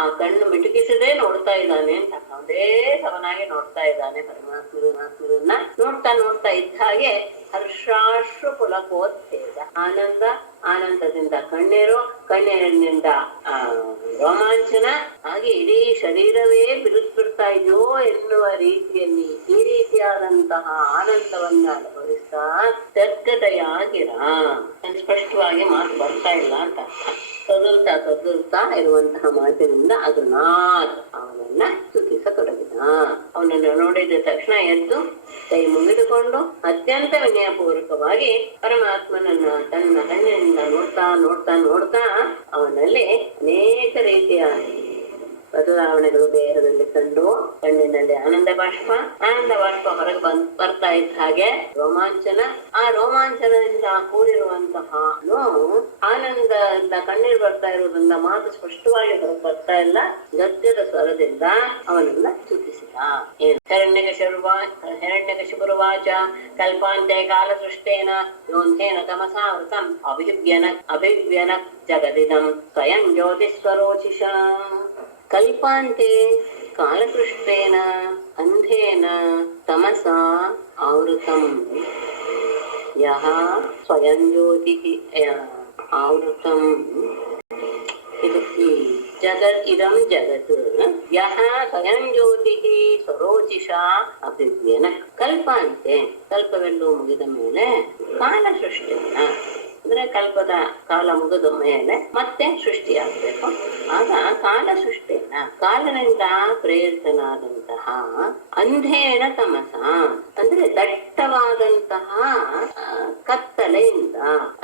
ಆ ಕಣ್ಣು ಮಿಟುಕಿಸದೆ ನೋಡ್ತಾ ಇದ್ದಾನೆ ಅಂತ ಒಂದೇ ಸಮನಾಗಿ ನೋಡ್ತಾ ಇದ್ದಾನೆ ಪರಮಾತ್ಮರನ್ನ. ನೋಡ್ತಾ ನೋಡ್ತಾ ಇದ್ದ ಹಾಗೆ ಹರ್ಷಾಶ್ರು ಪುಲಕೋದ್ಭೇದ ಆನಂದದಿಂದ ಕಣ್ಣೀರಿನಿಂದ ರೋಮಾಂಚನ ಹಾಗೆ ಇಡೀ ಶರೀರವೇ ಬಿರುತ್ಬಿಡ್ತಾ ಇದೆಯೋ ಎನ್ನುವ ರೀತಿಯಲ್ಲಿ ಈ ರೀತಿಯಾದಂತಹ ಆನಂದವನ್ನ ಅನುಭವಿಸ್ತಾ ಗದ್ಗದಯಾಗಿರ ಸ್ಪಷ್ಟವಾಗಿ ಮಾತು ಬರ್ತಾ ಇಲ್ಲ ಅಂತ ತದುಲ್ತಾ ಇರುವಂತಹ ಮಾತಿನಿಂದ ಅಗ್ರನಾಥ್ ಅವನನ್ನ ಸ್ತುತಿಸತೊಡಗಿದ. ಅವನನ್ನು ನೋಡಿದ ತಕ್ಷಣ ಎದ್ದು ಕೈ ಮುಗಿದುಕೊಂಡು ಅತ್ಯಂತ ವಿನಯಪೂರ್ವಕವಾಗಿ ಪರಮಾತ್ಮನನ್ನ ತನ್ನ ಕಣ್ಣಿನಿಂದ ನೋಡ್ತಾ ಅವನಲ್ಲಿ ಅನೇಕ ರೀತಿಯ ಬದಲಾವಣೆಗಳು ದೇಹದಲ್ಲಿ ಕಂಡು ಕಣ್ಣಿನಲ್ಲಿ ಆನಂದ ಬಾಷ್ಪ ಹೊರಗೆ ಬರ್ತಾ ಇದ್ದ ಹಾಗೆ ರೋಮಾಂಚನ. ಆ ರೋಮಾಂಚನದಿಂದ ಕೂಡಿರುವಂತಹ ಆನಂದದಿಂದ ಕಣ್ಣೀರು ಬರ್ತಾ ಇರುವುದರಿಂದ ಮಾತು ಸ್ಪಷ್ಟವಾಗಿ ಹೊರಗೆ ಬರ್ತಾ ಇಲ್ಲ. ಗದ್ಯದ ಸ್ವರದಿಂದ ಅವನನ್ನ ಸ್ತುತಿಸಿದ. ಹಿರಣ್ಯಕಶಿಪುರುವಾಚ ಕಲ್ಪಾಂತೆ ಕಾಲ ಸೃಷ್ಟೇನ ಯೋಂಧೇನ ತಮಸಾವೃತಂ ಅಭಿವ್ಯನ ಜಗದಿದಂ ಸ್ವಯಂ ಜ್ಯೋತಿಸ್ವರೋಚಿಷ. ಕಲ್ಪಾಂತೆ ಕಾಲಕೃಷ್ಟೇನ ಅಂಧೇನ ತಮಸಾ ಆವೃತಂ ಯಹ ಸ್ವಯಂ ಜ್ಯೋತಿ ಆವೃತಂ ಇದಂ ಜಗತ್ ಯಹ ಸ್ವಯಂ ಜ್ಯೋತಿ ಸ್ವರೋಚಿಷಾ ಅಭಿವ್ಯನ. ಕಲ್ಪಾಂತೆ ಕಲ್ಪವೆಲ್ಲೂ ಮುಗಿದ ಮೇಲೆ ಕಾಲ ಸೃಷ್ಟಿಯನ್ನ ಅಂದ್ರೆ ಕಲ್ಪದ ಕಾಲ ಮುಗಿದ ಮೇಲೆ ಮತ್ತೆ ಸೃಷ್ಟಿಯಾಗಬೇಕು. ಆಗ ಕಾಲ ಸೃಷ್ಟಿಯನ್ನ ಕಾಲನಿಂದ ಪ್ರೇರಿತನಾದಂತಹ ಅಂಧೇನ ತಮಸ ಅಂದ್ರೆ ದಟ್ಟವಾದಂತಹ ಕತ್ತಲೆಯಿಂದ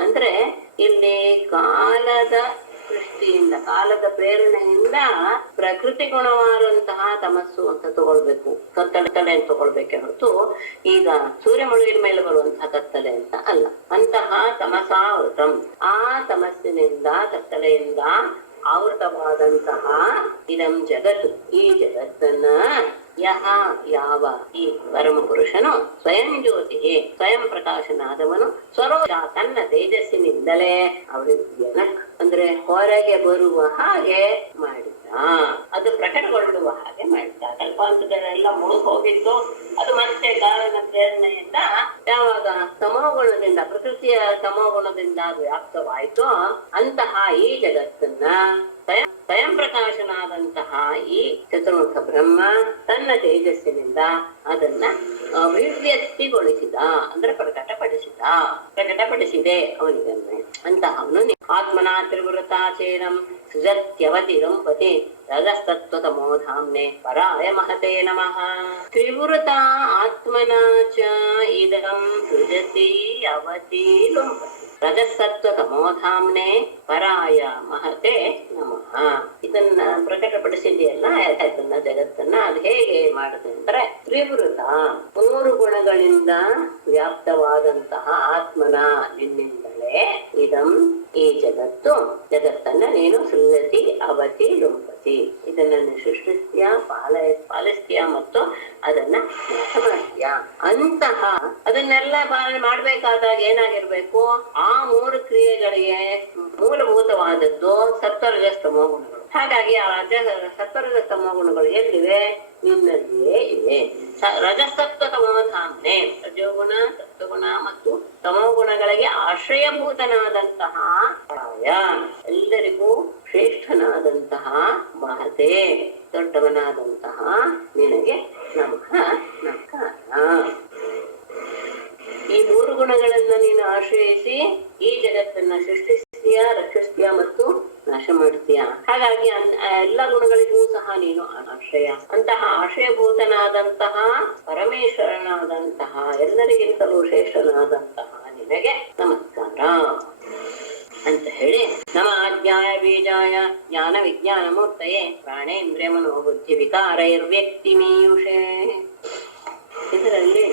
ಅಂದ್ರೆ ಇಲ್ಲಿ ಕಾಲದ ಸೃಷ್ಟಿಯಿಂದ ಕಾಲದ ಪ್ರೇರಣೆಯಿಂದ ಪ್ರಕೃತಿ ಗುಣವಾದಂತಹ ತಮಸ್ಸು ಅಂತ ತಗೊಳ್ಬೇಕು. ಕತ್ತಲೆ ಅಂತ ತಗೊಳ್ಬೇಕೆ ಹೊರತು ಈಗ ಸೂರ್ಯ ಮುಳುಗಿದ ಮೇಲೆ ಬರುವಂತಹ ಕತ್ತಲೆ ಅಂತ ಅಲ್ಲ. ಅಂತಹ ತಮಸಾವೃತಂ ಆ ತಮಸ್ಸಿನಿಂದ ಕತ್ತಲೆಯಿಂದ ಆವೃತವಾದಂತಹ ಇದಂ ಜಗತ್ತು ಈ ಜಗತ್ತನ್ನ ಯಹ ಯಾವ ಈ ಪರಮ ಪುರುಷನು ಸ್ವಯಂ ಜ್ಯೋತಿ ಸ್ವಯಂ ಪ್ರಕಾಶನಾದವನು ಸ್ವರೋಚ ತನ್ನ ತೇಜಸ್ಸಿನಿಂದಲೇ ಅವರಿಗೆ ಅಂದ್ರೆ ಹೊರಗೆ ಬರುವ ಹಾಗೆ ಮಾಡಿದ. ಅದು ಪ್ರಕಟಗೊಳ್ಳುವ ಹಾಗೆ ಮಾಡಿದ. ಕಲ್ಪಾಂತದಲ್ಲೆಲ್ಲ ಮುಳುಗ್ ಹೋಗಿತ್ತು. ಅದು ಮತ್ತೆ ಕಾಲನ ಪ್ರೇರಣೆಯಿಂದ ಯಾವಾಗ ತಮೋಗುಣದಿಂದ ಪ್ರಕೃತಿಯ ತಮೋಗುಣದಿಂದ ವ್ಯಾಪ್ತವಾಯಿತು ಅಂತಹ ಈ ಜಗತ್ತನ್ನ ಸ್ವಯಂ ಪ್ರಕಾಶನಾದಂತಹ ಈ ಚತುರ್ಮುಖ ಬ್ರಹ್ಮ ತನ್ನ ತೇಜಸ್ಸಿನಿಂದ ಅದನ್ನ ಅಭಿವ್ಯಕ್ತಿಗೊಳಿಸಿದ ಅಂದ್ರೆ ಪ್ರಕಟಪಡಿಸಿದೆ ಅವನಿಗನ್ನೇ. ಅಂತಹ ಅವನು ಆತ್ಮನಾ ತ್ರಿವೃತಾಚೇರಂ ಸೃಜತ್ಯವತಿರಂ ಪತಿ ರಜಸ್ತತ್ವತಮೋಧಾಮ್ನೆ ಪರಾಯ ಮಹತೆ ನಮಃ. ತ್ರಿವೃತ ಆತ್ಮನ ಚ ಇದಂ ಸೃಜತಿ ಅವತಿ ಲುಂಪತಿ ರಜಸತ್ವ ತಮೋಧಾಮ್ನೆ ಪರಾಯ ಮಹತೆ ನಮಃ. ಇದನ್ನ ಪ್ರಕಟಪಡಿಸಿದೆಯಲ್ಲ ಇದನ್ನ ಜಗತ್ತನ್ನ ಅದು ಹೇಗೆ ಮಾಡುತ್ತೆ ಅಂದ್ರೆ ತ್ರಿವೃತ 3 ಗುಣಗಳಿಂದ ವ್ಯಾಪ್ತವಾದಂತಹ ಆತ್ಮನ ನಿನ್ನಿಂದಲೇ ಇದಂ ಈ ಜಗತ್ತನ್ನ ನೀನು ಸೃಜತಿ ಅವತಿ ಲುಂಪತಿ ಭವತಿ. ಇದನ್ನ ಸೃಷ್ಟಿಸ್ತೀಯ, ಪಾಲಿಸ್ತೀಯ ಮತ್ತು ಅದನ್ನ ನಾಶ ಮಾಡ್ತೀಯ. ಅಂತಹ ಅದನ್ನೆಲ್ಲ ಪಾಲನೆ ಮಾಡ್ಬೇಕಾದಾಗ ಏನಾಗಿರ್ಬೇಕು? ಆ 3 ಕ್ರಿಯೆಗಳಿಗೆ ಮೂಲಭೂತವಾದದ್ದು ಸತ್ವರಜಸ್ತಮೋ ಗುಣಗಳು. ಹಾಗಾಗಿ ಆ ಸತ್ವರಜಸ್ತಮೋ ಗುಣಗಳು ಎಲ್ಲಿವೆ? ನಿನ್ನಲ್ಲಿಯೇ ಇವೆ. ರಜಸತ್ವ ತಮೋಧಾಮ್ನೆ, ರಜೋಗುಣ, ಸತ್ವಗುಣ ಮತ್ತು ತಮೋ ಗುಣಗಳಿಗೆ ಆಶ್ರಯಭೂತನಾದಂತಹ ಪ್ರಾಯ, ಎಲ್ಲರಿಗೂ ಶ್ರೇಷ್ಠನಾದಂತಹ ಮಹತೆ, ದೊಡ್ಡವನಾದಂತಹ ನಿನಗೆ ನಮಃ ನಮಸ್ಕಾರ. ಈ 3 ಗುಣಗಳನ್ನ ನೀನು ಆಶ್ರಯಿಸಿ ಈ ಜಗತ್ತನ್ನ ಸೃಷ್ಟಿಸ್ತೀಯ, ರಕ್ಷಿಸ್ತೀಯ ಮತ್ತು ನಾಶ ಮಾಡ್ತೀಯ. ಹಾಗಾಗಿ ಎಲ್ಲ ಗುಣಗಳಿಗೂ ಸಹ ನೀನು ಆಶ್ರಯ. ಅಂತಹ ಆಶ್ರಯಭೂತನಾದಂತಹ ಪರಮೇಶ್ವರನಾದಂತಹ ಎಲ್ಲರಿಗಿಂತಲೂ ಶ್ರೇಷ್ಠನಾದಂತಹ ನಿನಗೆ ನಮಸ್ಕಾರ ಅಂತ ಹೇಳಿ, ನಮ ಆಜ್ಞಾಯ ಬೀಜಾಯ ಜ್ಞಾನ ವಿಜ್ಞಾನ ಮೂರ್ತಯೇ ಪ್ರಾಣೇಂದ್ರಿಯ ಮನೋಬುದ್ಧಿ ವಿಕಾರೈರ್ವ್ಯಕ್ತಿ ಮೀಯುಷೇ. ಇದರಲ್ಲಿ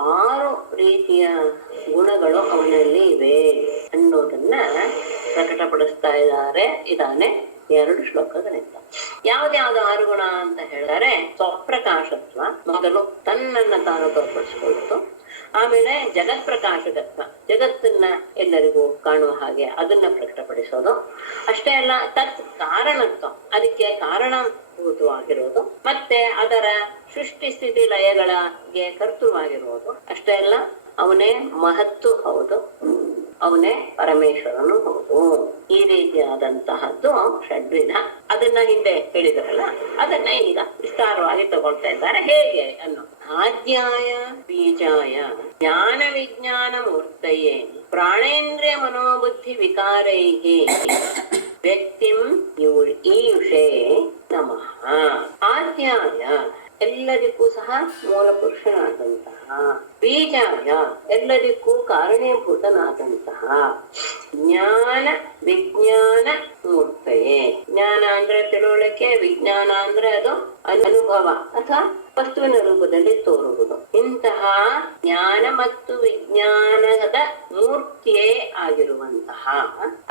6 ರೀತಿಯ ಗುಣಗಳು ಅವನಲ್ಲಿ ಇವೆ ಅನ್ನೋದನ್ನ ಪ್ರಕಟಪಡಿಸ್ತಾ ಇದ್ದಾನೆ 2 ಶ್ಲೋಕಗಳಿಂದ. ಯಾವ್ದ್ಯಾವ್ದು 6 ಗುಣ ಅಂತ ಹೇಳಿದರೆ, ಸ್ವಪ್ರಕಾಶತ್ವ ಮೊದಲು ತನ್ನನ್ನ ತಾನು ತೋರ್ಪಡಿಸ್ಕೊಳ್ಳೋದು. ಆಮೇಲೆ ಜಗತ್ ಪ್ರಕಾಶಕತ್ವ, ಜಗತ್ತನ್ನ ಎಲ್ಲರಿಗೂ ಕಾಣುವ ಹಾಗೆ ಅದನ್ನ ಪ್ರಕಟಪಡಿಸೋದು. ಅಷ್ಟೇ ಅಲ್ಲ, ತತ್ ಕಾರಣತ್ವ, ಅದಕ್ಕೆ ಕಾರಣಭೂತವಾಗಿರೋದು. ಮತ್ತೆ ಅದರ ಸೃಷ್ಟಿ ಸ್ಥಿತಿ ಲಯಗಳಿಗೆ ಕರ್ತೃವಾಗಿರುವುದು. ಅಷ್ಟೇ ಅಲ್ಲ, ಅವನೇ ಮಹತ್ತು ಹೌದು, ಅವನೇ ಪರಮೇಶ್ವರನು ಹೌದು. ಈ ರೀತಿಯಾದಂತಹದ್ದು ಷಡ್ವಿಧ. ಅದನ್ನ ಹಿಂದೆ ಹೇಳಿದ್ರಲ್ಲ, ಅದನ್ನ ಈಗ ವಿಸ್ತಾರವಾಗಿ ತಗೊಳ್ತಾ ಇದ್ದಾರೆ. ಹೇಗೆ ಅನ್ನೋ, ಆದ್ಯಾಯ ಬೀಜಾಯ ಜ್ಞಾನ ವಿಜ್ಞಾನ ಮೂರ್ತಯೇ ಪ್ರಾಣೇಂದ್ರಿಯ ಮನೋಬುದ್ಧಿ ವಿಕಾರೈಹಿ ವ್ಯಕ್ತಿಂ ಈಯುಷೇ ನಮಃ. ಆದ್ಯಾಯ ಎಲ್ಲರಿಗೂ ಸಹ ಮೂಲ ಪುರುಷನಾದಂತಹ, ಬೀಜಾಯ ಎಲ್ಲರಿಗೂ ಕಾರಣೀಭೂತನಾದಂತಹ, ಜ್ಞಾನ ವಿಜ್ಞಾನ ಮೂರ್ತಯೇ. ಜ್ಞಾನ ಅಂದ್ರೆ ತಿಳುವಳಿಕೆ, ವಿಜ್ಞಾನ ಅಂದ್ರೆ ಅದು ಅನುಭವ ಅಥವಾ ವಸ್ತುವಿನ ರೂಪದಲ್ಲಿ ತೋರುವುದು. ಇಂತಹ ಜ್ಞಾನ ಮತ್ತು ವಿಜ್ಞಾನದ ಮೂರ್ತಿಯೇ ಆಗಿರುವಂತಹ,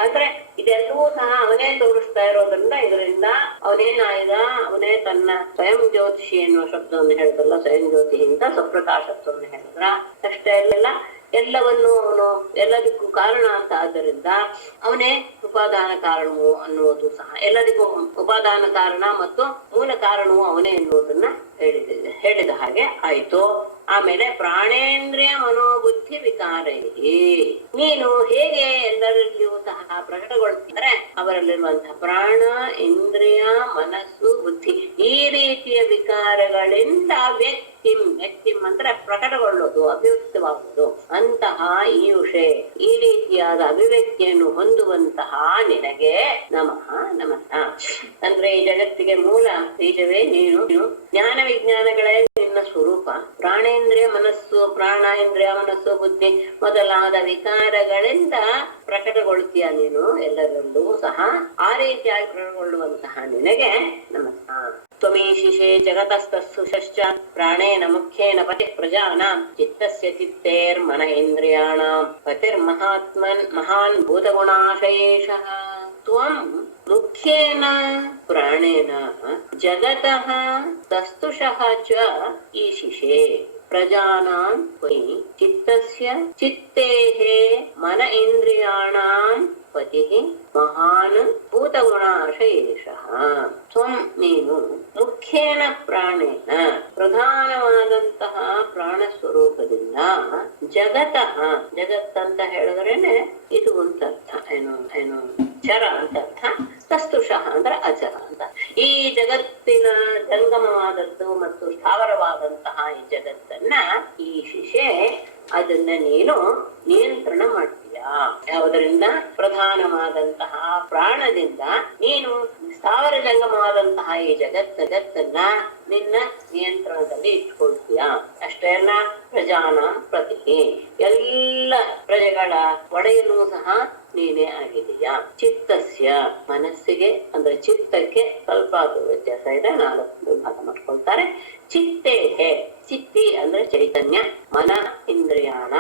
ಅಂದ್ರೆ ಇದೆಲ್ಲವೂ ಸಹ ಅವನೇ ತೋರಿಸ್ತಾ ಇರೋದ್ರಿಂದ ಇದರಿಂದ ಅವನೇನಾಯ್ದ, ಅವನೇ ತನ್ನ ಸ್ವಯಂ ಜ್ಯೋತಿಷಿ ಎನ್ನುವ ಶಬ್ದವನ್ನು ಹೇಳಿದ್ರಲ್ಲ, ಸ್ವಯಂ ಜ್ಯೋತಿಯಿಂದ ಸ್ವಪ್ರಕಾಶತ್ವವನ್ನು ಹೇಳಿದ್ರ. ಅಷ್ಟೇ ಅಲ್ಲ, ಎಲ್ಲವನ್ನು ಅವನು ಎಲ್ಲದಕ್ಕೂ ಕಾರಣ ಅಂತ ಆದ್ದರಿಂದ ಅವನೇ ಉಪಾದಾನ ಕಾರಣವು ಅನ್ನುವುದು ಸಹ, ಎಲ್ಲರಿಗೂ ಉಪಾದಾನ ಕಾರಣ ಮತ್ತು ಮೂಲ ಕಾರಣವು ಅವನೇ ಎನ್ನುವುದನ್ನ ಹೇಳಿದ ಹಾಗೆ ಆಯ್ತು. ಆಮೇಲೆ ಪ್ರಾಣೇಂದ್ರಿಯ ಮನೋಬುದ್ಧಿ ವಿಕಾರೈಹಿ, ನೀನು ಹೇಗೆ ಎಲ್ಲರಲ್ಲಿಯೂ ಸಹ ಪ್ರಕಟಗೊಳ್ತಿದ್ರೆ ಅವರಲ್ಲಿರುವಂತಹ ಪ್ರಾಣ, ಇಂದ್ರಿಯ, ಮನಸ್ಸು, ಬುದ್ಧಿ ಈ ರೀತಿಯ ವಿಕಾರಗಳಿಂದ ವ್ಯಕ್ತಿಂ ಅಂದ್ರೆ ಪ್ರಕಟಗೊಳ್ಳೋದು, ಅಭಿವ್ಯಕ್ತವಾಗುವುದು. ಅಂತಹ ಈಯುಷೆ, ಈ ರೀತಿಯಾದ ಅಭಿವ್ಯಕ್ತಿಯನ್ನು ಹೊಂದುವಂತಹ ನಿನಗೆ ನಮಃ ನಮಃ. ಅಂದ್ರೆ ಈ ಜಗತ್ತಿಗೆ ಮೂಲ ಬೀಜವೇ ನೀನು. ಜ್ಞಾನ ವಿಜ್ಞಾನಗಳೇ ನಿನ್ನ ಸ್ವರೂಪ. ಪ್ರಾಣೇಂದ್ರಿಯ ಮನಸ್ಸು, ಪ್ರಾಣ ಇಂದ್ರಿಯ ಮನಸ್ಸು ಬುದ್ಧಿ ಮೊದಲಾದ ವಿಕಾರಗಳಿಂದ ಪ್ರಕಟಗೊಳ್ತೀಯ ನೀನು ಎಲ್ಲರಲ್ಲೂ ಸಹ. ಆ ರೀತಿಯಾಗಿ ಪ್ರಕಟಗೊಳ್ಳುವಂತಹ ನಿನಗೆ ನಮಸ್ಕಾರ. ತ್ವಮೀಶಿಷೇ ಜಗತಸ್ತಸ್ಸುಶ್ಚ ಪ್ರಾಣೇನ ಮುಖ್ಯೇನ ಪತಿ ಪ್ರಜಾನಾಂ ಚಿತ್ತಸ್ಯ ಚಿತ್ತೇರ್ಮನ ಇಂದ್ರಿಯಾಣಾಂ ಪತಿರ್ಮಹಾತ್ಮನ್ ಮಹಾನ್ ಭೂತಗುಣಾಶಯೇಷಃ. ತ್ವಂ ಮುಖ್ಯೇನ ಪ್ರಾಣೇನ ಜಗತಃ ತಸ್ತುಷಃ ಚ ಈಶಿಷೇ ಪ್ರಜಾನಾಂ ತ್ವಯಿ ಚಿತ್ತಸ್ಯ ಚಿತ್ತೇಃ ಮನ ಇಂದ್ರಿಯಾಣಾಂ ಪತಿಃ ಮಹಾನ್ ಭೂತಗುಣಾಶಯೇಷಃ. ತ್ವಂ ನೀನು ಮುಖ್ಯೇನ ಪ್ರಾಣೇನ ಪ್ರಧಾನವಾದಂತಹ ಪ್ರಾಣ ಸ್ವರೂಪದಿಂದ ಜಗತಃ, ಜಗತ್ತಂತ ಹೇಳಿದ್ರೇನೆ ಇದು ಅಂತ ಅರ್ಥ, ಏನು ಚರ ಅಂತ ಅರ್ಥ. ತಸ್ತುಷಃ ಅಂದ್ರೆ ಅಚರ ಅಂತ. ಈ ಜಗತ್ತಿನ ಜಂಗಮವಾದದ್ದು ಮತ್ತು ಸ್ಥಾವರವಾದಂತಹ ಈ ಜಗತ್ತನ್ನ ಈ ಶಿಷೆ ಅದನ್ನ ನೀನು ನಿಯಂತ್ರಣ ಮಾಡ್ತೀಯ. ಯಾವುದರಿಂದ? ಪ್ರಧಾನವಾದಂತಹ ಪ್ರಾಣದಿಂದ ನೀನು ಸ್ಥಾವರ ಜಂಗಮವಾದಂತಹ ಈ ಜಗತ್ತನ್ನ ನಿನ್ನ ನಿಯಂತ್ರಣದಲ್ಲಿ ಇಟ್ಕೊಳ್ತೀಯ. ಅಷ್ಟೇ ಅಲ್ಲ, ಪ್ರಜಾನ ಪ್ರತಿ ಎಲ್ಲ ಪ್ರಜೆಗಳ ಒಡೆಯನೂ ಸಹ ನೀನೇ ಆಗಿದೆಯಾ. ಚಿತ್ತಸ್ಯ ಮನಸ್ಸಿಗೆ ಅಂದ್ರೆ ಚಿತ್ತಕ್ಕೆ ಸ್ವಲ್ಪ ವ್ಯತ್ಯಾಸ ಇದೆ, 4 ಭಾಗ ಮಾಡ್ಕೊಳ್ತಾರೆ. ಚಿತ್ತೇಹೆ, ಚಿತ್ತಿ ಅಂದ್ರೆ ಚೈತನ್ಯ, ಮನ ಇಂದ್ರಿಯಾಣ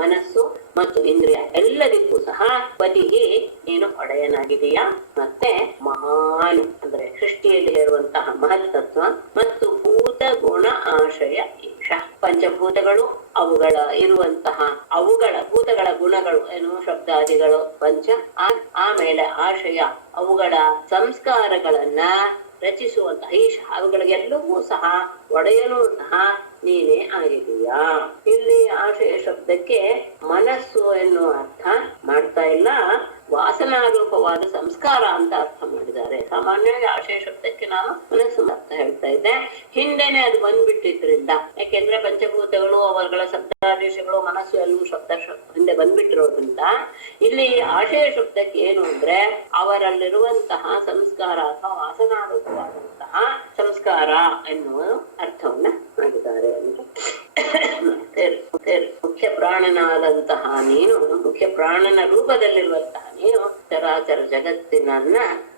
ಮನಸ್ಸು ಮತ್ತು ಇಂದ್ರಿಯ ಎಲ್ಲದಕ್ಕೂ ಸಹ ಪತಿಗೆ ನೀನು ಒಡೆಯನಾಗಿದೆಯಾ. ಮತ್ತೆ ಮಹಾನ್ ಅಂದ್ರೆ ಸೃಷ್ಟಿಯಲ್ಲಿ ಇರುವಂತಹ ಮಹತ್ತತ್ವ ಮತ್ತು ಭೂತ ಗುಣ ಆಶಯ ಈಶ. ಪಂಚಭೂತಗಳು ಅವುಗಳ ಇರುವಂತಹ ಭೂತಗಳ ಗುಣಗಳು ಏನು ಶಬ್ದಾದಿಗಳು ಪಂಚ. ಆಮೇಲೆ ಆಶಯ ಅವುಗಳ ಸಂಸ್ಕಾರಗಳನ್ನ ರಚಿಸುವಂತಹ ಈಶ, ಅವುಗಳಿಗೆಲ್ಲವೂ ಸಹ ಒಡೆಯನೂ ಸಹ ನೀನೇ ಆಗಿದೀಯಾ. ಇಲ್ಲಿ ಆಶಯ ಶಬ್ದಕ್ಕೆ ಮನಸ್ಸು ಎನ್ನುವ ಅರ್ಥ ಮಾಡ್ತಾ ಇಲ್ಲ, ವಾಸನಾರೂಪವಾದ ಸಂಸ್ಕಾರ ಅಂತ ಅರ್ಥ ಮಾಡಿದ್ದಾರೆ. ಸಾಮಾನ್ಯವಾಗಿ ಆಶಯ ಶಬ್ದಕ್ಕೆ ನಾನು ಮನಸ್ಸು ಅರ್ಥ ಹೇಳ್ತಾ ಇದ್ದೆ, ಹಿಂದೆನೆ ಅದು ಬಂದ್ಬಿಟ್ಟಿದ್ರಿಂದ. ಯಾಕೆಂದ್ರೆ ಪಂಚಭೂತಗಳು ಅವುಗಳ ಶಬ್ದಾದೇಶಗಳು ಮನಸ್ಸು ಎಲ್ಲವೂ ಶಬ್ದ ಹಿಂದೆ ಬಂದ್ಬಿಟ್ಟಿರೋದ್ರಿಂದ ಇಲ್ಲಿ ಆಶಯ ಶಬ್ದಕ್ಕೆ ಏನು ಅಂದ್ರೆ ಅವರಲ್ಲಿರುವಂತಹ ಸಂಸ್ಕಾರ ಅಥವಾ ವಾಸನಾರೂಪವಾದಂತಹ ಸಂಸ್ಕಾರ ಎನ್ನುವ ಅರ್ಥವನ್ನ ಮಾಡಿದ್ದಾರೆ. ಮುಖ್ಯ ಪ್ರಾಣನಾದಂತಹ ನೀನು, ಮುಖ್ಯ ಪ್ರಾಣನ ರೂಪದಲ್ಲಿರುವಂತಹ ನೀನು ಚರಾಚರ ಜಗತ್ತಿನನ್ನ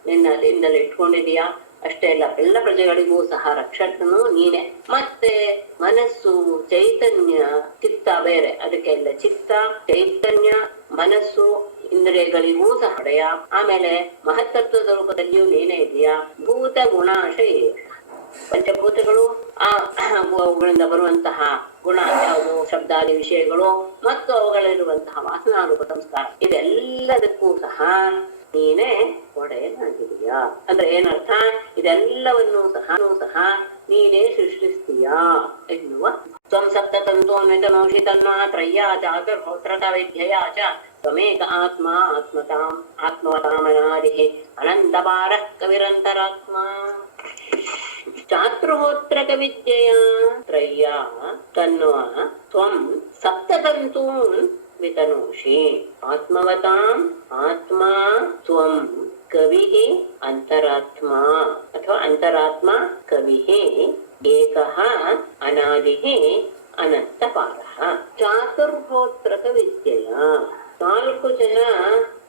ನಿನ್ನದಿಂದಲೇ ಇಟ್ಕೊಂಡಿದೀಯಾ. ಅಷ್ಟೇ ಅಲ್ಲ, ಎಲ್ಲ ಪ್ರಜೆಗಳಿಗೂ ಸಹ ರಕ್ಷಕನು ನೀನೆ. ಮತ್ತೆ ಮನಸ್ಸು, ಚೈತನ್ಯ, ಚಿತ್ತ ಬೇರೆ, ಅದಕ್ಕೆಲ್ಲ ಚಿತ್ತ, ಚೈತನ್ಯ, ಮನಸ್ಸು, ಇಂದ್ರಿಯಗಳಿಗೂ ಸಹ ಒಡೆಯ. ಆಮೇಲೆ ಮಹತ್ತತ್ವದ ರೂಪದಲ್ಲಿಯೂ ನೀನೇ ಇದೆಯಾ. ಭೂತ ಗುಣಾಶಯ, ಪಂಚಭೂತಗಳು ಅವುಗಳಿಂದ ಬರುವಂತಹ ಗುಣ ಯಾವುದು ಶಬ್ದಾದಿ ವಿಷಯಗಳು ಮತ್ತು ಅವುಗಳಿರುವಂತಹ ವಾಸನಾರೂಪ ಸಂಸ್ಕಾರ, ಇದೆಲ್ಲದಕ್ಕೂ ಸಹ ನೀನೇ ಒಡೆಯನಾಗಿದೆಯಾ. ಅಂದ್ರೆ ಏನರ್ಥ, ಇದೆಲ್ಲವನ್ನೂ ಸಹ ನೀನೇ ಸೃಷ್ಟಿಸ್ತೀಯಾ ಎನ್ನುವ. ತ್ವಂ ಸಪ್ತತಂತು ಅನ್ವಿತನೋಷಿ ತನ್ವಾ ತ್ರಯ್ಯಾ ಚಾತುರ್ಹೋತ್ರತ ವಿದ್ಯೆಯಾ ಚ ತ್ವಮೇಕ ಆತ್ಮ ಆತ್ಮತಾಂ ಆತ್ಮವತಾಮನಾದಿಃ ಅನಂತಪಾರಃ ಕವಿರಂತರಾತ್ಮ. ಚಾತುರ್ಹೋತ್ರಕ ವಿದ್ಯೆಯ ತ್ರಯ್ಯ ತನ್ವಾ ತ್ವಂ ಸಪ್ತತಂತೂನ್ ವಿತನೋಷಿ ಆತ್ಮವತಾಂ ಆತ್ಮ ತ್ವಂ ಕವಿಃ ಅಂತರಾತ್ಮ ಅಥವಾ ಅಂತರಾತ್ಮ ಕವಿಃ ಏಕಃ ಅನಾದಿಃ ಅನಂತಪಾರಃ. ಚಾತುರ್ಹೋತ್ರಕ ವಿದ್ಯೆಯ 4 ಜನ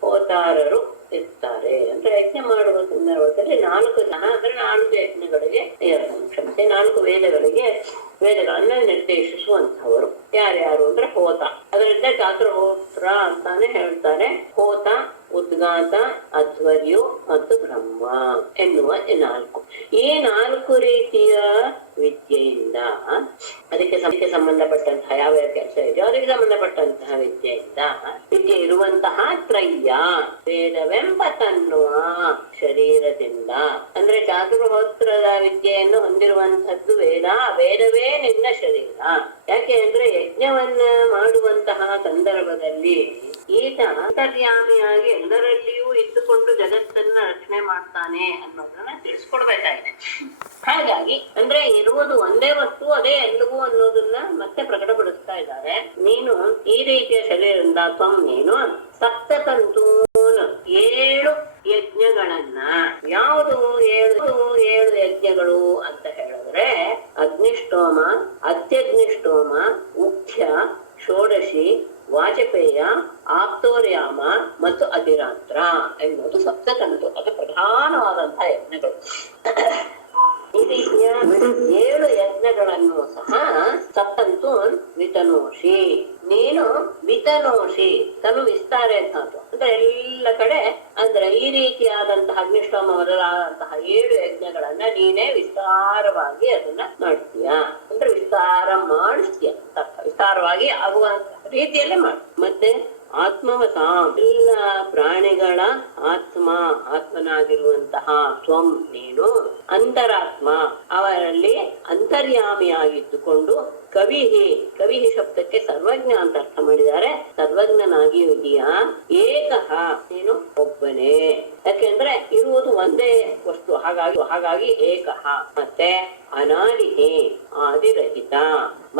ಹೋತಾರರು ಇರ್ತಾರೆ. ಅಂದ್ರೆ ಯಜ್ಞ ಮಾಡುವ ಸಂದರ್ಭದಲ್ಲಿ 4 ಜನ ಅಂದ್ರೆ 4 ಯಜ್ಞಗಳಿಗೆ ಕ್ಷಮಿಸಿ 4 ವೇದಗಳನ್ನ ನಿರ್ದೇಶಿಸುವಂತಹವರು ಯಾರ್ಯಾರು ಅಂದ್ರೆ ಹೋತ. ಅದರಿಂದ ಚಾತುರ್ಹೋತ್ರ ಅಂತಾನೆ ಹೇಳ್ತಾರೆ. ಹೋತ, ಉದ್ಗಾತ, ಅಧ್ವರ್ಯು ಮತ್ತು ಬ್ರಹ್ಮ ಎನ್ನುವ 4. ಈ 4 ರೀತಿಯ ವಿದ್ಯೆಯಿಂದ ಅದಕ್ಕೆ ಸಂಬಂಧಪಟ್ಟಂತಹ ಯಾವ ಕೆಲಸ ಇದೆಯೋ ಅದಕ್ಕೆ ಸಂಬಂಧಪಟ್ಟಂತಹ ವಿದ್ಯೆ ಇರುವಂತಹ ತ್ರಯ್ಯ ವೇದವೆಂಬ ತನ್ನುವ ಶರೀರದಿಂದ. ಅಂದ್ರೆ ಚಾತುರ್ಹೋತ್ರದ ವಿದ್ಯೆಯನ್ನು ಹೊಂದಿರುವಂತಹದ್ದು ವೇದವೇ ನಿನ್ನ ಶರೀರ. ಯಾಕೆ ಅಂದ್ರೆ ಯಜ್ಞವನ್ನ ಮಾಡುವಂತಹ ಸಂದರ್ಭದಲ್ಲಿ ಈತ ಅಂತರ್ಯಾಮಿಯಾಗಿ ಎಲ್ಲರಲ್ಲಿಯೂ ಇದ್ದುಕೊಂಡು ಜಗತ್ತನ್ನ ರಚನೆ ಮಾಡ್ತಾನೆ ಅನ್ನೋದನ್ನ ತಿಳಿಸ್ಕೊಡ್ಬೇಕಾಗಿದೆ. ಹಾಗಾಗಿ ಅಂದ್ರೆ ಇರುವುದು ಒಂದೇ ವಸ್ತು, ಅದೇ ಎಲ್ಲವೂ ಅನ್ನೋದನ್ನ ಮತ್ತೆ ಪ್ರಕಟಪಡಿಸ್ತಾ ಇದ್ದಾರೆ. ನೀನು ಈ ರೀತಿಯ ಶರೀರದಿಂದ ತ್ವಂ ನೀನು ಸಪ್ತತಂತೂನ್ 7 ಯಜ್ಞಗಳನ್ನ, ಯಾವುದು 7 ಯಜ್ಞಗಳು ಅಂತ ಹೇಳಿದ್ರೆ ಅಗ್ನಿಷ್ಟೋಮ, ಅತ್ಯಗ್ನಿಷ್ಟೋಮ, ಮುಖ್ಯ, ಷೋಡಶಿ, ವಾಜಪೇಯ, ಆಪ್ತೋರ್ಯಾಮ ಮತ್ತು ಅಧಿರಾತ್ರ ಎನ್ನುವುದು ಸಪ್ತತಂತು. ಅದು ಪ್ರಧಾನವಾದಂತಹ ಯಜ್ಞಗಳು. ಈ ರೀತಿಯ 7 ಯಜ್ಞಗಳನ್ನು ಸಹ ಸಪ್ತಂತು ವಿತನೋಷಿ ನೀನು ವಿತನೋಷಿ. ತನು ವಿಸ್ತಾರ ಅಂದ್ರೆ ಎಲ್ಲ ಕಡೆ ಅಂದ್ರೆ ಈ ರೀತಿಯಾದಂತಹ ಅಗ್ನಿಷ್ಟೋಮ ಮೊದಲಾದಂತಹ 7 ಯಜ್ಞಗಳನ್ನ ನೀನೇ ವಿಸ್ತಾರವಾಗಿ ಅದನ್ನ ಮಾಡ್ತೀಯ. ಅಂದ್ರೆ ವಿಸ್ತಾರ ಮಾಡಿಸ್ತೀಯ, ವಿಸ್ತಾರವಾಗಿ ಆಗುವಂತಹ ರೀತಿಯಲ್ಲೇ ಮಾಡು. ಮತ್ತೆ ಆತ್ಮವತಾಂ ಎಲ್ಲ ಪ್ರಾಣಿಗಳ ಆತ್ಮನಾಗಿರುವಂತಹ ತ್ವಂ ನೀನು ಅಂತರಾತ್ಮ ಅವರಲ್ಲಿ ಅಂತರ್ಯಾಮಿಯಾಗಿದ್ದುಕೊಂಡು ಕವಿಹಿ ಶಬ್ದಕ್ಕೆ ಸರ್ವಜ್ಞ ಅಂತ ಅರ್ಥ ಮಾಡಿದ್ದಾರೆ. ಸರ್ವಜ್ಞನಾಗಿ ಇದೆಯಾ. ಏಕಃ ನೀನು ಒಬ್ಬನೇ. ಯಾಕೆಂದ್ರೆ ಇರುವುದು ಒಂದೇ ವಸ್ತು, ಹಾಗಾಗಿ ಏಕಃ. ಮತ್ತೆ ಅನಾದಿಹಿ ಆದಿರಹಿತ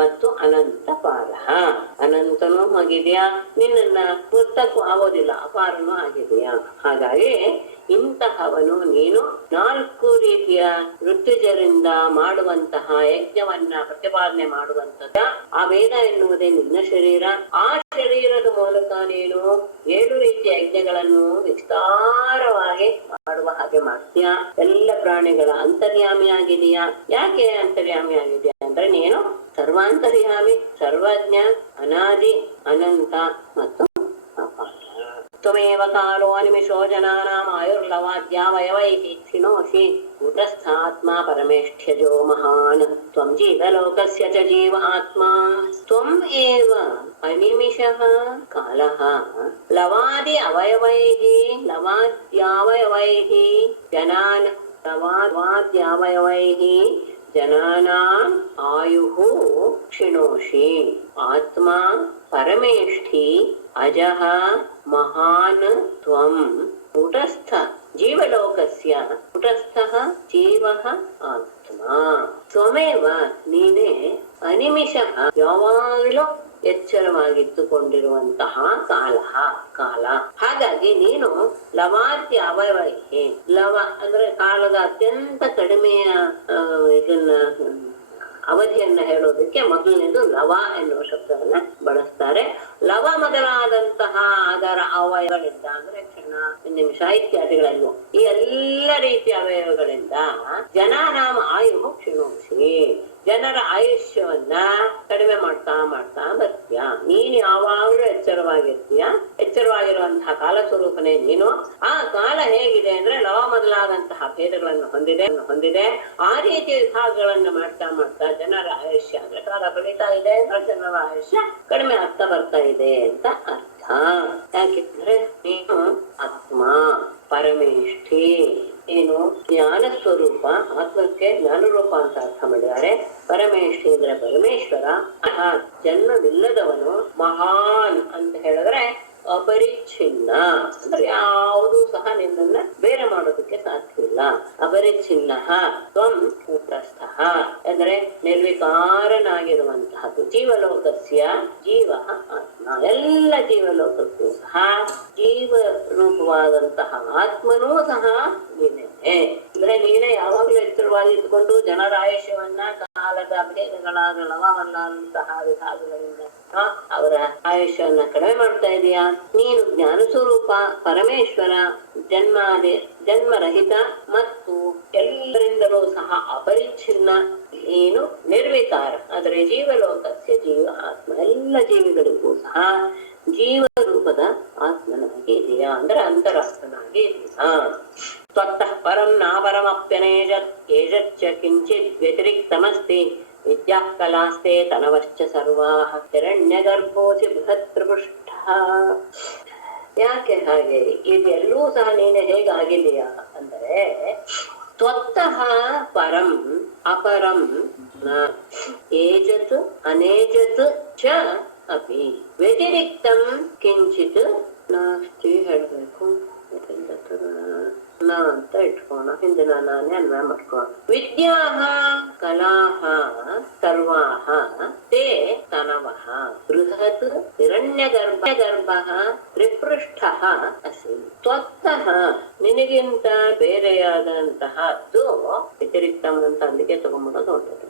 ಮತ್ತು ಅನಂತಪಾರಃ ಅನಂತನೂ ಆಗಿದೆಯಾ, ನಿನ್ನನ್ನ ಗೊತ್ತಕ್ಕೂ ಆಗೋದಿಲ್ಲ, ಅಪಾರನೂ ಆಗಿದೆಯಾ. ಹಾಗಾಗಿ ಇಂತಹವನು ನೀನು 4 ರೀತಿಯ ಋತುಜರಿಂದ ಮಾಡುವಂತಹ ಯಜ್ಞವನ್ನ ಪ್ರತಿಪಾದನೆ ಮಾಡುವಂತದ ಆ ವೇದ ಎನ್ನುವುದೇ ನಿನ್ನ ಶರೀರ. ಆ ಶರೀರದ ಮೂಲಕ ನೀನು 7 ರೀತಿಯ ಯಜ್ಞಗಳನ್ನು ವಿಸ್ತಾರವಾಗಿ ಮಾಡುವ ಹಾಗೆ ಮಾಡ್ತೀಯ. ಎಲ್ಲ ಪ್ರಾಣಿಗಳ ಅಂತರ್ಯಾಮಿಯಾಗಿದೆಯಾ. ಯಾಕೆ ಅಂತರ್ಯಾಮಿಯಾಗಿದೆಯಾ ಅಂದ್ರೆ ನೀನು ಸರ್ವಾಂತರ್ಯಾಮಿ, ಸರ್ವಜ್ಞ, ಅನಾದಿ, ಅನಂತ ಮತ್ತು ಅಪಾರ. ತ್ವಮೇವ ಕಾಲೋ ಅನಿಮಿಷೋ ಜನಾನಾಂ ಆಯುರ್ಲವಾದ್ಯಾವಯವೈಃ ಕ್ಷಿಣೋಷಿ ಕೂಟಸ್ಥಾತ್ಮ ಪರಮೇಷ್ಠ್ಯಜೋ ಮಹಾನ್ ತ್ವಂ ಜೀವಲೋಕಸ್ಯ ಚ ಜೀವ ಆತ್ಮ ತ್ವಂ ಏವ ಅನಿಮಿಷಃ ಕಾಲಃ ಲವಾದಿ ಅವಯವೈಃ ಲವಾದ್ಯಾವಯವೈಃ ಜನಾನ್ ಲವಾದ್ಯಾವಯವೈಃ ಜನಾನಾಂ ಆಯುಃ ಕ್ಷಿಣೋಷಿ ಆತ್ಮ ಪರಮೇಷ್ಠಿ ಅಜಃ ಮಹಾನ್ ತ್ವಂ ಕೂಟಸ್ಥ ಜೀವಲೋಕಸ್ಯ ಕೂಟಸ್ಥಃ ಜೀವಃ ಆತ್ಮ ತ್ವಮೇವ ನೀನೇ ಅನಿಮಿಷಃ ಯಾವಾಗಲೂ ಎಚ್ಚರವಾಗಿದ್ದುಕೊಂಡಿರುವಂತಹ ಕಾಲ. ಹಾಗಾಗಿ ನೀನು ಲವಾದ್ಯ ಅವಯವೈಹಿ, ಲವ ಅಂದ್ರೆ ಕಾಲದ ಅತ್ಯಂತ ಕಡಿಮೆಯ ಇದನ್ನ ಅವಧಿಯನ್ನ ಹೇಳೋದಕ್ಕೆ ಮೊದಲನೇದು ಲವ ಎನ್ನುವ ಶಬ್ದವನ್ನ ಬಳಸ್ತಾರೆ. ಲವ ಮೊದಲಾದಂತಹ ಅದರ ಅವಯವಗಳಿಂದ ಅಂದ್ರೆ ಕ್ಷಣ, ನಿಮಿಷ ಇತ್ಯಾದಿಗಳಲ್ಲೂ ಈ ಎಲ್ಲ ರೀತಿಯ ಅವಯವಗಳಿಂದ ಜನಾನಾಮ ಆಯು ಕ್ಷಿಣೋಷಿ, ಜನರ ಆಯುಷ್ಯವನ್ನ ಕಡಿಮೆ ಮಾಡ್ತಾ ಬರ್ತೀಯ. ನೀನ್ ಯಾವಾಗಲೂ ಎಚ್ಚರವಾಗಿರ್ತೀಯ. ಎಚ್ಚರವಾಗಿರುವಂತಹ ಕಾಲ ಸ್ವರೂಪನೇ ನೀನು. ಆ ಕಾಲ ಹೇಗಿದೆ ಅಂದ್ರೆ ಲವ ಮೊದಲಾದಂತಹ ಭೇದಗಳನ್ನು ಹೊಂದಿದೆ. ಆ ರೀತಿಯ ವಿಭಾಗಗಳನ್ನು ಮಾಡ್ತಾ ಜನರ ಆಯುಷ್ಯ ಅಂದ್ರೆ ಕಾಲ ಬೆಳೀತಾ ಇದೆ ಅಂದ್ರೆ ಜನರ ಆಯುಷ್ಯ ಕಡಿಮೆ ಆಗ್ತಾ ಬರ್ತಾ ಇದೆ ಅಂತ ಅರ್ಥ. ಯಾಕೆಂದ್ರೆ ನೀನು ಆತ್ಮ ಪರಮೇಷ್ಠಿ, ಏನು ಜ್ಞಾನ ಸ್ವರೂಪ, ಆತ್ಮಕ್ಕೆ ಜ್ಞಾನ ರೂಪ ಅಂತ ಅರ್ಥ ಮಾಡಿದ್ದಾರೆ. ಪರಮೇಷ್ಠಿ ಅಂದ್ರೆ ಪರಮೇಶ್ವರ, ಜನ್ಮವಿಲ್ಲದವನು. ಮಹಾನ್ ಅಂತ ಹೇಳಿದ್ರೆ ಅಪರಿಚ್ಛಿನ್ನ ಅಂದ್ರೆ ಯಾವುದೂ ಸಹ ನಿನ್ನನ್ನ ಬೇರೆ ಮಾಡೋದಕ್ಕೆ ಸಾಧ್ಯ ಇಲ್ಲ. ಅಪರಿಚ್ಛಿನ್ನ ತ್ವಂ ಕೂಟಸ್ಥ ಅಂದ್ರೆ ನಿರ್ವಿಕಾರನಾಗಿರುವಂತಹದ್ದು. ಜೀವಲೋಕಸ್ಯ ಜೀವ ಆತ್ಮ, ಎಲ್ಲ ಜೀವಲೋಕಕ್ಕೂ ಸಹ ಜೀವ ರೂಪವಾದಂತಹ ಆತ್ಮನೂ ಸಹ ನೀನೇ. ಅಂದ್ರೆ ನೀನೇ ಯಾವಾಗ್ಲೂ ಎಚ್ಚರವಾಗಿ ಇದ್ದುಕೊಂಡು ಜನರ ಆಯುಷ್ಯವನ್ನ ಕಾಲದ ಭೇದಗಳಾದ ಲವವಲ್ಲಾದಂತಹ ವಿಭಾಗಗಳಿಂದ ಅವರ ಆಯುಷ್ಯವನ್ನ ಕಡಿಮೆ ಮಾಡ್ತಾ ಇದೀಯಾ. ನೀನು ಜ್ಞಾನ ಸ್ವರೂಪ ಪರಮೇಶ್ವರ, ಜನ್ಮರಹಿತ ಮತ್ತು ಎಲ್ಲರಿಂದಲೂ ಸಹ ಅಪರಿಚ್ಛಿನ್ನ. ನೀನು ನಿರ್ವಿಕಾರ ಆದರೆ ಜೀವಲೋಕಸ್ಯ ಜೀವ ಆತ್ಮ, ಎಲ್ಲ ಜೀವಿಗಳಿಗೂ ಸಹ ಜೀವ ರೂಪದ ಆತ್ಮನಾಗಿ ಇದೆಯಾ ಅಂದ್ರೆ ಅಂತರಾತ್ಮನಾಗಿ ಇದೆಯಾ. ತ್ವತ್ತಃ ಪರಂ ನಾಪರಮಪ್ಯನೇಜತ್ ಏಜಚ್ಚ ಕಿಂಚಿತ್ ವ್ಯತಿರಿಕ್ತಮಸ್ತಿ ವಿದ್ಯಾಃ ಕಲಾಸ್ತೆ ತನವಶ್ಚ ಸರ್ವಾಃ ಹಿರಣ್ಯಗರ್ಭೋಸಿ ಬೃಹತ್ ಪ್ರಪೃಷ್ಠಃ. ಯಾಕೆ ಹಾಗೆ? ಇದೆಲ್ಲೂ ಸಹ ನೀನೆ ಹೇಗಾಗಿದೆಯಾ ಅಂದರೆ ತ್ವತ್ತಃ ಪರಂ ಅಪರಂ ನ ಏಜತ್ ಅನೇಜತ್ ಚ ಅಪಿ ವ್ಯತಿರಿಕ್ತಂ ಕಿಂಚಿತ್ ನಾಸ್ತಿ ಹೇಳ್ಬೇಕು. ನ ಅಂತ ಇಟ್ಕೋಣ, ಹಿಂದಿನ ನಾನೇ ಅನ್ವಯ ಮಾಡ್ಕೋಣ. ವಿದ್ಯಾಃ ಕಲಾಃ ಸರ್ವಾಃ ತೇ ತನವಃ ಬೃಹತ್ ಹಿರಣ್ಯಗರ್ಭಃ ತ್ರಿಪೃಷ್ಠಃ ಅಸಿ. ತ್ವತ್ತಃ ನಿನಗಿಂತ ಬೇರೆಯಾದಂತಹದ್ದು ವ್ಯತಿರಿಕ್ತಂ ಅಂತ ಅಲ್ಲಿಗೆ ತಗೊಂಡ್ಬಿಡೋದು ಹೊರಟದು.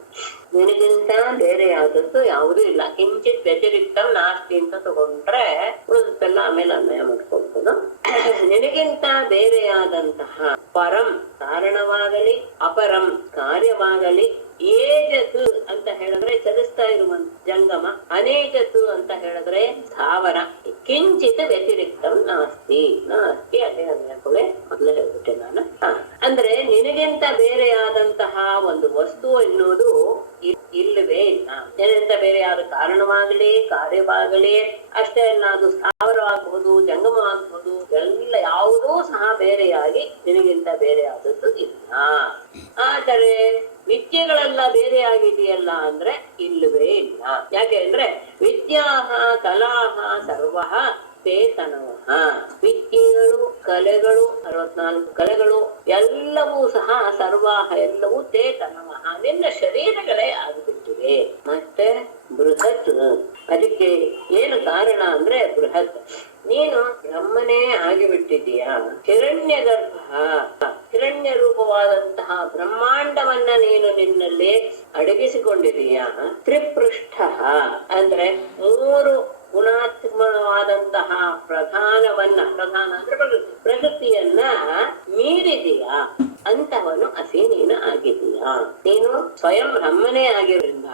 ನಿನಗಿಂತ ಬೇರೆಯಾದದ್ದು ಯಾವುದೂ ಇಲ್ಲ. ಕಿಂಚಿತ್ ವ್ಯತಿರಿಕ್ತಂ ನಾಸ್ತಿ ಅಂತ ತಗೊಂಡ್ರೆ ಉಳಿದೆಲ್ಲ ಆಮೇಲೆ ಅನ್ವಯ ಮಾಡ್ಕೊಳ್ಬೋದು. ನಿನಗಿಂತ ಬೇರೆಯಾದಂತಹ ಪರಂ ಕಾರಣವಾಗಲಿ ಅಪರಂ ಕಾರ್ಯವಾಗಲಿ, ಏಜತು ಅಂತ ಹೇಳಿದ್ರೆ ಚಲಿಸ್ತಾ ಇರುವಂತ ಜಂಗಮ, ಅನೇಜತು ಅಂತ ಹೇಳಿದ್ರೆ ಸ್ಥಾವರ, ಕಿಂಚಿತ್ ವ್ಯತಿರಿಕ್ತಂ ನಾಸ್ತಿ. ಅದೇ ಅನ್ಕೊಳ್ಳಿ, ಮೊದಲೇ ಹೇಳ್ಬಿಟ್ಟೆ ನಾನು. ಅಂದ್ರೆ ನಿನಗಿಂತ ಬೇರೆಯಾದಂತಹ ಒಂದು ವಸ್ತು ಎನ್ನುವುದು ಇಲ್ಲವೇ ಇಲ್ಲ. ನಿನಗಿಂತ ಬೇರೆ ಯಾರು ಕಾರಣವಾಗಲಿ ಕಾರ್ಯವಾಗಲಿ ಅಷ್ಟೇ ಅಲ್ಲ, ಅದು ಸ್ಥಾವರವಾಗಬಹುದು, ಜಂಗಮವಾಗಬಹುದು, ಎಲ್ಲ ಯಾವುದೂ ಸಹ ಬೇರೆಯಾಗಿ ನಿನಗಿಂತ ಬೇರೆ ಆದದ್ದು ಇಲ್ಲ. ಆದರೆ ವಿದ್ಯೆಗಳೆಲ್ಲ ಬೇರೆ ಆಗಿದೆಯಲ್ಲ ಅಂದ್ರೆ ಇಲ್ಲವೇ ಇಲ್ಲ. ಯಾಕೆ ಅಂದ್ರೆ ವಿದ್ಯಾಹ ಕಲಾಹ ಸರ್ವಃ ತೇ ತನವಃ. ವಿದ್ಯೆಗಳು ಕಲೆಗಳು 64 ಕಲೆಗಳು ಎಲ್ಲವೂ ಸಹ ಸರ್ವಾಹ ಎಲ್ಲವೂ ತೇ ತನವಃ ನಿನ್ನ ಶರೀರಗಳೇ ಆಗಿಬಿಟ್ಟಿವೆ. ಮತ್ತೆ ಬೃಹತ್, ಅದಕ್ಕೆ ಏನು ಕಾರಣ ಅಂದ್ರೆ ಬೃಹತ್, ನೀನು ಬ್ರಹ್ಮನೇ ಆಗಿಬಿಟ್ಟಿದೀಯಾ. ಹಿರಣ್ಯ ಗರ್ಭ, ಹಿರಣ್ಯ ರೂಪವಾದಂತಹ ಬ್ರಹ್ಮಾಂಡವನ್ನ ನೀನು ನಿನ್ನಲ್ಲಿ ಅಡಗಿಸಿಕೊಂಡಿದೀಯಾ. ತ್ರಿಪೃಷ್ಠ ಅಂದ್ರೆ 3 ಗುಣಾತ್ಮಕವಾದಂತಹ ಪ್ರಧಾನ ಅಂದ್ರೆ ಪ್ರಕೃತಿಯನ್ನ ಮೀರಿದೀಯಾ. ಅಂತವನು ಅಸಿ ನೀನು ಆಗಿದೀಯಾ. ನೀನು ಸ್ವಯಂ ಬ್ರಹ್ಮನೇ ಆಗಿರೋದ್ರಿಂದ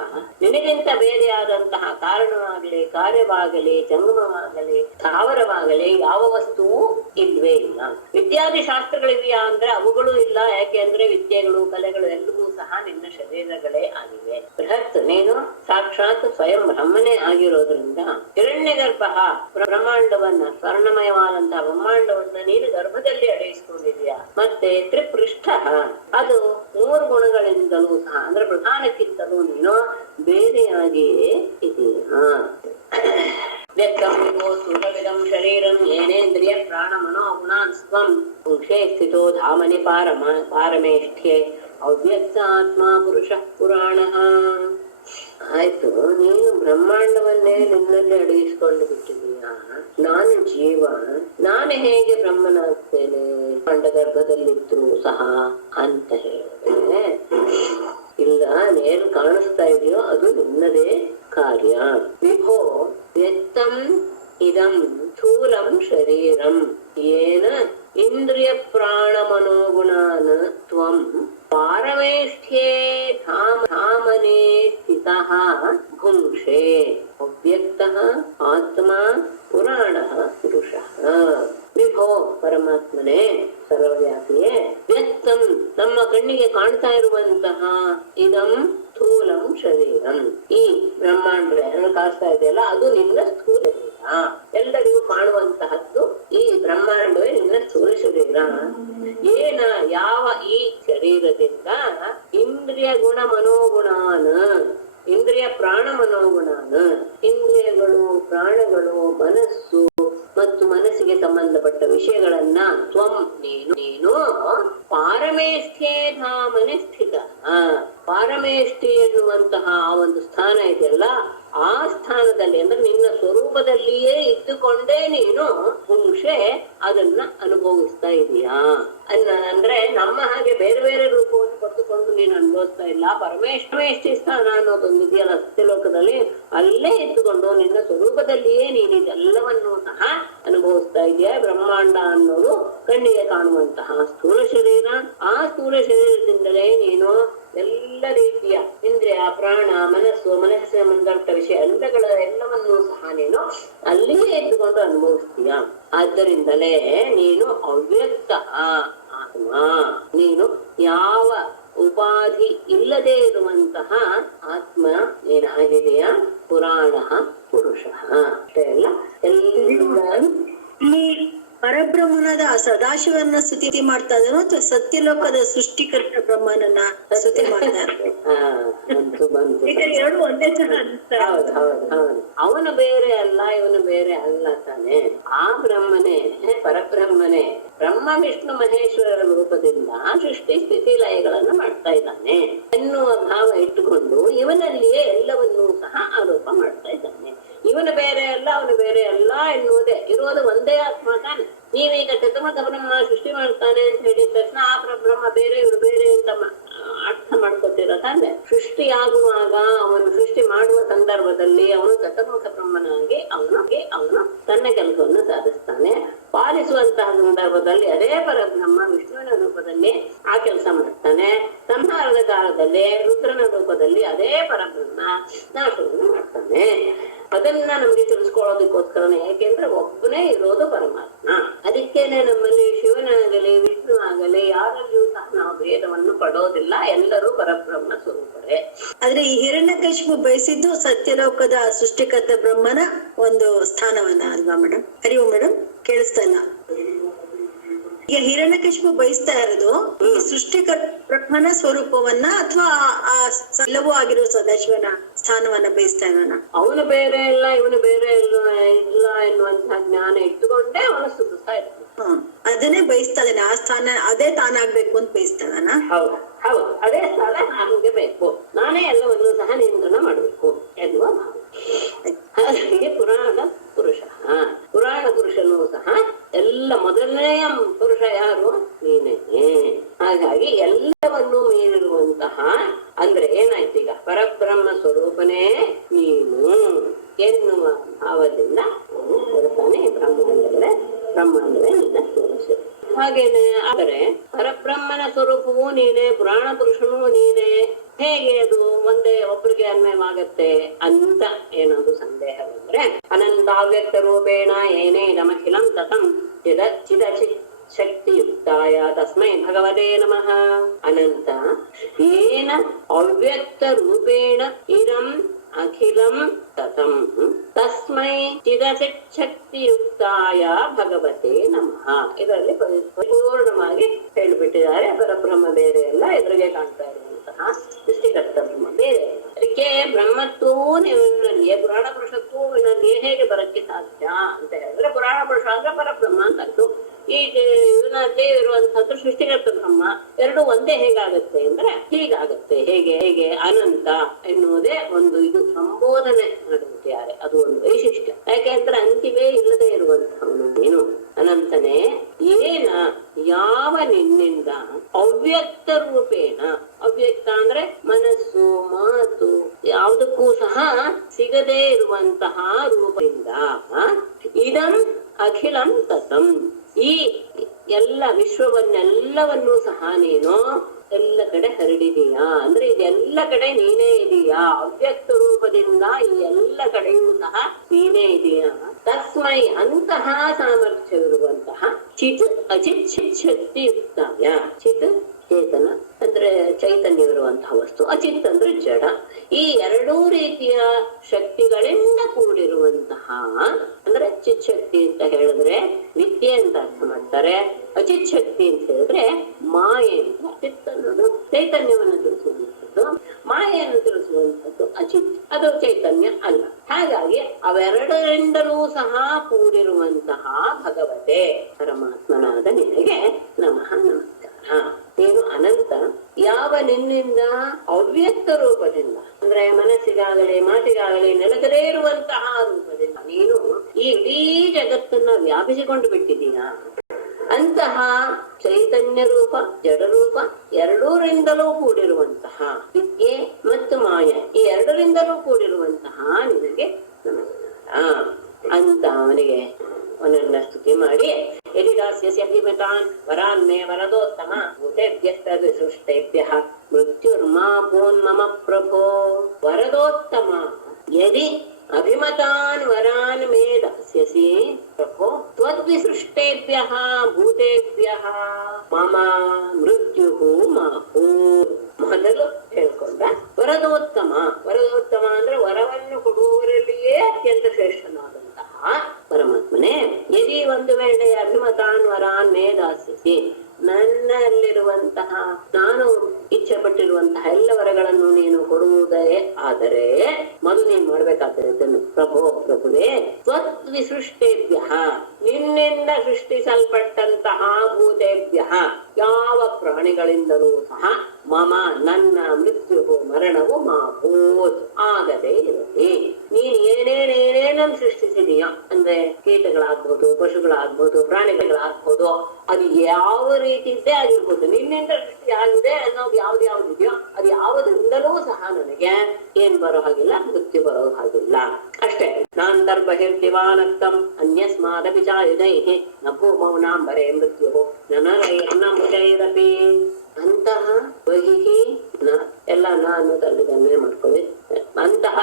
ನಿನಗಿಂತ ಬೇರೆಯಾದಂತಹ ಕಾರಣವಾಗಲಿ, ಕಾರ್ಯವಾಗಲಿ, ಜಂಗಮವಾಗಲಿ, ಸ್ಥಾವರವಾಗಲಿ ಯಾವ ವಸ್ತುವು ಇಲ್ವೇ ಇಲ್ಲ. ವಿದ್ಯಾದಿ ಶಾಸ್ತ್ರಗಳಿವೆಯಾ ಅಂದ್ರೆ ಅವುಗಳು ಇಲ್ಲ. ಯಾಕೆ ಅಂದ್ರೆ ವಿದ್ಯೆಗಳು, ಕಲೆಗಳು ಎಲ್ಲವೂ ಸಹ ನಿನ್ನ ಶರೀರಗಳೇ ಆಗಿವೆ. ಬೃಹತ್ ನೀನು ಸಾಕ್ಷಾತ್ ಸ್ವಯಂ ಬ್ರಹ್ಮನೇ ಆಗಿರೋದ್ರಿಂದ ಹಿರಣ್ಯ ಗರ್ಭ ಬ್ರಹ್ಮಾಂಡವನ್ನ, ಸ್ವರ್ಣಮಯವಾದಂತಹ ಬ್ರಹ್ಮಾಂಡವನ್ನ ನೀನು ಗರ್ಭದಲ್ಲಿ ಅಡಗಿಸಿಕೊಂಡಿದೀಯಾ. ಮತ್ತೆ ತ್ರಿಪೃಷ್ಠ ಅದು 3 ಗುಣಗಳಿಂದಲೂ ಸಹ ಅಂದ್ರೆ ಪ್ರಧಾನಕ್ಕಿಂತಲೂ ನೀನು ಬೇರೆಯಾಗಿಯೇ ಇದೆಯಾ. ವ್ಯಕ್ತಂ ಶರೀರಂ ಏನೇಂದ್ರಿಯ ಪ್ರಾಣ ಮನೋ ಗುಣಾನ್ ಸ್ವಂ ಪುಂಕ್ಷೇ ಸ್ಥಿತೋ ಧಾಮನಿ ಪಾರಮೇಷ್ಠ್ಯೆ ಅವ್ಯಕ್ತ ಆತ್ಮ ಪುರುಷ ಪುರಾಣ. ಆಯ್ತು, ನೀನು ಬ್ರಹ್ಮಾಂಡವನ್ನೇ ನಿನ್ನಲ್ಲಿ ಅಡಗಿಸಿಕೊಂಡು ಬಿಟ್ಟಿದೀಯಾ. ನಾನು ಜೀವ, ನಾನು ಹೇಗೆ ಬ್ರಹ್ಮನಾಗ್ತೇನೆ ಗರ್ಭದಲ್ಲಿದ್ರು ಸಹ ಅಂತ ಹೇಳಿದ್ರೆ, ಇಲ್ಲ, ಏನು ಕಾಣಿಸ್ತಾ ಇದೆಯೋ ಅದು ನಿನ್ನದೇ ಕಾರ್ಯ. ವಿಭೋ ವ್ಯಕ್ತಂ ಇದಂ ಸ್ಥೂಲಂ ಶರೀರಂ ಏನ ಇಂದ್ರಿಯ ಪ್ರಾಣ ಮನೋಗುಣಾನ ತ್ವಂ ಪಾರಮೇಷ್ಠ್ಯೇ ಧಾಮನೆ ಸ್ಥಿತಃ ಭುಂಕ್ಷೇ ಅವ್ಯಕ್ತಃ ಆತ್ಮ ಪುರಾಣಃ ಪುರುಷಃ. ವಿಭೋ ಪರಮಾತ್ಮನೇ, ಸರ್ವವ್ಯಾಪಿಯೇ, ವ್ಯಕ್ತಂ ನಮ್ಮ ಕಣ್ಣಿಗೆ ಕಾಣ್ತಾ ಇರುವಂತಹ ಇದಂ ಸ್ಥೂಲಂ ಶರೀರಂ, ಈ ಬ್ರಹ್ಮಾಂಡ ಕಾಣಿಸ್ತಾ ಇದೆಯಲ್ಲ ಅದು ನಿನ್ನ ಸ್ಥೂಲ ಶರೀರ. ಎಲ್ಲರಿಗೂ ಕಾಣುವಂತಹದ್ದು ಈ ಬ್ರಹ್ಮಾಂಡವೇ ನಿನ್ನ ಸ್ಥೂಲ ಶರೀರ. ಏನ ಯಾವ ಈ ಶರೀರದಿಂದ ಇಂದ್ರಿಯ ಗುಣ ಮನೋಗುಣಾನ, ಇಂದ್ರಿಯ ಪ್ರಾಣ ಮನೋಗುಣಾನ, ಇಂದ್ರಿಯಗಳು, ಪ್ರಾಣಗಳು, ಮನಸ್ಸು ಮತ್ತು ಮನಸ್ಸಿಗೆ ಸಂಬಂಧಪಟ್ಟ ವಿಷಯಗಳನ್ನ ತ್ವಂ ನೀನು ಪಾರಮೇಷ್ಠ್ಯೇ ಧಾಮನೆ ಸ್ಥಿತ. ಪಾರಮೇಷ್ಠಿ ಎನ್ನುವಂತಹ ಆ ಒಂದು ಸ್ಥಾನ ಇದೆಯಲ್ಲ, ಆ ಸ್ಥಾನದಲ್ಲಿ ಅಂದ್ರೆ ನಿನ್ನ ಸ್ವರೂಪದಲ್ಲಿಯೇ ಇದ್ದುಕೊಂಡೇ ನೀನು ಪುಂಕ್ಷೆ ಅದನ್ನ ಅನುಭವಿಸ್ತಾ ಇದೀಯಾ. ಅಂದ್ರೆ ನಮ್ಮ ಹಾಗೆ ಬೇರೆ ಬೇರೆ ರೂಪವನ್ನು ಪಡೆದುಕೊಂಡು ನೀನು ಅನುಭವಿಸ್ತಾ ಇಲ್ಲ. ಪರಮೇಷ್ಠಿ ಸ್ಥಾನ ಅನ್ನೋದೊಂದು ಇದೆಯಲ್ಲ ಸತ್ಯಲೋಕದಲ್ಲಿ, ಅಲ್ಲೇ ಇದ್ದುಕೊಂಡು ನಿನ್ನ ಸ್ವರೂಪದಲ್ಲಿಯೇ ನೀನು ಇದೆಲ್ಲವನ್ನೂ ಸಹ ಅನುಭವಿಸ್ತಾ ಇದೆಯಾ. ಬ್ರಹ್ಮಾಂಡ ಅನ್ನೋದು ಕಣ್ಣಿಗೆ ಕಾಣುವಂತಹ ಸ್ಥೂಲ ಶರೀರ. ಆ ಸ್ಥೂಲ ಶರೀರದಿಂದಲೇ ನೀನು ಎಲ್ಲ ರೀತಿಯ ಇಂದ್ರಿಯ, ಪ್ರಾಣ, ಮನಸ್ಸಿನ ಮುಂದಟ್ಟ ವಿಷಯ ಎಲ್ಲವನ್ನೂ ಸಹ ನೀನು ಅಲ್ಲಿಯೇ ಎದ್ದುಕೊಂಡು ಅನುಭವಿಸ್ತೀಯ. ಆದ್ದರಿಂದಲೇ ನೀನು ಅವ್ಯಕ್ತ ಆತ್ಮ, ನೀನು ಯಾವ ಉಪಾಧಿ ಇಲ್ಲದೆ ಇರುವಂತಹ ಆತ್ಮ ನೀನಾಗಿದೆಯ. ಪುರಾಣ ಪುರುಷ ಅಷ್ಟೇ ಅಲ್ಲ, ಇಲ್ಲಿ ಪರಬ್ರಹ್ಮನಾದ ಸದಾಶಿವನ ಸ್ತುತಿ ಮಾಡ್ತಾ ಇದ್ದಾನೋ ಅಥವಾ ಸತ್ಯಲೋಕದ ಸೃಷ್ಟಿಕರ್ತ ಬ್ರಹ್ಮನನ್ನ ಸ್ತುತಿ ಮಾಡ್ತಾ ಇದ್ದಾರೆ? ಎರಡು ಒಂದೇ ತರ ಅನಿಸ್ತಾ. ಹೌದು, ಅವನು ಬೇರೆ ಅಲ್ಲ, ಇವನು ಬೇರೆ ಅಲ್ಲ ತಾನೆ. ಆ ಬ್ರಹ್ಮನೇ, ಪರಬ್ರಹ್ಮನೇ ಬ್ರಹ್ಮ ವಿಷ್ಣು ಮಹೇಶ್ವರರ ರೂಪದಿಂದ ಸೃಷ್ಟಿ ಸ್ಥಿತಿ ಲಯಗಳನ್ನು ಮಾಡ್ತಾ ಇದ್ದಾನೆ ಎನ್ನುವ ಭಾವ ಇಟ್ಟುಕೊಂಡು ಇವನಲ್ಲಿಯೇ ಎಲ್ಲವನ್ನೂ ಸಹ ಆರೋಪ ಮಾಡ್ತಾ ಇದ್ದಾನೆ. ಇವನು ಬೇರೆ ಅಲ್ಲ, ಅವನು ಬೇರೆ ಅಲ್ಲ ಎನ್ನುವುದೇ ಇರೋದು ಒಂದೇ ಆತ್ಮ ತಾನೆ. ನೀವೀಗ ಚತುರ್ಮುಖ ಬ್ರಹ್ಮ ಸೃಷ್ಟಿ ಮಾಡ್ತಾನೆ ಅಂತ ಹೇಳಿದ ತಕ್ಷಣ ಆ ಬ್ರಹ್ಮ ಬೇರೆ ಇವರು ಬೇರೆ ಅಂತ ಅರ್ಥ ಮಾಡ್ಕೊತಿರೋ ತಾನೆ. ಸೃಷ್ಟಿಯಾಗುವಾಗ ಅವನು ಸೃಷ್ಟಿ ಮಾಡುವ ಸಂದರ್ಭದಲ್ಲಿ ಅವನು ಚತುರ್ಮುಖ ಬ್ರಹ್ಮನಾಗಿ ಅವನು ತನ್ನ ಕೆಲಸವನ್ನು ಸಾಧಿಸ್ತಾನೆ. ಪಾಲಿಸುವಂತಹ ಸಂದರ್ಭದಲ್ಲಿ ಅದೇ ಪರಬ್ರಹ್ಮ ವಿಷ್ಣುವಿನ ರೂಪದಲ್ಲಿ ಆ ಕೆಲಸ ಮಾಡ್ತಾನೆ. ಸಂಹಾರದ ಕಾಲದಲ್ಲಿ ರುದ್ರನ ರೂಪದಲ್ಲಿ ಅದೇ ಪರಬ್ರಹ್ಮ ನಾಶವನ್ನು ಮಾಡ್ತಾನೆ. ಅದನ್ನ ನಮ್ಗೆ ತಿಳಿಸ್ಕೊಳ್ಳೋದಕ್ಕೋಸ್ಕರನೇ, ಯಾಕೆಂದ್ರೆ ಒಬ್ಬನೇ ಇರೋದು ಪರಮಾತ್ಮ. ಅದಕ್ಕೇನೆ ನಮ್ಮಲ್ಲಿ ಶಿವನಾಗಲಿ ವಿಷ್ಣು ಆಗಲಿ ಯಾರಲ್ಲಿಯೂ ಸಹ ನಾವು ಭೇದವನ್ನು ಪಡೋದಿಲ್ಲ, ಎಲ್ಲರೂ ಪರಬ್ರಹ್ಮ ಸ್ವರೂಪರೇ. ಆದ್ರೆ ಈ ಹಿರಣ್ಯಕಶಿಪು ಬಯಸಿದ್ದು ಸತ್ಯಲೋಕದ ಸೃಷ್ಟಿಕರ್ತ ಬ್ರಹ್ಮನ ಒಂದು ಸ್ಥಾನವನ್ನ ಅಲ್ವಾ ಮೇಡಮ್? ಹರಿ ಓಂ ಮೇಡಮ್, ಕೇಳಿಸ್ತಾ ಇಲ್ಲ. ಈಗ ಹಿರಣ್ಯಕಶಿಪು ಬಯಸ್ತಾ ಇರೋದು ಈ ಸೃಷ್ಟಿಕರ್ತ ಬ್ರಹ್ಮನ ಸ್ವರೂಪವನ್ನ ಅಥವಾ ಆ ಎಲ್ಲವೂ ಆಗಿರೋ ಸದಾಶಿವನ ಸ್ಥಾನವನ್ನ ಬಯಸ್ತಾ ಇದ್ದಾನ? ಅವನು ಬೇರೆ ಇಲ್ಲ, ಇವನು ಬೇರೆ ಇಲ್ಲ ಎನ್ನುವಂತಹ ಜ್ಞಾನ ಇಟ್ಟುಕೊಂಡೇ ಅವನು ಸುತ್ತಿಸ್ತಾ ಇದ್ದಾನೆ. ಅದನ್ನೇ ಬಯಸ್ತಾ ಇದ್ದಾನೆ. ಆ ಸ್ಥಾನ ಅದೇ ತಾನಾಗ್ಬೇಕು ಅಂತ ಬಯಸ್ತಾ ಇದ್ದಾನ. ಹೌದು, ಅದೇ ಸ್ಥಳ ನಮಗೆ ಬೇಕು, ನಾನೇ ಎಲ್ಲವನ್ನೂ ಸಹ ನಿಯಂತ್ರಣ ಮಾಡಬೇಕು ಎನ್ನುವ ಭಾವ. ಹಾಗಾಗಿ ಪುರಾಣ ಪುರುಷ, ಪುರಾಣ ಪುರುಷನೂ ಸಹ ಎಲ್ಲ ಮೊದಲನೆಯ ಪುರುಷ ಯಾರು? ನೀನೇ. ಹಾಗಾಗಿ ಎಲ್ಲವನ್ನೂ ಮೀರಿರುವಂತಹ ಅಂದ್ರೆ ಏನಾಯ್ತು ಈಗ? ಪರಬ್ರಹ್ಮ ಸ್ವರೂಪನೇ ನೀನು ಎನ್ನುವ ಭಾವದಿಂದ ಬರ್ತಾನೆ. ಬ್ರಹ್ಮಾಂಡವೇ ನಿನ್ನ ಸ್ವರೂಪ. ಹಾಗೇನೆ ಆದರೆ ಪರಬ್ರಹ್ಮನ ಸ್ವರೂಪವೂ ನೀನೆ, ಪುರಾಣ ಪುರುಷನೂ ನೀನೆ, ಹೇಗೆ ಅದು ಒಂದೇ ಒಬ್ಬರಿಗೆ ಅನ್ವಯವಾಗತ್ತೆ ಅಂತ ಏನಾದ್ರು ಸಂದೇಹ ಬಂದ್ರೆ, ಅನಂತಾವ್ಯಕ್ತ ರೂಪೇಣ ಏನೇ ನಮಖಿಲಂ ತತಂ ಚಿದ ಶಕ್ತಿಯುಕ್ತಾಯ ತಸ್ಮೈ ಭಗವತೆ ನಮಃ. ಅನಂತ ಏನ ಅವ್ಯಕ್ತ ರೂಪೇಣ ಇರಂ ಅಖಿಲಂ ತತಂ ತಸ್ಮೈ ಚಿದಶಕ್ತಿಯುಕ್ತಾಯ ಭಗವತೆ ನಮಃ. ಇದರಲ್ಲಿ ಪರಿಪೂರ್ಣವಾಗಿ ಹೇಳಿಬಿಟ್ಟಿದ್ದಾರೆ. ಪರಬ್ರಹ್ಮ ಬೇರೆ ಅಲ್ಲ, ಎದುರಿಗೆ ಕಾಣ್ತಾ ಇರುವಂತಹ ಸೃಷ್ಟಿಕರ್ತ ಬ್ರಹ್ಮ ಬೇರೆ. ಅದಕ್ಕೆ ಬ್ರಹ್ಮತ್ವವೂ ನಿನ್ನಲ್ಲಿಯೇ, ಪುರಾಣ ಪುರುಷತ್ವೂ ನಿನ್ನಲ್ಲಿಯೇ ಹೇಗೆ ಬರಕ್ಕೆ ಸಾಧ್ಯ ಅಂತ ಹೇಳಿದ್ರೆ, ಪುರಾಣ ಪುರುಷ ಅಂದ್ರೆ ಪರಬ್ರಹ್ಮ ಅಂತ ಅರ್ಥ. ಈ ಇವನದ್ದೇ ಇರುವಂತಹದ್ದು ಸೃಷ್ಟಿಕರ್ತ ಬ್ರಹ್ಮ, ಎರಡು ಒಂದೇ ಹೇಗಾಗತ್ತೆ ಅಂದ್ರೆ ಹೀಗಾಗತ್ತೆ. ಹೇಗೆ ಅನಂತ ಎನ್ನುವುದೇ ಒಂದು ಇದು ಸಂಬೋಧನೆ ಮಾಡಿಬಿಟ್ಟಿದ್ದಾರೆ. ಅದು ಒಂದು ವೈಶಿಷ್ಟ್ಯ. ಯಾಕೆಂದ್ರೆ ಅಂತಿಮೇ ಇಲ್ಲದೆ ಇರುವಂತಹವನು ನೀನು ಅನಂತನೇ. ಏನ ಯಾವ ನಿನ್ನಿಂದ ಅವ್ಯಕ್ತ ರೂಪೇಣ, ಅವ್ಯಕ್ತ ಅಂದ್ರೆ ಮನಸ್ಸು ಮಾತು ಯಾವುದಕ್ಕೂ ಸಹ ಸಿಗದೇ ಇರುವಂತಹ ರೂಪದಿಂದ ಇದಂ ಅಖಿಲಂ ತತಂ, ಈ ಎಲ್ಲ ವಿಶ್ವವನ್ನೆಲ್ಲವನ್ನೂ ಸಹ ನೀನು ಎಲ್ಲ ಕಡೆ ಹರಡಿದೀಯಾ. ಅಂದ್ರೆ ಇದೆಲ್ಲ ಕಡೆ ನೀನೇ ಇದೀಯಾ, ಅವ್ಯಕ್ತ ರೂಪದಿಂದ ಈ ಎಲ್ಲ ಕಡೆಯೂ ಸಹ ನೀನೇ ಇದೀಯಾ. ತಸ್ಮೈ ಅಂತಹ ಸಾಮರ್ಥ್ಯವಿರುವಂತಹ ಚಿತ್ ಅಚಿತ್ ಶಕ್ತಿಯುಕ್ತಾಯ. ಚಿತ್ ಚೇತನ ಅಂದ್ರೆ ಚೈತನ್ಯವಿರುವಂತಹ ವಸ್ತು, ಅಚಿತ್ ಅಂದ್ರೆ ಜಡ. ಈ ಎರಡೂ ರೀತಿಯ ಶಕ್ತಿಗಳಿಂದ ಕೂಡಿರುವಂತಹ, ಅಂದ್ರೆ ಚಿತ್ ಶಕ್ತಿ ಅಂತ ಹೇಳಿದ್ರೆ ವಿದ್ಯೆ ಅಂತ ಅರ್ಥ ಮಾಡ್ತಾರೆ, ಅಚಿತ್ ಶಕ್ತಿ ಅಂತ ಹೇಳಿದ್ರೆ ಮಾಯೆ ಅಂತ. ಚಿತ್ ಅನ್ನೋದು ಚೈತನ್ಯವನ್ನು ತಿಳಿಸುವಂಥದ್ದು, ಮಾಯೆಯನ್ನು ತಿಳಿಸುವಂಥದ್ದು ಅಚಿತ್, ಅದು ಚೈತನ್ಯ ಅಲ್ಲ. ಹಾಗಾಗಿ ಅವೆರಡರಿಂದಲೂ ಸಹ ಕೂಡಿರುವಂತಹ ಭಗವತೆ ಪರಮಾತ್ಮನಾದ ನಿನಗೆ ನಮಃ ನಮಸ್ಕಾರ. ನೀನು ಅನಂತ, ಯಾವ ನಿನ್ನಿಂದ ಅವ್ಯಕ್ತ ರೂಪದಿಂದ ಅಂದ್ರೆ ಮನಸ್ಸಿಗಾಗಲಿ ಮಾತಿಗಾಗಲಿ ನೆಲಗದೇ ಇರುವಂತಹ ರೂಪದಿಂದ ನೀನು ಈ ಇಡೀ ಜಗತ್ತನ್ನ ವ್ಯಾಪಿಸಿಕೊಂಡು ಬಿಟ್ಟಿದ್ದೀಯ. ಅಂತಹ ಚೈತನ್ಯ ರೂಪ ಜಡ ರೂಪ ಎರಡೂರಿಂದಲೂ ಕೂಡಿರುವಂತಹ ವಿದ್ಯೆ ಮತ್ತು ಮಾಯ, ಈ ಎರಡರಿಂದಲೂ ಕೂಡಿರುವಂತಹ ನಿನಗೆ ನಮಸ್ಕಾರ ಅಂತ ಅವನಿಗೆ ಅವನನ್ನ ಸ್ತುತಿ ಮಾಡಿ, ಯದಿದಾಸ್ಯಸಿ ಅಭಿಮತಾನ್ ವರಾನ್ ಮೇ ವರದೋತ್ತಮ ಭೂತೇಭ್ಯಸ್ತದ್ ಸೃಷ್ಟೇಭ್ಯಃ ಮೃತ್ಯುರ್ಮಾ ಭೂನ್ಮಮ ಪ್ರಭೋ. ವರದೋತ್ತಮ, ಯದಿ ಅಭಿಮತಾನ್ ವರಾನ್ ಮೇ ದಾಸ್ಯಸಿ ಪ್ರಭೋ ತ್ವದ್ವಿಸೃಷ್ಟೇಭ್ಯಃ ಭೂತೇಭ್ಯಃ ಮಮ ಮೃತ್ಯುಃ ಮಾ ಭೂತ್. ಮೊದಲು ಹೇಳ್ಕೊಂಡ ವರದೋತ್ತಮ. ವರದೋತ್ತಮ ಅಂದ್ರೆ ವರವನ್ನು ಕೊಡುವವರಲ್ಲಿಯೇ ಅತ್ಯಂತ ಶ್ರೇಷ್ಠನಾದಂತಹ ಪರಮಾತ್ಮನೇ. ಯದಿ ಒಂದು ವೇಳೆ ಅಭಿಮತಾನ್ ವರಾನ್ ಮೇ ದಾಸ್ಯಸಿ, ನನ್ನಲ್ಲಿರುವಂತಹ ನಾನು ಇಚ್ಛೆ ಪಟ್ಟಿರುವಂತಹ ಎಲ್ಲ ವರಗಳನ್ನು ನೀನು ಕೊಡುವುದೇ ಆದರೆ ಮೊದಲು ನೀನು ಮಾಡ್ಬೇಕಾದ್ರೆ ಇದನ್ನು ಪ್ರಭೋ ಪ್ರಭುವೇ ತ್ವದ್ವಿಸೃಷ್ಟೇಭ್ಯ, ನಿನ್ನಿಂದ ಸೃಷ್ಟಿಸಲ್ಪಟ್ಟಂತಹ ಭೂತೇಭ್ಯ ಯಾವ ಪ್ರಾಣಿಗಳಿಂದಲೂ ಸಹ ಮಮ ನನ್ನ ಮೃತ್ಯು ಮರಣವು ಮಾ ಭೂತ್ ಆಗದೆ ಇರಲಿ. ನೀನ್ ಏನೇನೇನೇನನ್ನು ಸೃಷ್ಟಿಸಿದೀಯ ಅಂದ್ರೆ ಕೀಟಗಳಾಗ್ಬೋದು, ಪಶುಗಳಾಗ್ಬೋದು, ಪ್ರಾಣಿಗಳಾಗ್ಬೋದು, ಅದು ಯಾವ ರೀತಿ ಇದ್ದೇ ಆಗಿರ್ಬೋದು, ನಿನ್ನಿಂದ ಸೃಷ್ಟಿ ಆಗಿದೆ ಅನ್ನೋದು ಯಾವ್ದ್ಯಾವ್ದಿದೆಯೋ ಅದು ಯಾವುದರಿಂದಲೂ ಸಹ ನನಗೆ ಏನ್ ಬರೋ ಹಾಗಿಲ್ಲ, ಮೃತ್ಯು ಬರೋ ಹಾಗಿಲ್ಲ. ಅಷ್ಟೇ. ನಾಂತರ್ಬಹಿರ್ದಿವಾನಕ್ತಂ ಅನ್ಯಸ್ಮಾದಪಿ ಚಾಯುಧೈಃ ನ ಭೂಮೌನಾಂಬರೇ ಮೃತ್ಯು ನಮುದೈರಪಿ. ಅಂತಹ ಬಹಿಹಿ ನ ಎಲ್ಲ ನಾನು ತಲ್ಲಿದನ್ನೇ ಮಾಡ್ಕೊಳ್ಳಿ, ಅಂತಹ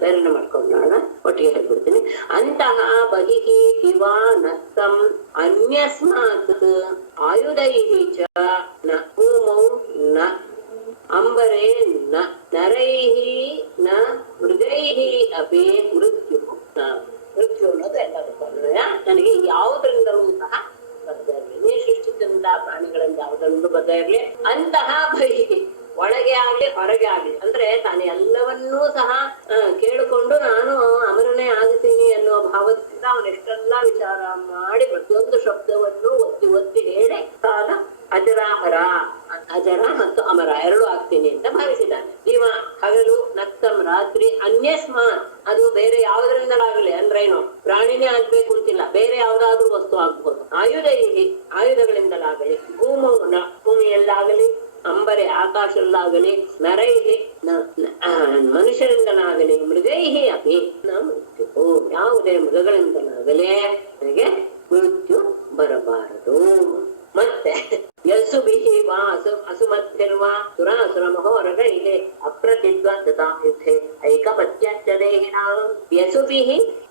ಬೇರೆನೆ ಮಾಡ್ಕೊಂಡೋಣ, ಒಟ್ಟಿಗೆ ಹೇಳ್ಬಿಡ್ತೀನಿ. ಅಂತಹ ಬಹಿಹಿ ದಿವಾ ನಕ್ತಂ ಅನ್ಯಸ್ಮಾತ್ ಆಯುಧೈಃ ಚ ನ ಭೂಮೌ ನ ಅಂಬರೇ ನ ನರೈಃ ನ ಮೃಗೈಃ ಅಪಿ ಮೃತ್ಯು. ಮೃತ್ಯು ಅನ್ನೋದು ಎಲ್ಲ ನನಗೆ ಯಾವುದರಿಂದಲೂ ಸಹ ಬರ್ತಾ ಇರಲಿ, ನೀ ಸೃಷ್ಟಿಸಿದಂತಹ ಪ್ರಾಣಿಗಳಿಂದ ಯಾವುದೊಂದು ಬರ್ತಾ ಇರ್ಲಿ. ಅಂತಹ ಬಹಿ ಒಳಗೆ ಆಗ್ಲಿ ಹೊರಗೆ ಆಗ್ಲಿ ಅಂದ್ರೆ ತಾನು ಎಲ್ಲವನ್ನೂ ಸಹ ಕೇಳಿಕೊಂಡು ನಾನು ಅಮರನೇ ಆಗುತ್ತೀನಿ ಅನ್ನೋ ಭಾವದಿಂದ ಅವನೆಷ್ಟೆಲ್ಲ ವಿಚಾರ ಮಾಡಿ ಪ್ರತಿಯೊಂದು ಶಬ್ದವನ್ನು ಒತ್ತಿ ಒತ್ತಿ ಹೇಳಿ ತಾನು ಅಜರಾಮರ, ಅಜರ ಮತ್ತು ಅಮರ ಎರಡು ಆಗ್ತೀನಿ ಅಂತ ಭಾವಿಸಿದ್ದಾನೆ. ಜೀವ ಹಗಲು ನಕ್ತಂ ರಾತ್ರಿ ಅನ್ಯಸ್ಮಾತ್, ಅದು ಬೇರೆ ಯಾವುದರಿಂದಲಾಗಲಿ ಅಂದ್ರೇನು ಪ್ರಾಣಿನೇ ಆಗ್ಬೇಕು ಅಂತಿಲ್ಲ, ಬೇರೆ ಯಾವ್ದಾದ್ರೂ ವಸ್ತು ಆಗ್ಬಹುದು. ಆಯುಧಗಳಿಂದಲಾಗಲಿ, ಭೂಮಿಯಲ್ಲಾಗಲಿ, ಅಂಬರೆ ಆಕಾಶದಲ್ಲಾಗಲಿ, ನರೈಹಿ ಮನುಷ್ಯರಿಂದಲಾಗಲಿ, ಮೃಗೈಹಿ ಅಪಿ ನ ಮೃತ್ಯು, ಯಾವುದೇ ಮೃಗಗಳಿಂದಲಾಗಲಿ ನನಗೆ ಮೃತ್ಯು ಬರಬಾರದು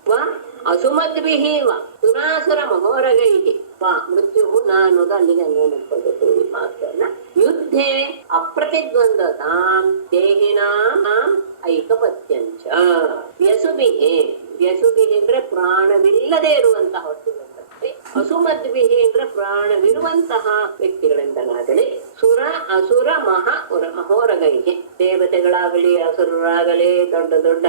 ವಾ ಅಸುಮದ್ಭಿಃ ವಾ ಸುರಾಸುರ ಮಹೋರಗೈಃ ವಾ ಮೃತ್ಯು ಅನ್ನೋದು ಅಲ್ಲಿಗೆ ನೋಡ್ಕೊಳ್ಬೇಕು ಈ ಮಾತನ್ನ. ಯುದ್ಧೇ ಅಪ್ರತಿದ್ವಂದ್ವತಾಂ ದೇಹಿನಾಂ ಐಕಪತ್ಯಂಚ ವ್ಯಸುಭಿಃ. ವ್ಯಸುಭಿಃ ಅಂದ್ರೆ ಪ್ರಾಣವಿಲ್ಲದೆ ಇರುವಂತಹ ವಸ್ತುಗಳು. ಅಸುಮದ್ಭಿಃ ಅಂದ್ರೆ ಪ್ರಾಣವಿರುವಂತಹ ವ್ಯಕ್ತಿಗಳಿಂದಲಾಗಲಿ ಸುರ ಅಸುರ ಮಹೋರಗೈಗೆ ದೇವತೆಗಳಾಗಲಿ ಅಸುರರಾಗಲಿ ದೊಡ್ಡ ದೊಡ್ಡ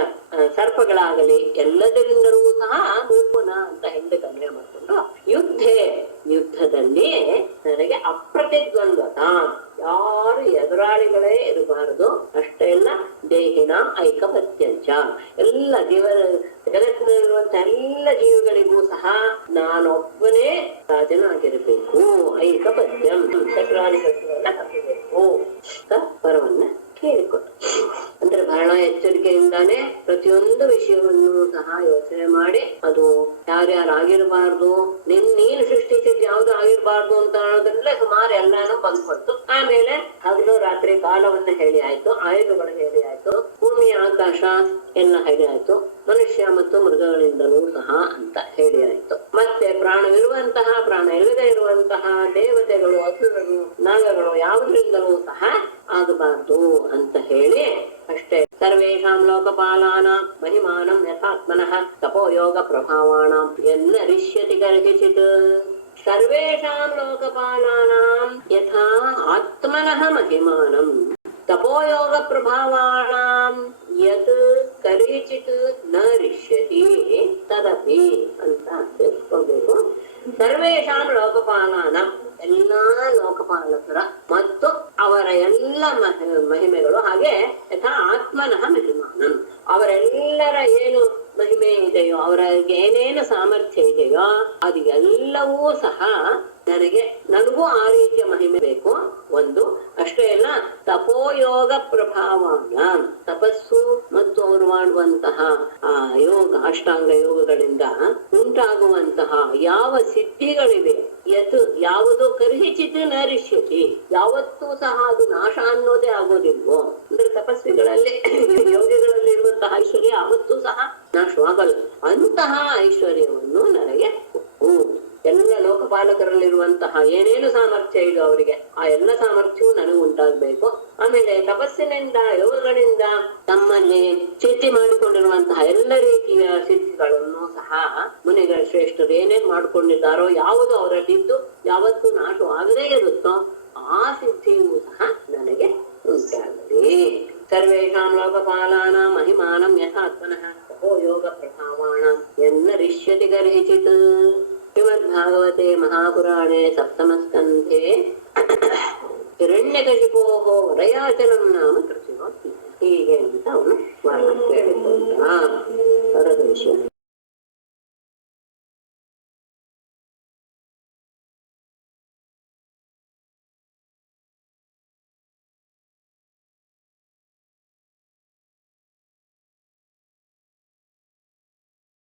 ಸರ್ಪಗಳಾಗಲಿ ಎಲ್ಲದರಿಂದಲೂ ಸಹ ನಿಪುಣ ಅಂತ ಹಿಂದೆ ಗಮನ ಮಾಡಿಕೊಂಡು ಯುದ್ಧದಲ್ಲಿ ನನಗೆ ಅಪ್ರತಿದ್ವಂದ್ವತ ಯಾರು ಎದುರಾಳಿಗಳೇ ಇರಬಾರದು. ಅಷ್ಟೇ ಅಲ್ಲ ದೇಹಿನ ಐಕಪತ್ಯಂಚ ಎಲ್ಲ ಜಗತ್ತಿನಲ್ಲಿರುವಂತ ಎಲ್ಲ ಜೀವಿಗಳಿಗೂ ಸಹ ನಾನೊಬ್ಬನೇ ರಾಜನಾಗಿರಬೇಕು. ಐಕಪತ್ಯಂ ಚಕ್ರಾಧಿಪತ್ಯವನ್ನ ಕಟ್ಟಬೇಕು ಅಂತ ವರವನ್ನ ಕೇಳಿಕೊಟ್ಟು ಅಂದ್ರೆ ಬಹಳ ಎಚ್ಚರಿಕೆಯಿಂದಾನೆ ಪ್ರತಿಯೊಂದು ವಿಷಯವನ್ನು ಸಹ ಯೋಚನೆ ಮಾಡಿ ಅದು ಯಾರ್ಯಾರಾಗಿರ್ಬಾರ್ದು ನೀನು ಸೃಷ್ಟಿಸಿದ್ ಯಾವ್ದು ಆಗಿರ್ಬಾರ್ದು ಅಂತ ಅನ್ನೋದ್ರಲ್ಲೇ ಸುಮಾರು ಎಲ್ಲಾನು ಬಂದ್ಕೊಟ್ಟು ಆಮೇಲೆ ಹಗಲು ರಾತ್ರಿ ಕಾಲವನ್ನ ಹೇಳಿ ಆಯ್ತು, ಆಯುಧಗಳು ಹೇಳಿ ಆಯ್ತು, ಭೂಮಿ ಆಕಾಶ ಎಲ್ಲ ಹೇಳಿ ಆಯ್ತು, ಮನುಷ್ಯ ಮತ್ತು ಮೃಗಗಳಿಂದಲೂ ಸಹ ಅಂತ ಹೇಳಿ ಆಯ್ತು. ಮತ್ತೆ ಪ್ರಾಣವಿರುವಂತಹ ಪ್ರಾಣ ಇಲ್ಲದೆ ಇರುವಂತಹ ದೇವತೆಗಳು ಅಸುರರು ನಾಗಗಳು ಯಾವುದರಿಂದಲೂ ಸಹ ಆಗಬಾರ್ದು ಅಂತ ಹೇಳಿ ಅಷ್ಟೇ. ಸರ್ವೇಷಾಂ ಲೋಕಪಾಲಾನಾಂ ಮಹಿಮಾನಂ ಯಥಾತ್ಮನಃ ತಪೋಯೋಗ ಪ್ರಭಾವಾಣಾಂ ಎನ್ನರಿಷ್ಯತಿ ಕರ್ಹಿಚಿತ್. ಸರ್ವೇಷಾಂ ಲೋಕಪಾಲಾನಾಂ ಯಥಾ ಆತ್ಮನಃ ಮಹಿಮಾನಂ ತಪೋಯೋಗ ಪ್ರಭಾವಾಣಾಂ ಯತ್ ಕರ್ಹಿಚಿತ್ ನ ರಿಷ್ಯತಿ ತದಪಿ ಅಂತ ತಿಳ್ಕೊಬೇಕು. ಸರ್ವೇಷಾಂ ಲೋಕಪಾಲಾನಾಂ ಎಲ್ಲಾ ಲೋಕಪಾಲಕರ ಮತ್ತು ಅವರ ಎಲ್ಲ ಮಹಿಮೆಗಳು ಹಾಗೆ ಯಥಾ ಆತ್ಮನಃ ಮಹಿಮಾನಂ ಅವರೆಲ್ಲರ ಏನು ಮಹಿಮೆ ಇದೆಯೋ ಅವರಿಗೆ ಏನೇನು ಸಾಮರ್ಥ್ಯ ಇದೆಯೋ ಅದು ಎಲ್ಲವೂ ಸಹ ನನಗೂ ಆ ರೀತಿಯ ಮಹಿಮೆ ಬೇಕು. ಒಂದು ಅಷ್ಟೇ ಅಲ್ಲ ತಪೋಯೋಗ ಪ್ರಭಾವನ ತಪಸ್ಸು ಮತ್ತು ಅವರು ಮಾಡುವಂತಹ ಆ ಯೋಗ ಅಷ್ಟಾಂಗ ಯೋಗಗಳಿಂದ ಉಂಟಾಗುವಂತಹ ಯಾವ ಸಿದ್ಧಿಗಳಿವೆ ಯಾವುದು ಕರ್ಹಿಚಿತ್ ನರಿಷ್ಯತಿ ಯಾವತ್ತೂ ಸಹ ಅದು ನಾಶ ಅನ್ನೋದೇ ಆಗೋದಿಲ್ವೋ. ಅಂದ್ರೆ ತಪಸ್ವಿಗಳಲ್ಲಿ ಯೋಗಿಗಳಲ್ಲಿ ಇರುವಂತಹ ಐಶ್ವರ್ಯ ಯಾವತ್ತೂ ಸಹ ನಾಶವಾಗಲ್ಲ. ಅಂತಹ ಐಶ್ವರ್ಯವನ್ನು ನನಗೆ ಎಲ್ಲ ಲೋಕಪಾಲಕರಲ್ಲಿರುವಂತಹ ಏನೇನು ಸಾಮರ್ಥ್ಯ ಇದೋ ಅವರಿಗೆ ಆ ಎಲ್ಲ ಸಾಮರ್ಥ್ಯವೂ ನನಗೆ ಉಂಟಾಗಬೇಕು. ಆಮೇಲೆ ತಪಸ್ಸಿನಿಂದ ಯೋಗಗಳಿಂದ ತಮ್ಮಲ್ಲಿ ಸಿದ್ಧಿ ಮಾಡಿಕೊಂಡಿರುವಂತಹ ಎಲ್ಲ ರೀತಿಯ ಸಿದ್ಧಿಗಳನ್ನು ಸಹ ಮುನಿಗಳ ಶ್ರೇಷ್ಠರು ಏನೇನ್ ಮಾಡ್ಕೊಂಡಿದ್ದಾರೋ ಯಾವುದು ಅವರಲ್ಲಿದ್ದು ಯಾವತ್ತೂ ನಾಶವಾಗದೇ ಇರುತ್ತೋ ಆ ಸಿದ್ಧಿಯೂ ಸಹ ನನಗೆ ಉಂಟಾಗಲಿ. ಸರ್ವೇಷಾಂ ಲೋಕಪಾಲಾನಾಂ ಮಹಿಮಾನಂ ಯಥಾತ್ಮನಃ ತಪೋ ಯೋಗ ಪ್ರಭಾವಾಣಾಂ ಎನ್ನರಿಷ್ಯತಿ ಕರ್ಹಿಚಿತ್. ಶ್ರೀಮದ್ಭಾಗವತೆ ಮಹಾಪುರಾಣೆ ಸಪ್ತಮಸ್ಕಂಧೆ ಹಿರಣ್ಯಕಶಿಪೋಃ ವರಯಾಚನಂ ನಾಮ ಕೃತಿನೋಕ್ತಿ. ಹೀಗೆ ಅಂತ ಅವನು ಹೇಳಿಕೊಂಡ.